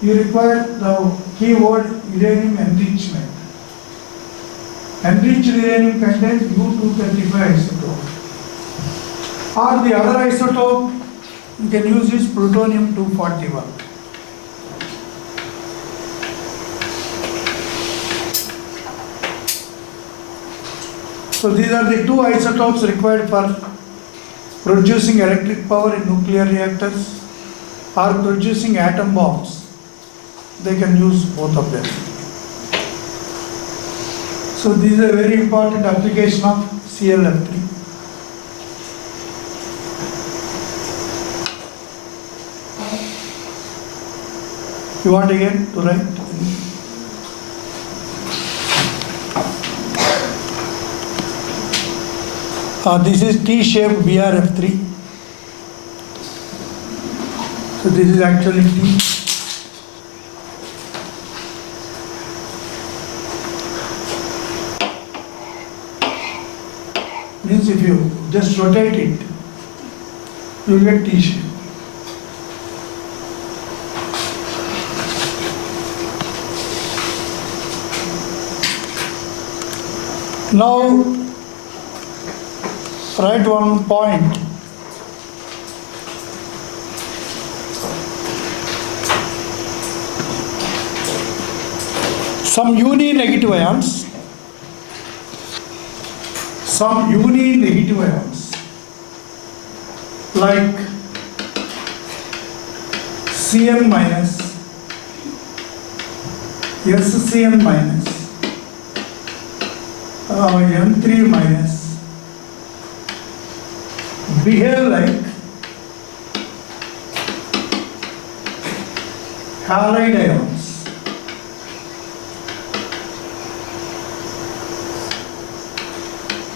you require the keyword uranium enrichment. Enriched uranium contains U-235 isotope. Or the other isotope you can use is plutonium-241. So these are the two isotopes required for producing electric power in nuclear reactors or producing atom bombs. They can use both of them. So this is a very important application of CLF3. You want again to write? This is T-shaped BRF3. So this is actually T. Means if you just rotate it, you will get T-shape. Now, write one point. Some uni-negative ions, like Cn minus, SCn minus, N3 minus, behave like halide ions.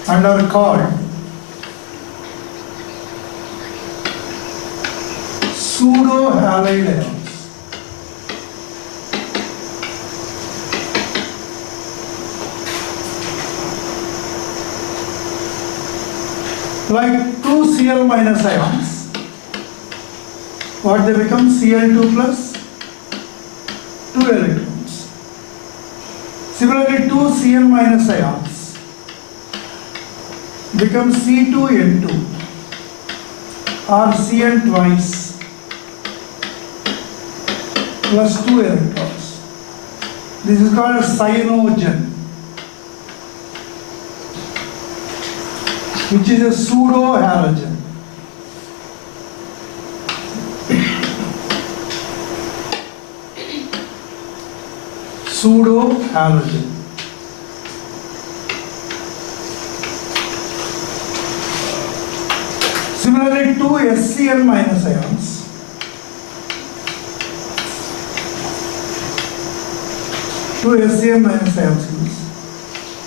And are called pseudo-halide ions. Like two Cl minus ions, what they become? Cl2 plus 2 electrons. Similarly, two Cn minus ions become C2N2 or Cn twice plus 2 electrons. This is called a cyanogen, which is a pseudo halogen. Pseudo halogen. Similarly, two SCl minus ions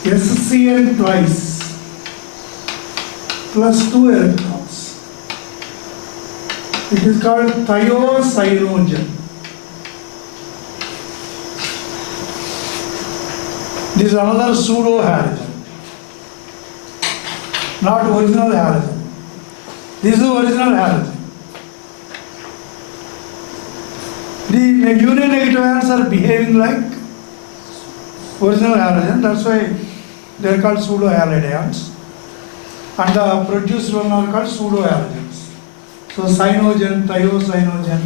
SCn twice plus 2 electrons. It is called thiocyanogen. This is another pseudo halogen, not original halogen. This is the original halogen. The union negative ions are behaving like original halogen, that's why they are called pseudo halide ions. And the produced one are called pseudo halogens. So cyanogen, thiocyanogen,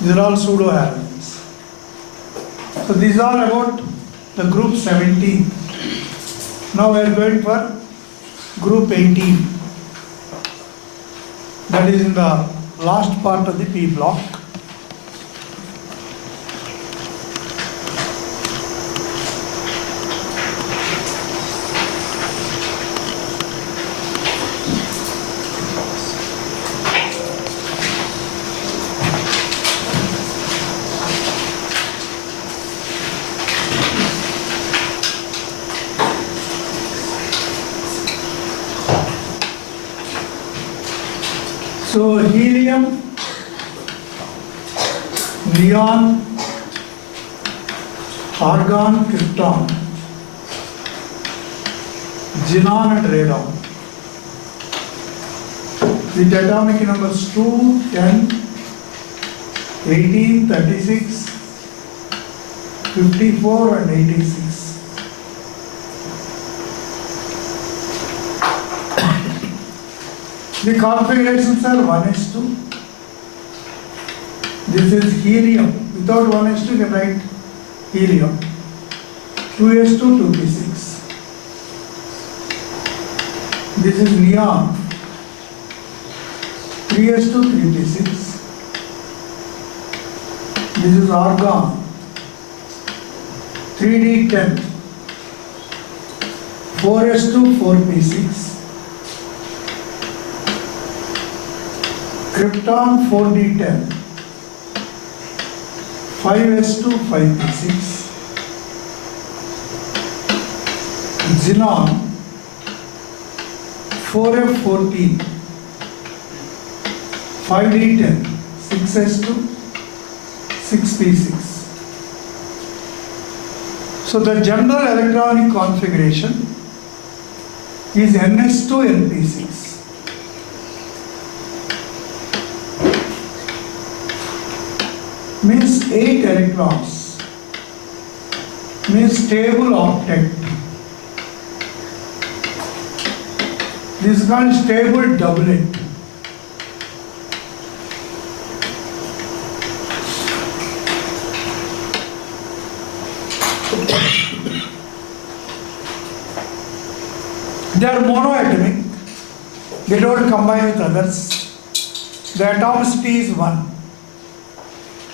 these are all pseudo halogens. So these are about the group 17. Now we are going for group 18. That is in the last part of the P block. So helium, neon, argon, krypton, xenon and radon with atomic numbers 2, 10, 18, 36, 54 and 86. The configurations are 1s2. This is helium. Without 1s2, you can write helium. 2s2, 2p6. This is neon. 3s2, 3p6. This is argon. 3d10. 4s2, 4p6. Krypton 4d10, 5s2, 5p6, xenon 4f14, 5d10, 6s2, 6p6. So the general electronic configuration is ns2 np6. Means 8 electrons, means stable octet. This is called stable doublet. They are monoatomic, they don't combine with others. The atomicity is 1.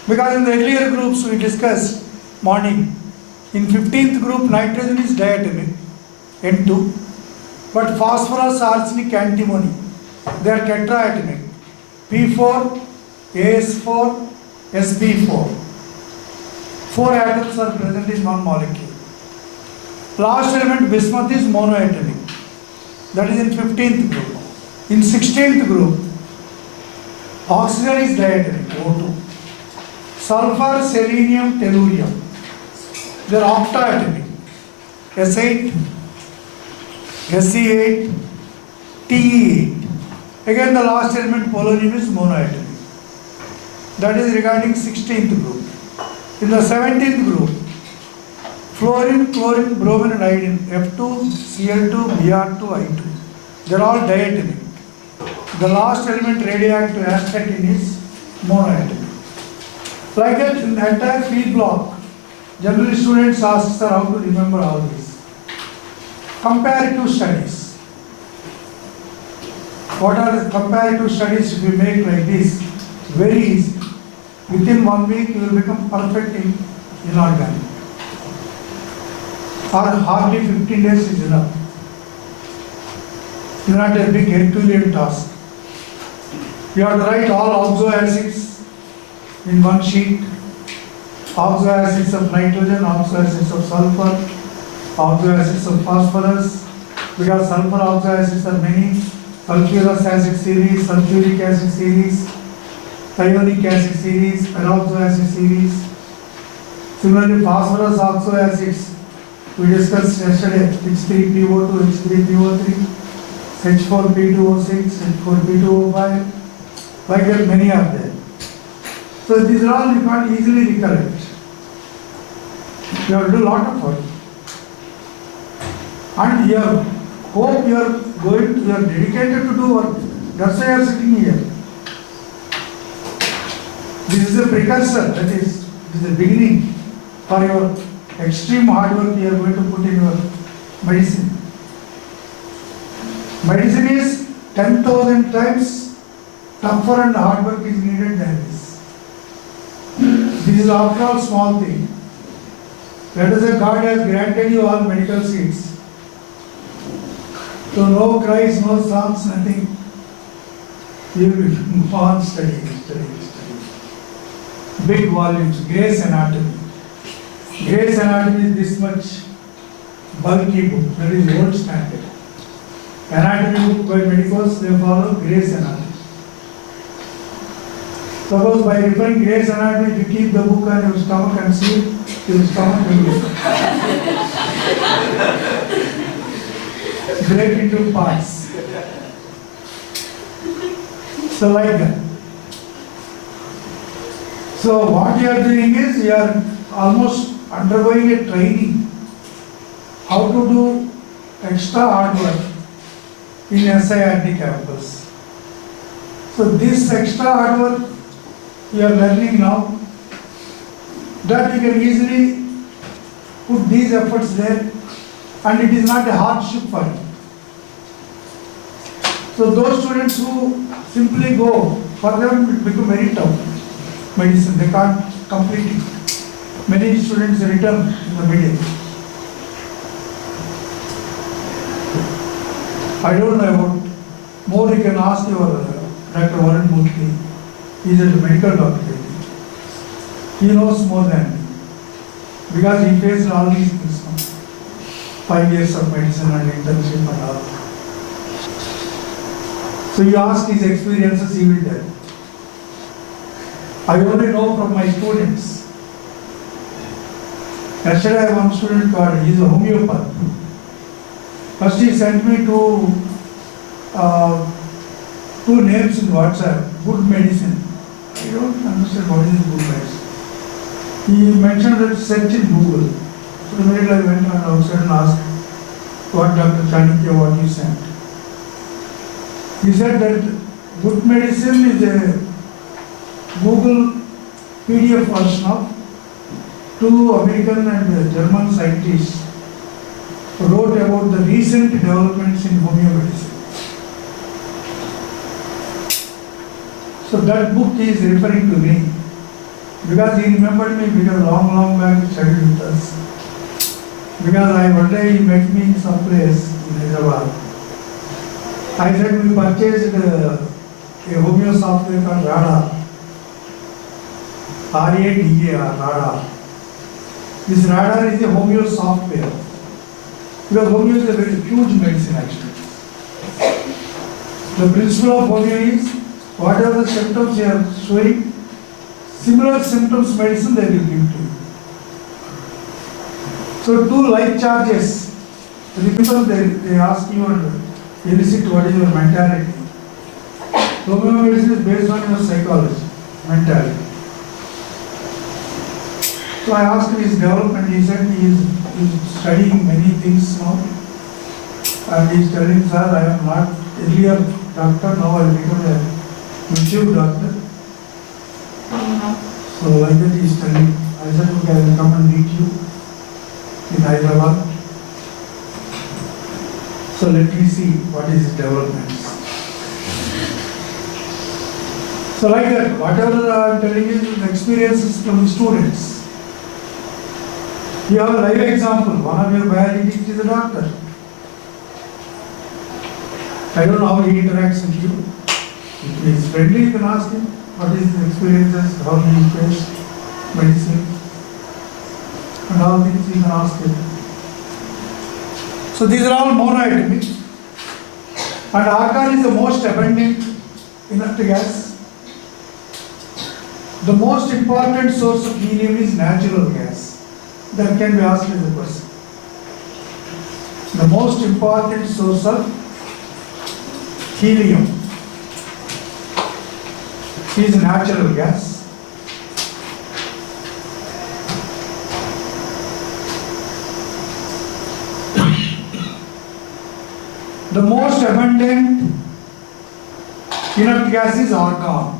Because in the earlier groups we discussed morning, in 15th group nitrogen is diatomic, N2, but phosphorus, arsenic, antimony, they are tetraatomic, P4, AS4, SB4. 4 atoms are present in one molecule. Last element bismuth is monoatomic, that is in 15th group. In 16th group, oxygen is diatomic, O2. Sulfur, selenium, tellurium, they are octaatomic, S8, Se8, Te8. Again the last element polonium is monoatomic. That is regarding 16th group. In the 17th group, Fluorine, chlorine, bromine and iodine, F2, Cl2, Br2, I2. They are all diatomic. The last element radioactive as 13 is monoatomic. Like that in the entire field block, generally students ask sir how to remember all this. Comparative studies. What are the comparative studies if you make like this? Very easy. Within 1 week you will become perfect in inorganic. Or hardly 15 days is enough. It's not a big Herculean task. You have to write all oxo acids in one sheet. Oxo acids of nitrogen, oxo acids of sulfur, oxo acids of phosphorus. Because sulfur oxo acids are many. Sulfurous acid series, sulfuric acid series, thionic acid series, peroxo acid series. Similarly, phosphorus oxo acids we discussed yesterday, H3PO2, H3PO3, H4P2O6, H4P2O5, like that many are there. So these are all you can't easily recollect. You have to do a lot of work. And you hope you are dedicated to do work. That's why you are sitting here. This is a precursor, that is the beginning for your extreme hard work you are going to put in your medicine. Medicine is 10,000 times tougher and hard work is needed than this. This is after all small thing. Let us say God has granted you all medical seats. So no cries, no songs, nothing. You will move on studying. Big volumes, Gray's Anatomy. Gray's Anatomy is this much bulky book, that is old standard. Anatomy book by medicos, they follow Gray's Anatomy. Suppose by referring Gray's Anatomy, if you keep the book on your stomach and sleep, your stomach will break into parts. So like that. So what you are doing is you are almost undergoing a training how to do extra hard work in SIRT campus. So this extra hard work you are learning now, that you can easily put these efforts there and it is not a hardship for you. So those students who simply go, for them it becomes very tough. Medicine, they can't complete it. Many students return in the middle. I don't know about more. You can ask your Dr. Varun Murthy. He is a medical doctor. He knows more than me because he faced all these things. 5 years of medicine and internship and all. So you ask his experiences, he will tell. I only know from my students. Yesterday one student called, he is a homeopath. First he sent me two names in WhatsApp, good medicine. I don't understand what is good medicine. He mentioned that search in Google. So immediately I went outside and asked, what Dr. Chanitya, what you sent? He said that good medicine is a Google PDF version of two American and German scientists who wrote about the recent developments in homeomedicine. So that book he is referring to me because he remembered me because long back he studied with us. Because one day he met me in some place in Hyderabad. I said we purchased a homeo software called Radar. RADAR, Radar. This Radar is a homeo software. Because homeo is a very huge medicine actually. The principle of homeo is whatever the symptoms you are showing, similar symptoms medicine they will give to you. So two like charges. Remember they ask you and elicit what is your mentality. Homeo medicine is based on your psychology, mentality. So I asked him his development. He said he's studying many things now. And he's telling, sir, I am not earlier doctor, now I will become a mature doctor. So like that he is telling. I said, okay, I will come and meet you in Hyderabad. So let me see what is his developments. So like that, whatever I am telling you is experiences from the students. You have a live example. One of your biology teachers is a doctor. I don't know how he interacts with you. If he is friendly, you can ask him what is his experiences, how he faced medicine, and all things you can ask him. So these are all monoatomic. And argon is the most abundant inert gas. The most important source of helium is natural gas. That can be asked as a question. The most important source of helium is natural gas. The most abundant inert gas is argon.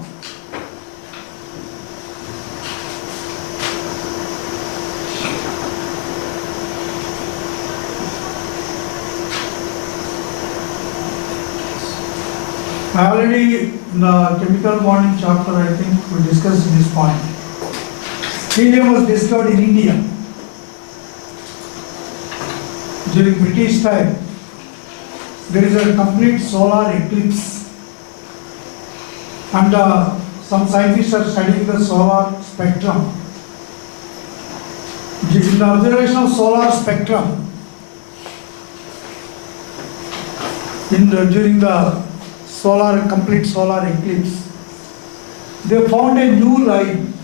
I already, in the chemical bonding chapter, I think we discussed this point. Helium was discovered in India during British time. There is a complete solar eclipse, and some scientists are studying the solar spectrum. In the observation of solar spectrum, during the complete solar eclipse, they found a new line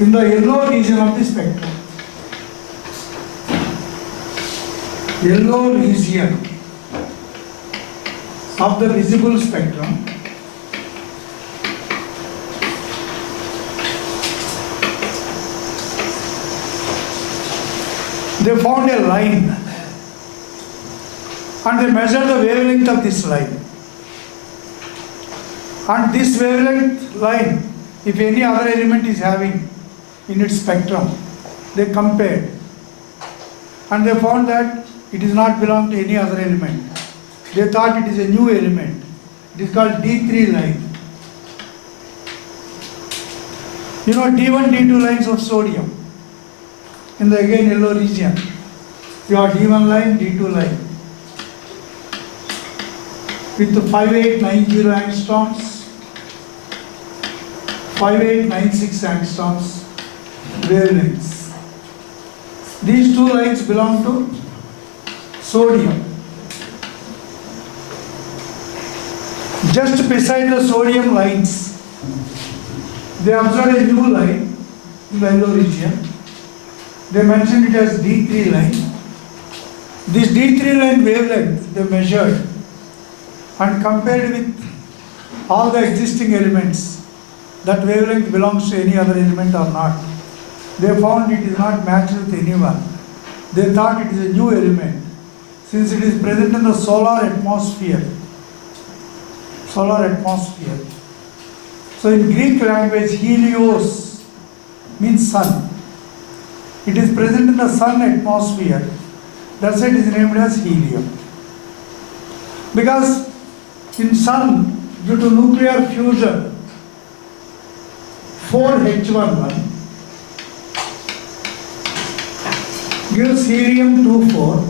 in the yellow region of the spectrum. Yellow region of the visible spectrum. They found a line and they measured the wavelength of this line. And this wavelength line, if any other element is having in its spectrum, they compared. And they found that it does not belong to any other element. They thought it is a new element. It is called D3 line. You know D1, D2 lines of sodium in the again yellow region. You have D1 line, D2 line with 5890 angstroms, 5896 angstroms wavelengths. These two lines belong to sodium. Just beside the sodium lines, they observed a new line in the yellow region. They mentioned it as D3 line. This D3 line wavelength they measured and compared with all the existing elements. That wavelength belongs to any other element or not. They found it is not matched with anyone. They thought it is a new element since it is present in the solar atmosphere. Solar atmosphere. So in Greek language, helios means sun. It is present in the sun atmosphere. That's why it is named as helium. Because in sun, due to nuclear fusion, 4H11 gives helium-24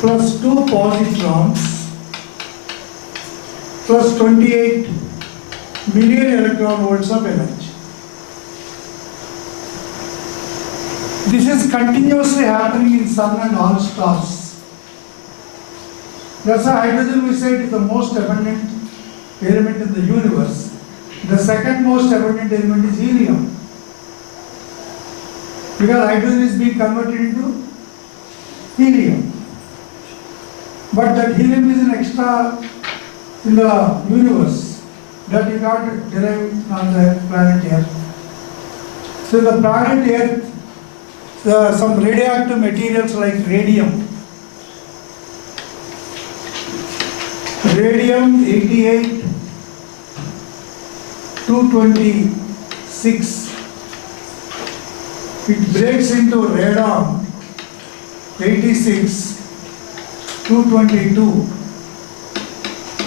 plus 2 positrons plus 28 million electron volts of energy. This is continuously happening in sun and all stars. That's why hydrogen we say it is the most abundant element in the universe. The second most abundant element is helium. Because hydrogen is being converted into helium. But that helium is an extra in the universe. that you got derived on the planet Earth. So in the planet Earth, some radioactive materials like radium 88 226, it breaks into radon 86 222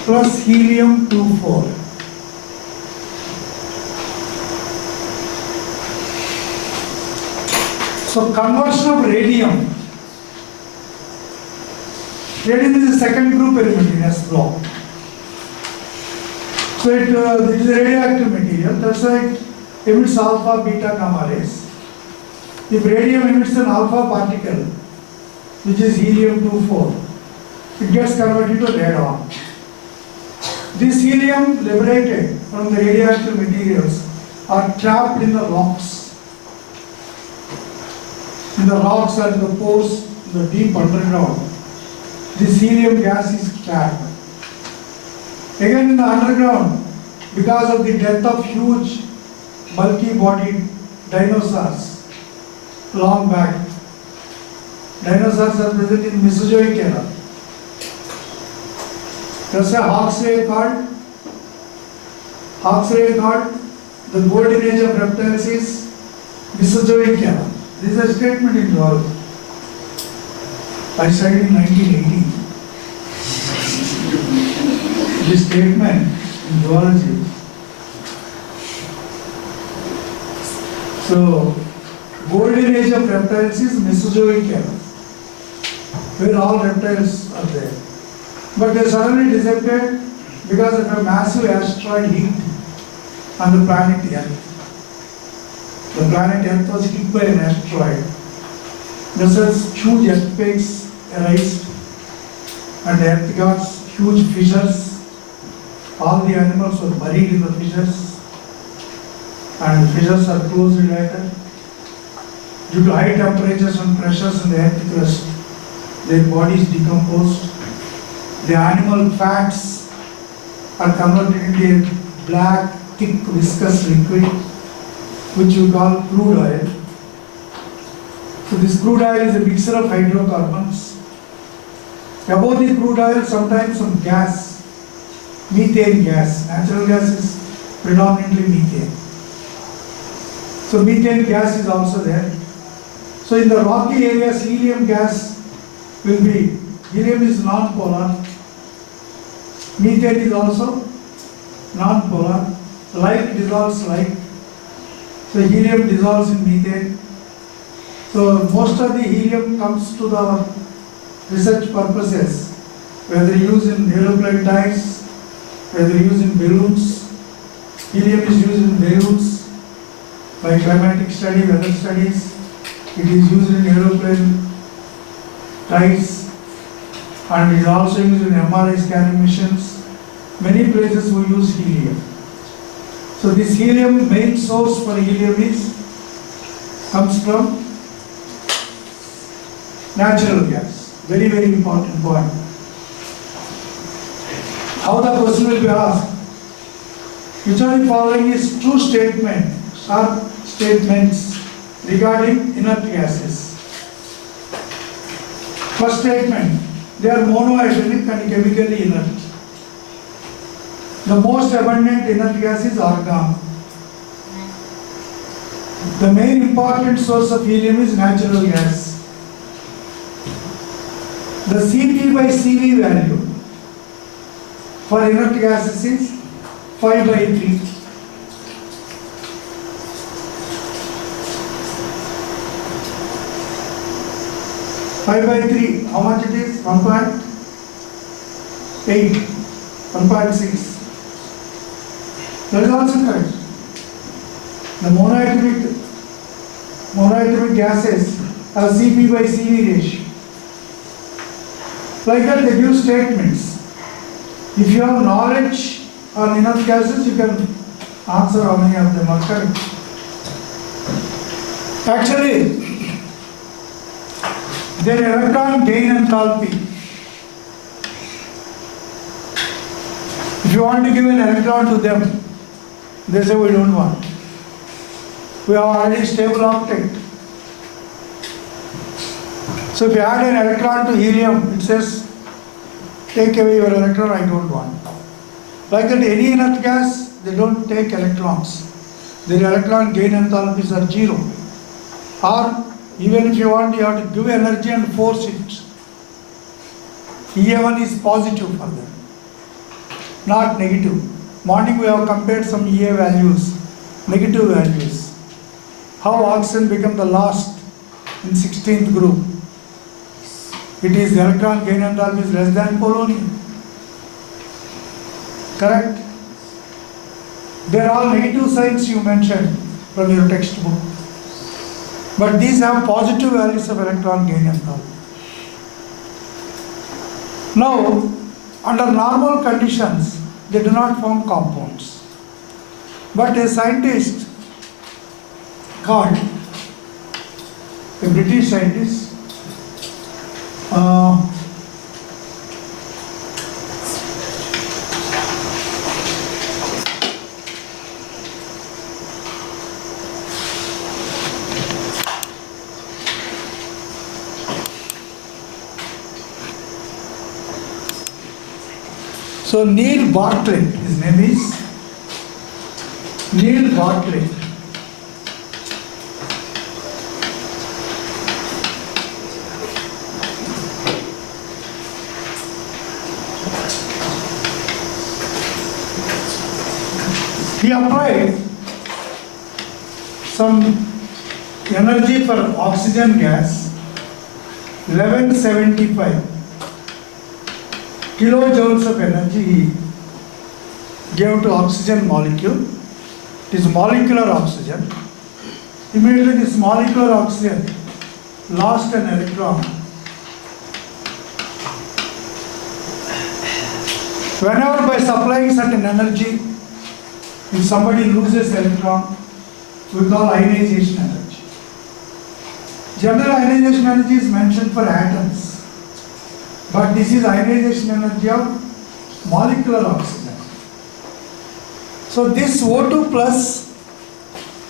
plus helium 24. So conversion of radium is the second group element in S block. So it is a radioactive material, that's why it emits alpha, beta, gamma rays. If radium emits an alpha particle, which is helium-24, it gets converted to radon. This helium liberated from the radioactive materials are trapped in the rocks. In the rocks or in the pores, in the deep underground, this helium gas is trapped. Again in the underground, because of the death of huge, bulky-bodied dinosaurs long back, dinosaurs are present in Mesozoic era. That's why Hawkesbury called the golden age of reptiles is Mesozoic era. This is a statement in zoology. I studied in 1980. This statement in zoology. So, golden age of reptiles is Mesozoic era, where all reptiles are there. But they suddenly disappeared because of a massive asteroid hit on the planet Earth. The planet Earth was hit by an asteroid. Thus, huge earthquakes arise, and the Earth got huge fissures. All the animals were buried in the fissures, and the fissures are closely related. Due to high temperatures and pressures in the earth crust, their bodies decomposed. The animal fats are converted into a black, thick, viscous liquid, which we call crude oil. So this crude oil is a mixture of hydrocarbons. Above the crude oil, sometimes some gas, methane gas. Natural gas is predominantly methane. So methane gas is also there. So in the rocky areas, helium gas will be, helium is non-polar, methane is also non-polar, light dissolves light, so helium dissolves in methane. So most of the helium comes to the research purposes, whether used in aeroplane tires, whether used in balloons. Helium is used in balloons by climatic study, weather studies. It is used in aeroplane tires, and it is also used in MRI scanning missions. Many places we use helium. So this helium, main source for helium comes from natural gas. Very, very important point. How the question will be asked? Which of the following is true statement, sharp statements regarding inert gases? First statement, they are monoatomic and chemically inert. The most abundant inert gas is argon. The main important source of helium is natural gas. The Cp by Cv value for inert gases is 5 by 3. Five by 3, how much it is? 1.8, 1.6. That is also correct. The monoatomic gases have Cp by Cv ratio. Like that, they give statements. If you have knowledge on inert gases, you can answer how many of them are correct. Actually, their electron gain enthalpy. If you want to give an electron to them, they say we don't want. We have already stable octet. So if you add an electron to helium, it says, take away your electron, I don't want. Like that, any inert gas, they don't take electrons. Their electron gain enthalpies are 0. Or even if you want, you have to give energy and force it. EA1 is positive for them, not negative. Morning we have compared some EA values, negative values. How oxygen become the last in 16th group. It is the electron gain enthalpy is less than polonium. Correct? They are all negative signs you mentioned from your textbook. But these have positive values of electron gain enthalpy. Now, under normal conditions, they do not form compounds. But a scientist called, a British scientist, so Neil Bartlett, his name is Neil Bartlett. He applied some energy for oxygen gas, 1175 kilojoules of energy he gave to oxygen molecule. It is molecular oxygen. Immediately this molecular oxygen lost an electron. Whenever by supplying certain energy, if somebody loses electron, we call ionization energy. General ionization energy is mentioned for atoms. But this is ionization energy of molecular oxygen. So this O2 plus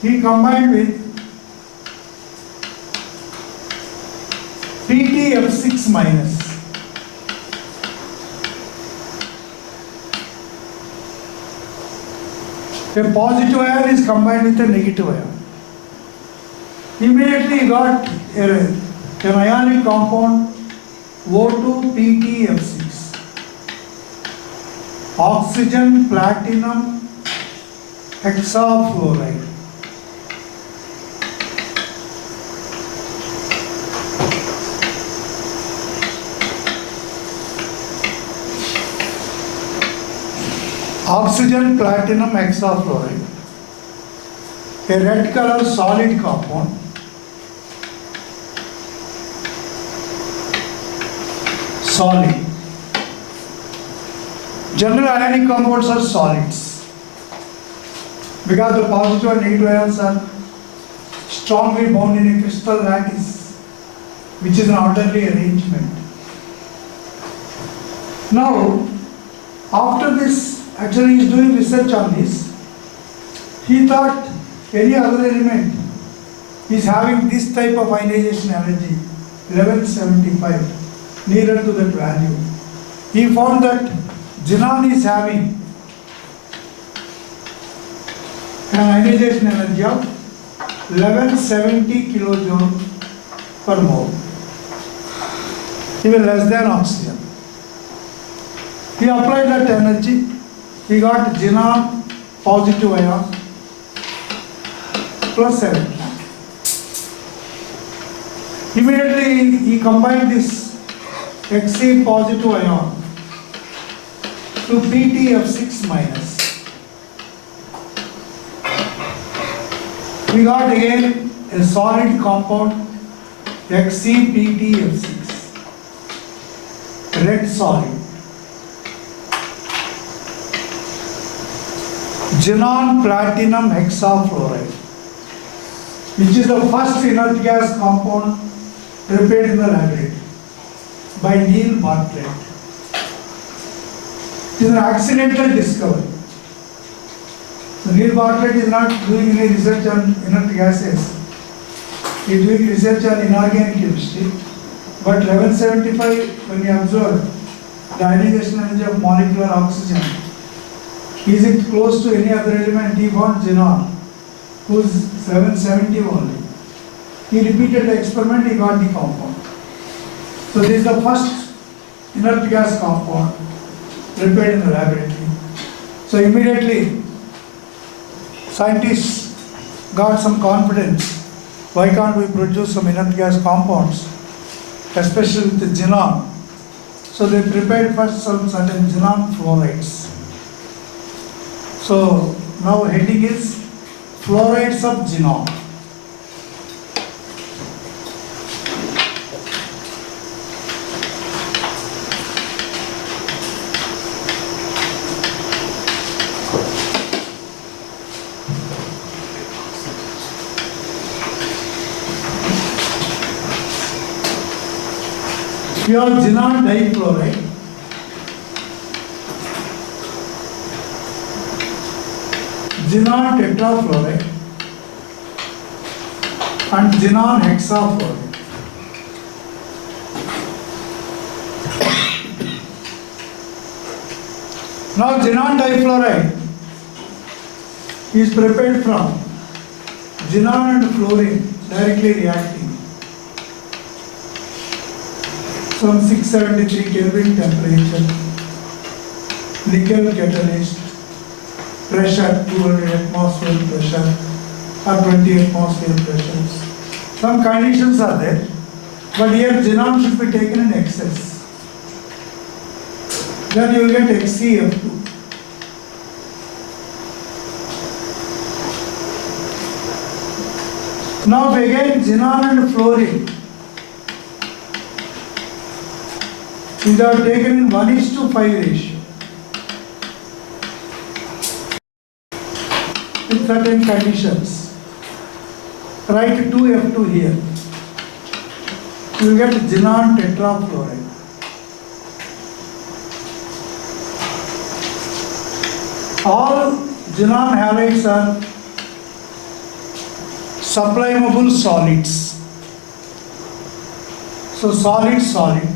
he combined with PtF6 minus. A positive ion is combined with a negative ion. Immediately he got an ionic compound O2PtF6, oxygen platinum hexafluoride. Oxygen platinum hexafluoride, a red color solid compound. Solid. General ionic compounds are solids because the positive and negative ions are strongly bound in a crystal lattice, which is an orderly arrangement. Now, after this, actually he is doing research on this, he thought any other element is having this type of ionization energy, 1175. Nearer to that value. He found that xenon is having an ionization energy of 1170 kilojoule per mole, even less than oxygen. He applied that energy, he got xenon positive ion plus electron. Immediately he combined this Xe positive ion to PtF6 minus. We got again a solid compound XePtF6, red solid. Xenon platinum hexafluoride, which is the first inert gas compound prepared in the laboratory by Neil Bartlett. It is an accidental discovery. So Neil Bartlett is not doing any research on inert gases. He is doing research on inorganic chemistry. But 1175, when he observed the ionization energy of molecular oxygen, is it close to any other element? He found xenon, whose 770 only. He repeated the experiment, he got the compound. So this is the first inert gas compound prepared in the laboratory. So immediately scientists got some confidence. Why can't we produce some inert gas compounds, especially with the xenon? So they prepared first some certain xenon fluorides. So now heading is fluorides of xenon. You have xenon difluoride, xenon tetrafluoride, and xenon hexafluoride. Now xenon difluoride is prepared from xenon and fluorine directly reacting. Some 673 Kelvin temperature, nickel catalyst, pressure 200 atmosphere pressure or 20 atmosphere pressures. Some conditions are there, but here xenon should be taken in excess. Then you will get HCF2. Now again xenon and fluorine, these are taken in 1:5 ratio with certain conditions. Write 2F2 here. You will get xenon tetrafluoride. All xenon halides are sublimable solids. So solid.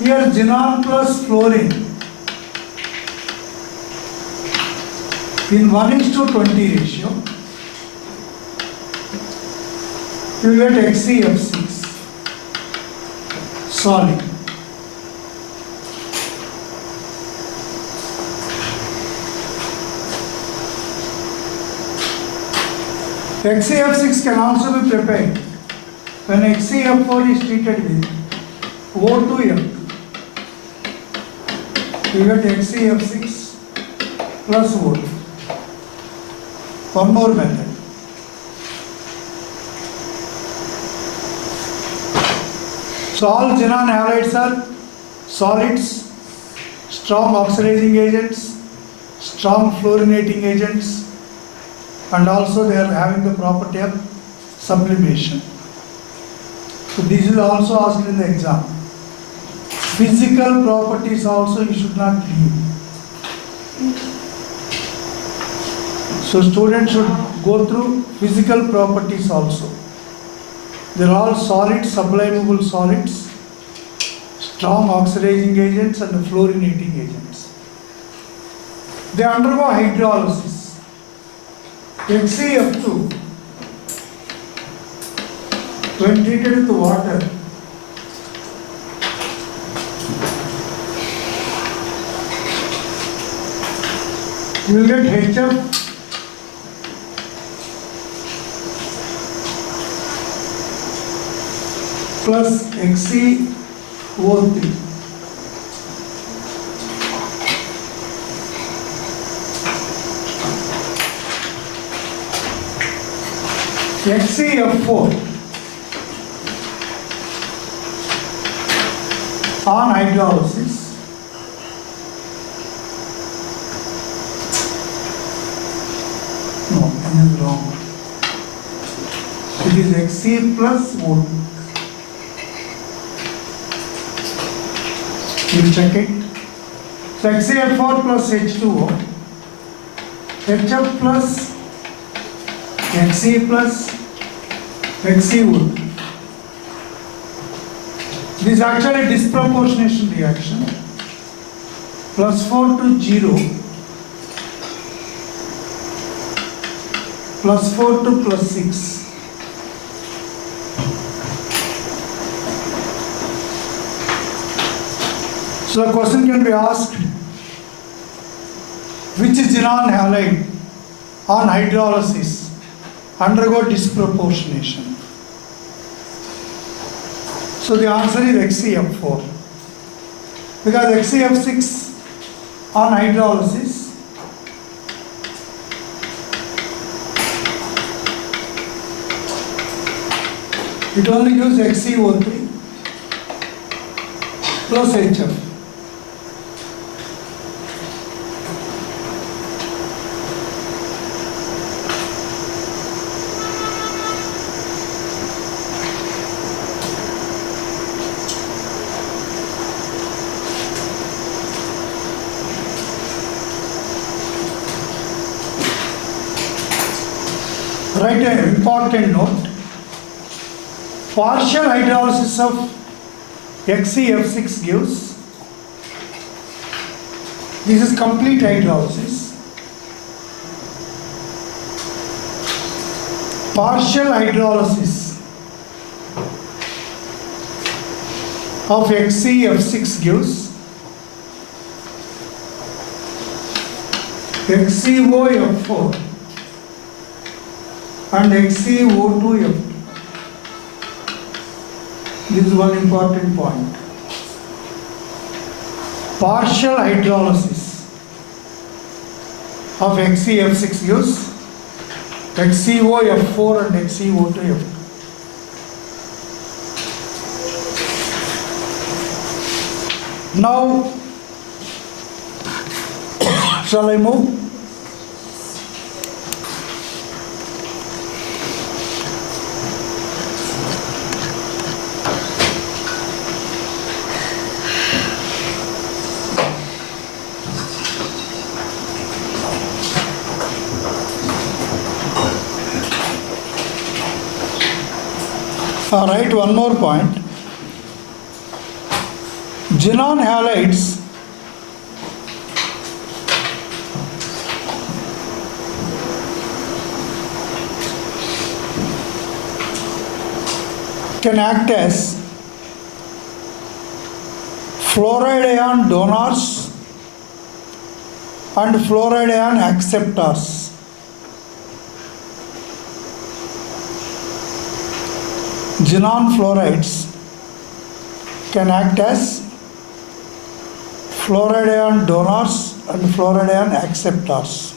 Here xenon plus fluorine in 1:20 ratio, you get HCF6 solid. HCF6 can also be prepared when HCF4 is treated with O2F. You get HCF6 plus O2. One more method. So all xenon halides are solids, strong oxidizing agents, strong fluorinating agents, and also they are having the property of sublimation. So this is also asked in the exam. Physical properties also you should not leave. So students should go through physical properties also. They are all solids, sublimable solids, strong oxidizing agents and fluorinating agents. They undergo hydrolysis. HCF2, when treated with water, you will get HF plus HCO3. HCF4 on hydrolysis no, it is wrong. It is Hc plus O2. You check it. So HCl4 plus H2O, HF plus Hc plus Hc would. This is actually disproportionation reaction. Plus 4 to 0, plus 4 to plus 6. So the question can be asked, which xenon halide on hydrolysis undergo disproportionation? So the answer is HCF4. Because HCF6 on hydrolysis it only gives HCO3 plus HF. Write an important note. Partial hydrolysis of HCF6 gives, this is complete hydrolysis. Partial hydrolysis of HCF6 gives HCOF4 and HCO2F2. This is one important point. Partial hydrolysis of HCF6 gives HCOF4 and HCO2F2. Now, shall I move? All right, one more point. Xenon halides can act as fluoride ion donors and fluoride ion acceptors. Xenon fluorides can act as fluoride ion donors and fluoride ion acceptors.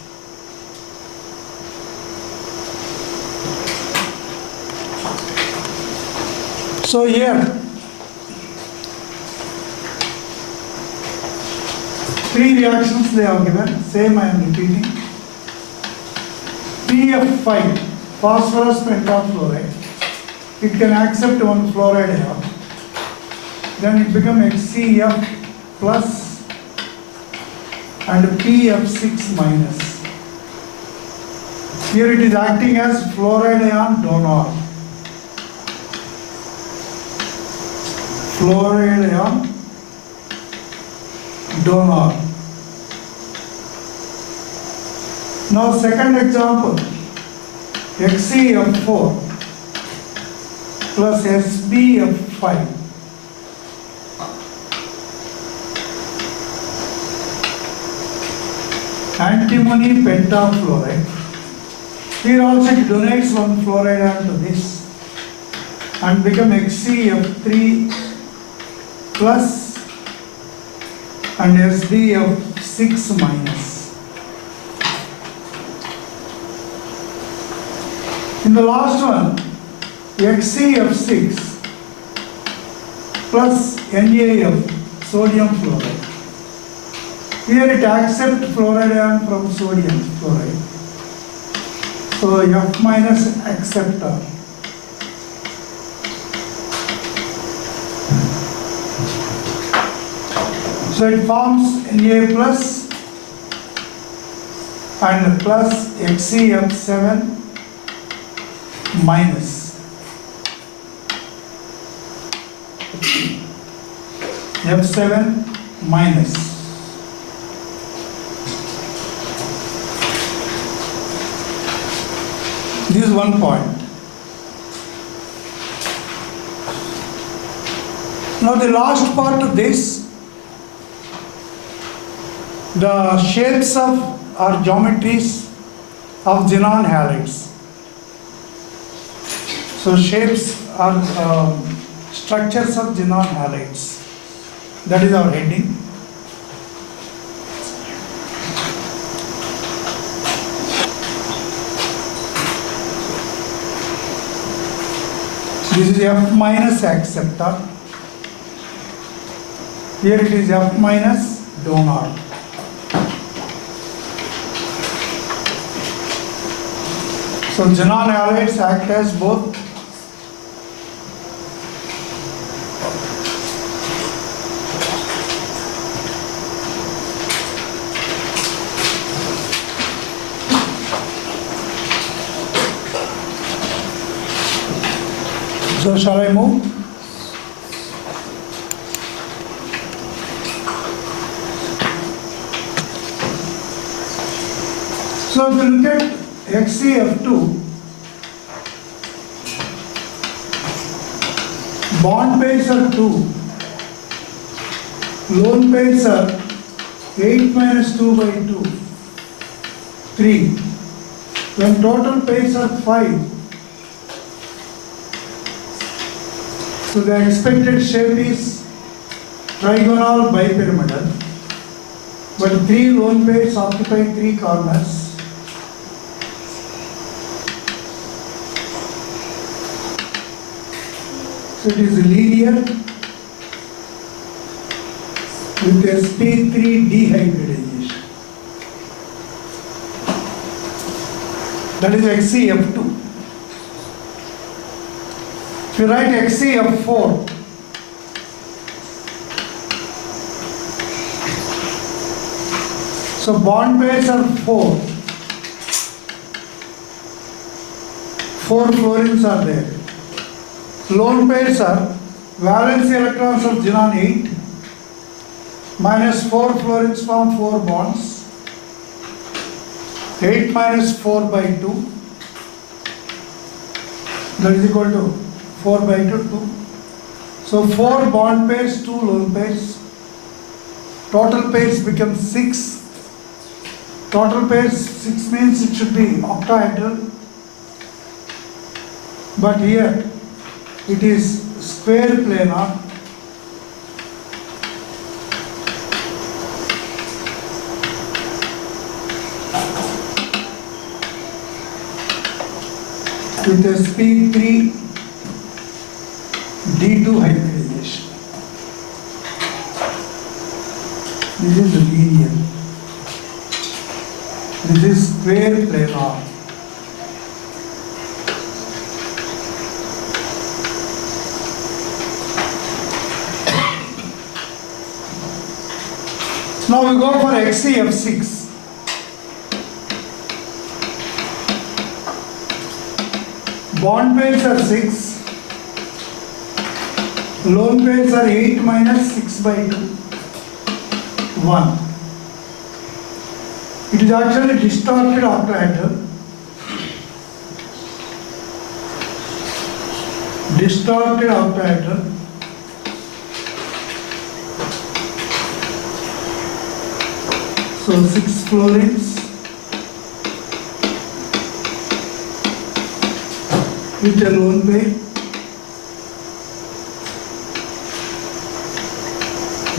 So here, three reactions they have given, same I am repeating. PF5, phosphorus pentafluoride, it can accept one fluoride ion. Then it becomes HCF plus and PF6 minus. Here it is acting as fluoride ion donor. Fluoride ion donor. Now second example, HCF4 plus SbF5. Antimony pentafluoride. Here also it donates one fluoride ion to this and become HCF3 plus and SbF6 minus. In the last one, HCF6 plus NaF, sodium fluoride. Here it accepts fluoride ion from sodium fluoride. So F minus acceptor. So So it forms Na plus and plus HCF7 minus F7 minus. This is one point. Now the last part of this, the shapes of or geometries of xenon halides. So shapes are structures of xenon halides. That is our heading. This is F minus acceptor. Here it is F minus donor. So xenon halides act as both So shall I move? So if you look at HCF2, bond pairs are 2, lone pairs are 8 minus 2 by 2, 3. When total pairs are 5, so the expected shape is trigonal bipyramidal, but 3 lone pairs occupy 3 corners. So it is linear with sp3 dehybridization. That is HCF2. If you write HCF4, so bond pairs are 4. 4 fluorines are there. Lone pairs are valence electrons of xenon 8 minus 4 fluorines form 4 bonds. 8 minus 4 by 2, that is equal to 4 by 2, 2. So 4 bond pairs, 2 lone pairs. Total pairs become 6. Total pairs 6 means it should be octahedral. But here it is square planar. With sp3 d2 hybridization. This is linear. This is square planar. Now we go for HCF6. Bond pairs are 6. Lone pairs are 8 minus 6 by 2. 1. It is actually distorted octahedral. Distorted octahedral. So 6 fluorines with a lone pair.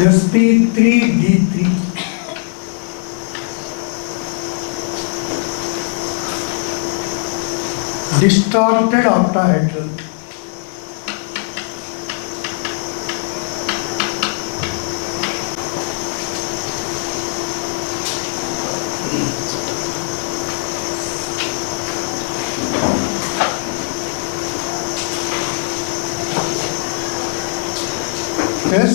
sp3d3. Distorted octahedral. Yes?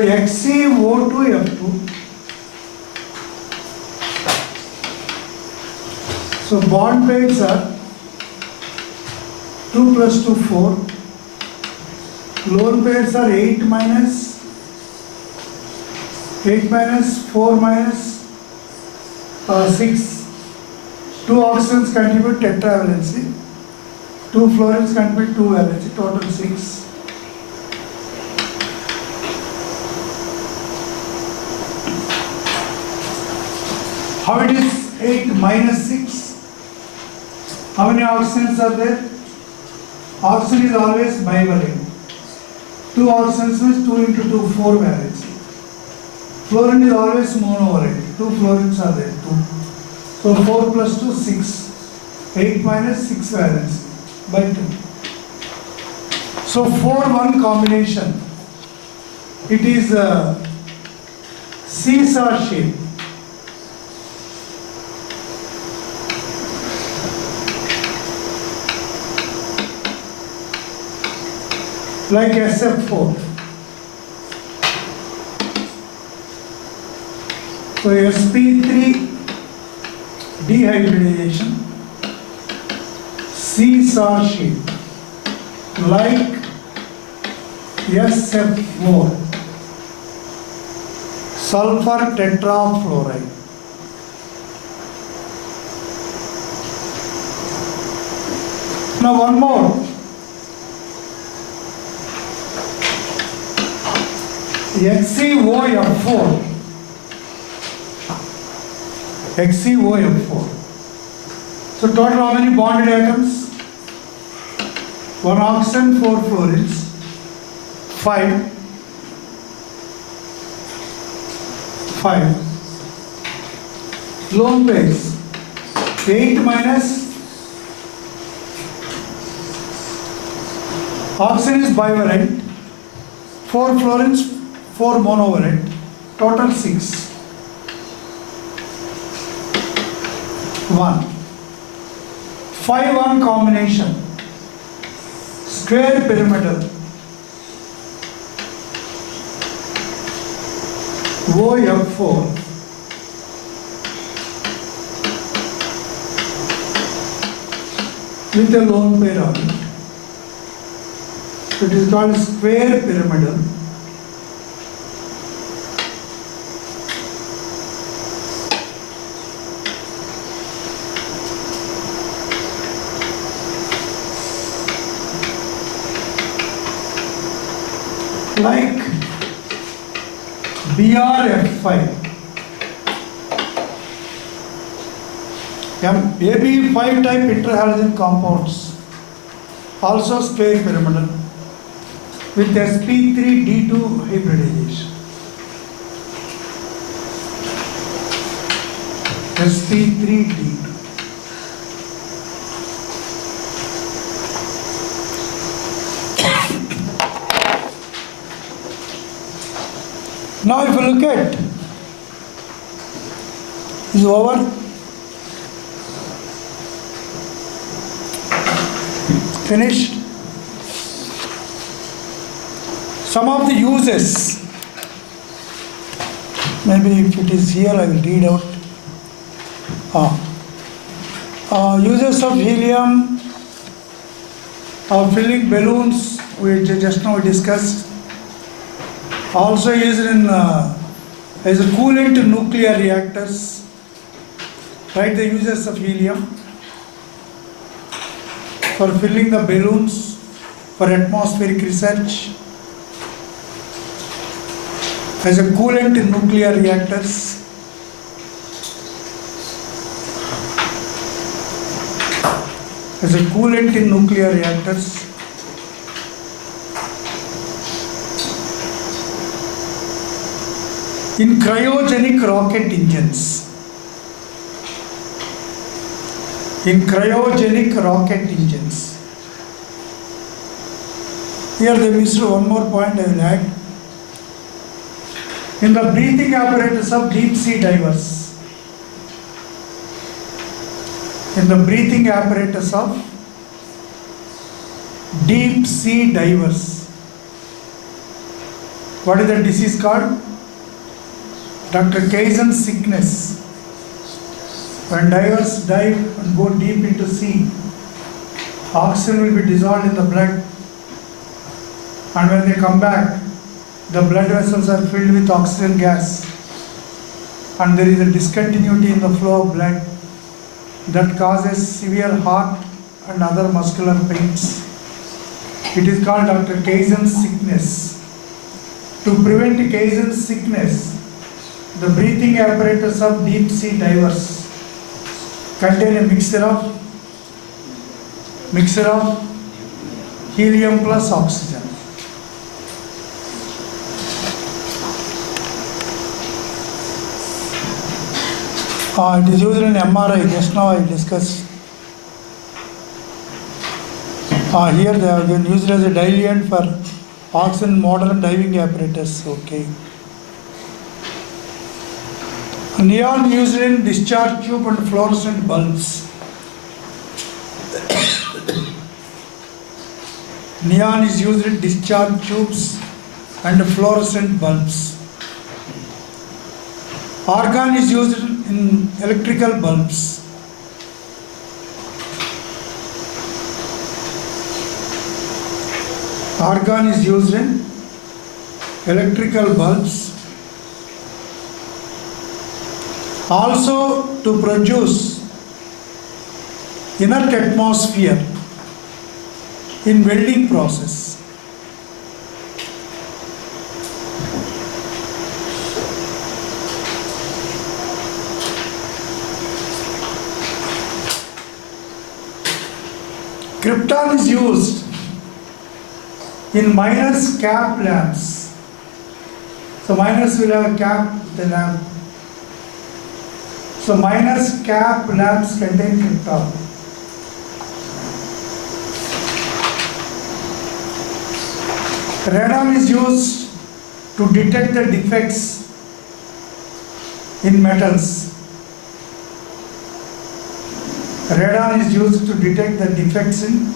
So XeO2F2. So bond pairs are 2 plus 2, 4. Lone pairs are 8 minus 4 minus 6. 2 oxygens contribute tetravalency. 2 fluorines contribute 2 valency. Total 6. How it is 8 minus 6? How many oxygens are there? Oxygen is always bivalent. 2 oxygens means 2 into 2, 4 valency. Fluorine is always monovalent. 2 fluorines are there, 2. So 4 plus 2, 6. 8 minus 6 valency by 2. So 4-1 combination. It is a seesaw shape. Like SF4. So sp3 dehybridization, seesaw shape, like SF4, sulfur tetrafluoride. Now one more. XeOF4. XeOF4. So total how many bonded atoms? 1 oxygen, 4 fluorines, 5. 5. Lone pairs, 8 minus, oxygen is bivalent, 4 fluorines, 4 monovalent, total 6. 1. 5-1 combination, square pyramidal, OF4, with a lone pair on it. So it is called square pyramidal. Like BRF5, AB5 type interhalogen compounds, also square pyramidal, with sp3d2 hybridization. sp3d2. Now if you look at, is over. Finished. Some of the uses, maybe if it is here I will read out. Uses of helium, filling balloons, we just now discussed. Also used in as a coolant to nuclear reactors. Write the uses of helium for filling the balloons, for atmospheric research, as a coolant in nuclear reactors. As a coolant in nuclear reactors. In cryogenic rocket engines. In cryogenic rocket engines. Here they missed one more point I will add. In the breathing apparatus of deep sea divers. In the breathing apparatus of deep sea divers. What is the disease called? Dr. Kaysen's sickness. When divers dive and go deep into sea, oxygen will be dissolved in the blood, and when they come back, the blood vessels are filled with oxygen gas, and there is a discontinuity in the flow of blood that causes severe heart and other muscular pains. It is called Dr. Kaysen's sickness. To prevent Kaysen's sickness, the breathing apparatus of deep sea divers contain a mixture of helium plus oxygen. It is used in MRI. Just now I discussed. Here they have been used as a diluent for oxygen modern diving apparatus. Okay. Neon used in discharge tube and fluorescent bulbs. Neon is used in discharge tubes and fluorescent bulbs. Argon is used in electrical bulbs. Argon is used in electrical bulbs. Also to produce inert atmosphere in welding process. Krypton is used in miners' cap lamps. So miners will have a cap with a lamp. So miners' cap lamps contain krypton. Radon is used to detect the defects in metals. Radon is used to detect the defects in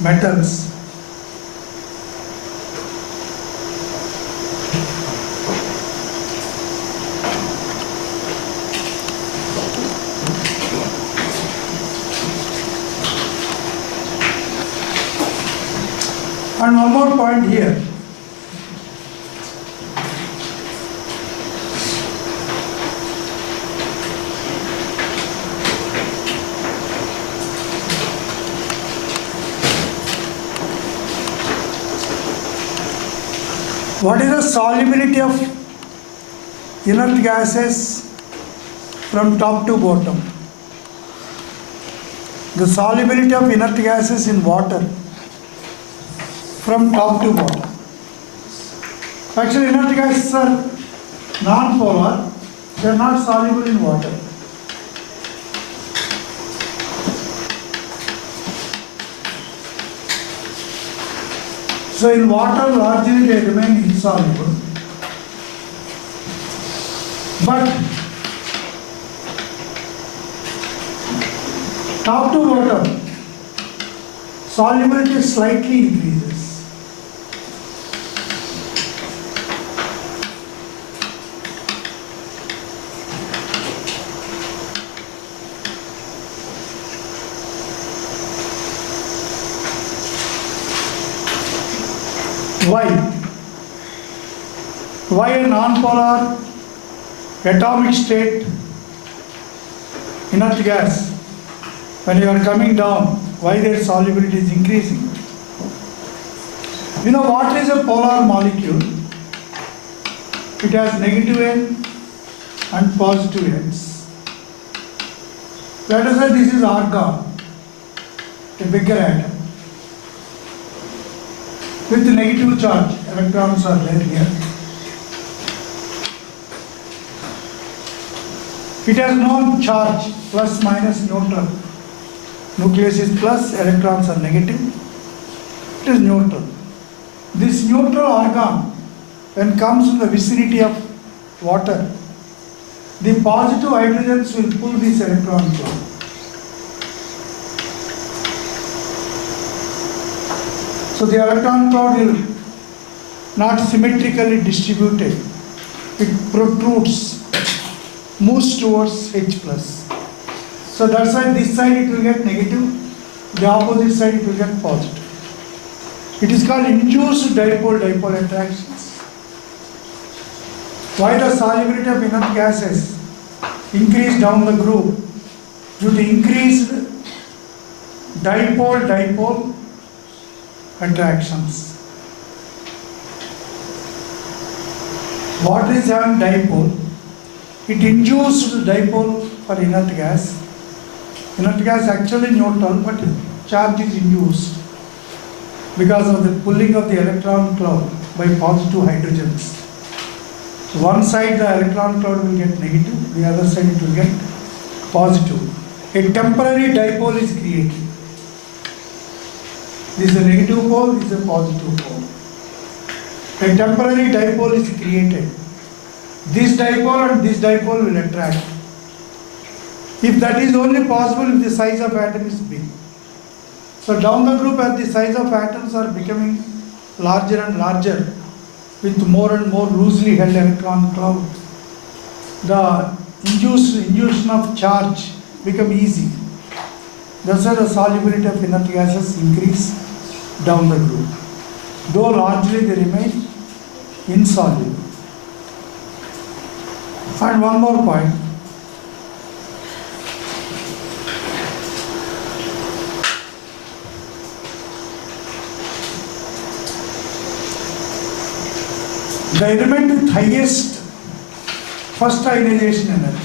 metals. And one more point here. What is the solubility of inert gases from top to bottom? The solubility of inert gases in water from top to bottom. Actually, inert gases are non-polar, they are not soluble in water. So in water, largely they remain insoluble. But top to bottom, solubility slightly increases. Why? Why a non-polar atomic state inert gas, when you are coming down, why their solubility is increasing? You know what is a polar molecule? It has negative end and positive ends. Let us say this is argon, a bigger atom, with negative charge. Electrons are there here. It has no charge, plus minus neutral. Nucleus is plus, electrons are negative. It is neutral. This neutral argon, when comes in the vicinity of water, the positive hydrogens will pull this electron cloud. So the electron cloud will not symmetrically distributed. It protrudes, moves towards H plus. So that's why this side it will get negative, the opposite side it will get positive. It is called induced dipole-dipole attractions. Why the solubility of inert gases increase down the group? Due to increased dipole-dipole attractions. What is having dipole? It induced dipole for inert gas. Inert gas actually neutral, but charge is induced because of the pulling of the electron cloud by positive hydrogens. So one side the electron cloud will get negative, the other side it will get positive. A temporary dipole is created. This is a negative pole, this is a positive pole. A temporary dipole is created. This dipole and this dipole will attract. If that is only possible if the size of atom is big. So down the group as the size of atoms are becoming larger and larger with more and more loosely held electron cloud, the induction of charge become easy. That's why the solubility of inert gases increase down the group. Though largely they remain insoluble. And one more point. The element with highest first ionization energy.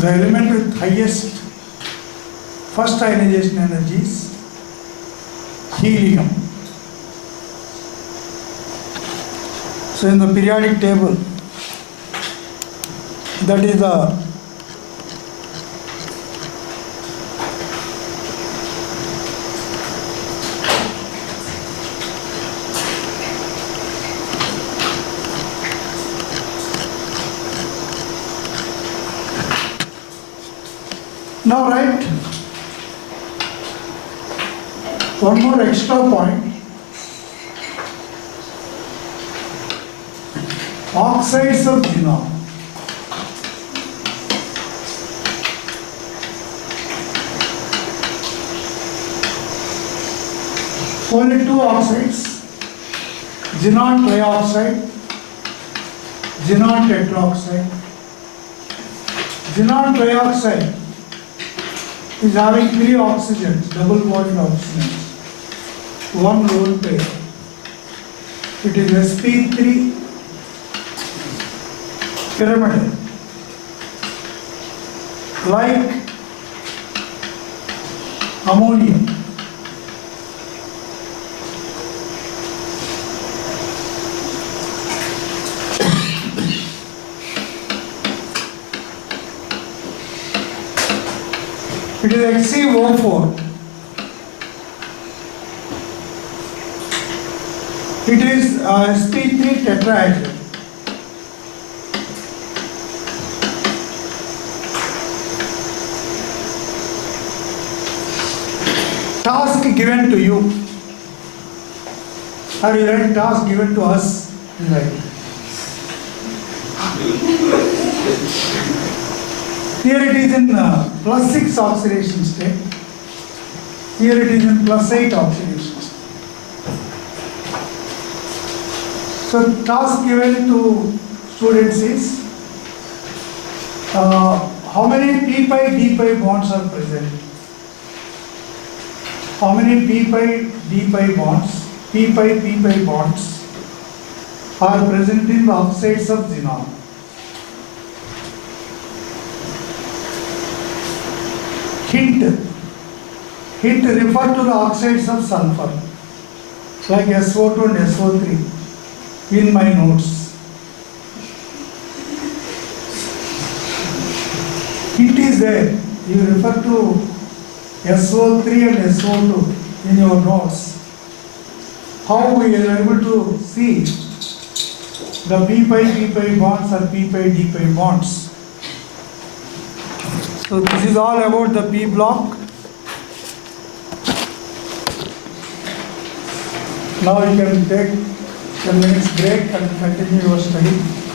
The element with highest first ionization energy is helium. So in the periodic table, that is the now write one more extra point. Oxides of xenon. Only two oxides, xenon trioxide, xenon tetroxide. Xenon trioxide is having three oxygens, double bonded oxygens, one lone pair. It is sp3 pyramidal, like ammonia. It is XeO4. It is sp3 tetrahedral. Task given to you. Have you read task given to us? Right. Here it is in +6 oxidation state. Here it is in +8 oxidation state. So task given to students is how many p pi d pi bonds are present? How many p pi d pi bonds, p pi bonds are present in the oxides of xenon? Hint refer to the oxides of sulfur like SO2 and SO3 in my notes. Hint is there. You refer to SO3 and SO2 in your notes. How we are able to see the p pi bonds or p d pi bonds. So this is all about the p block. Now you can take 10 minutes break and continue your study.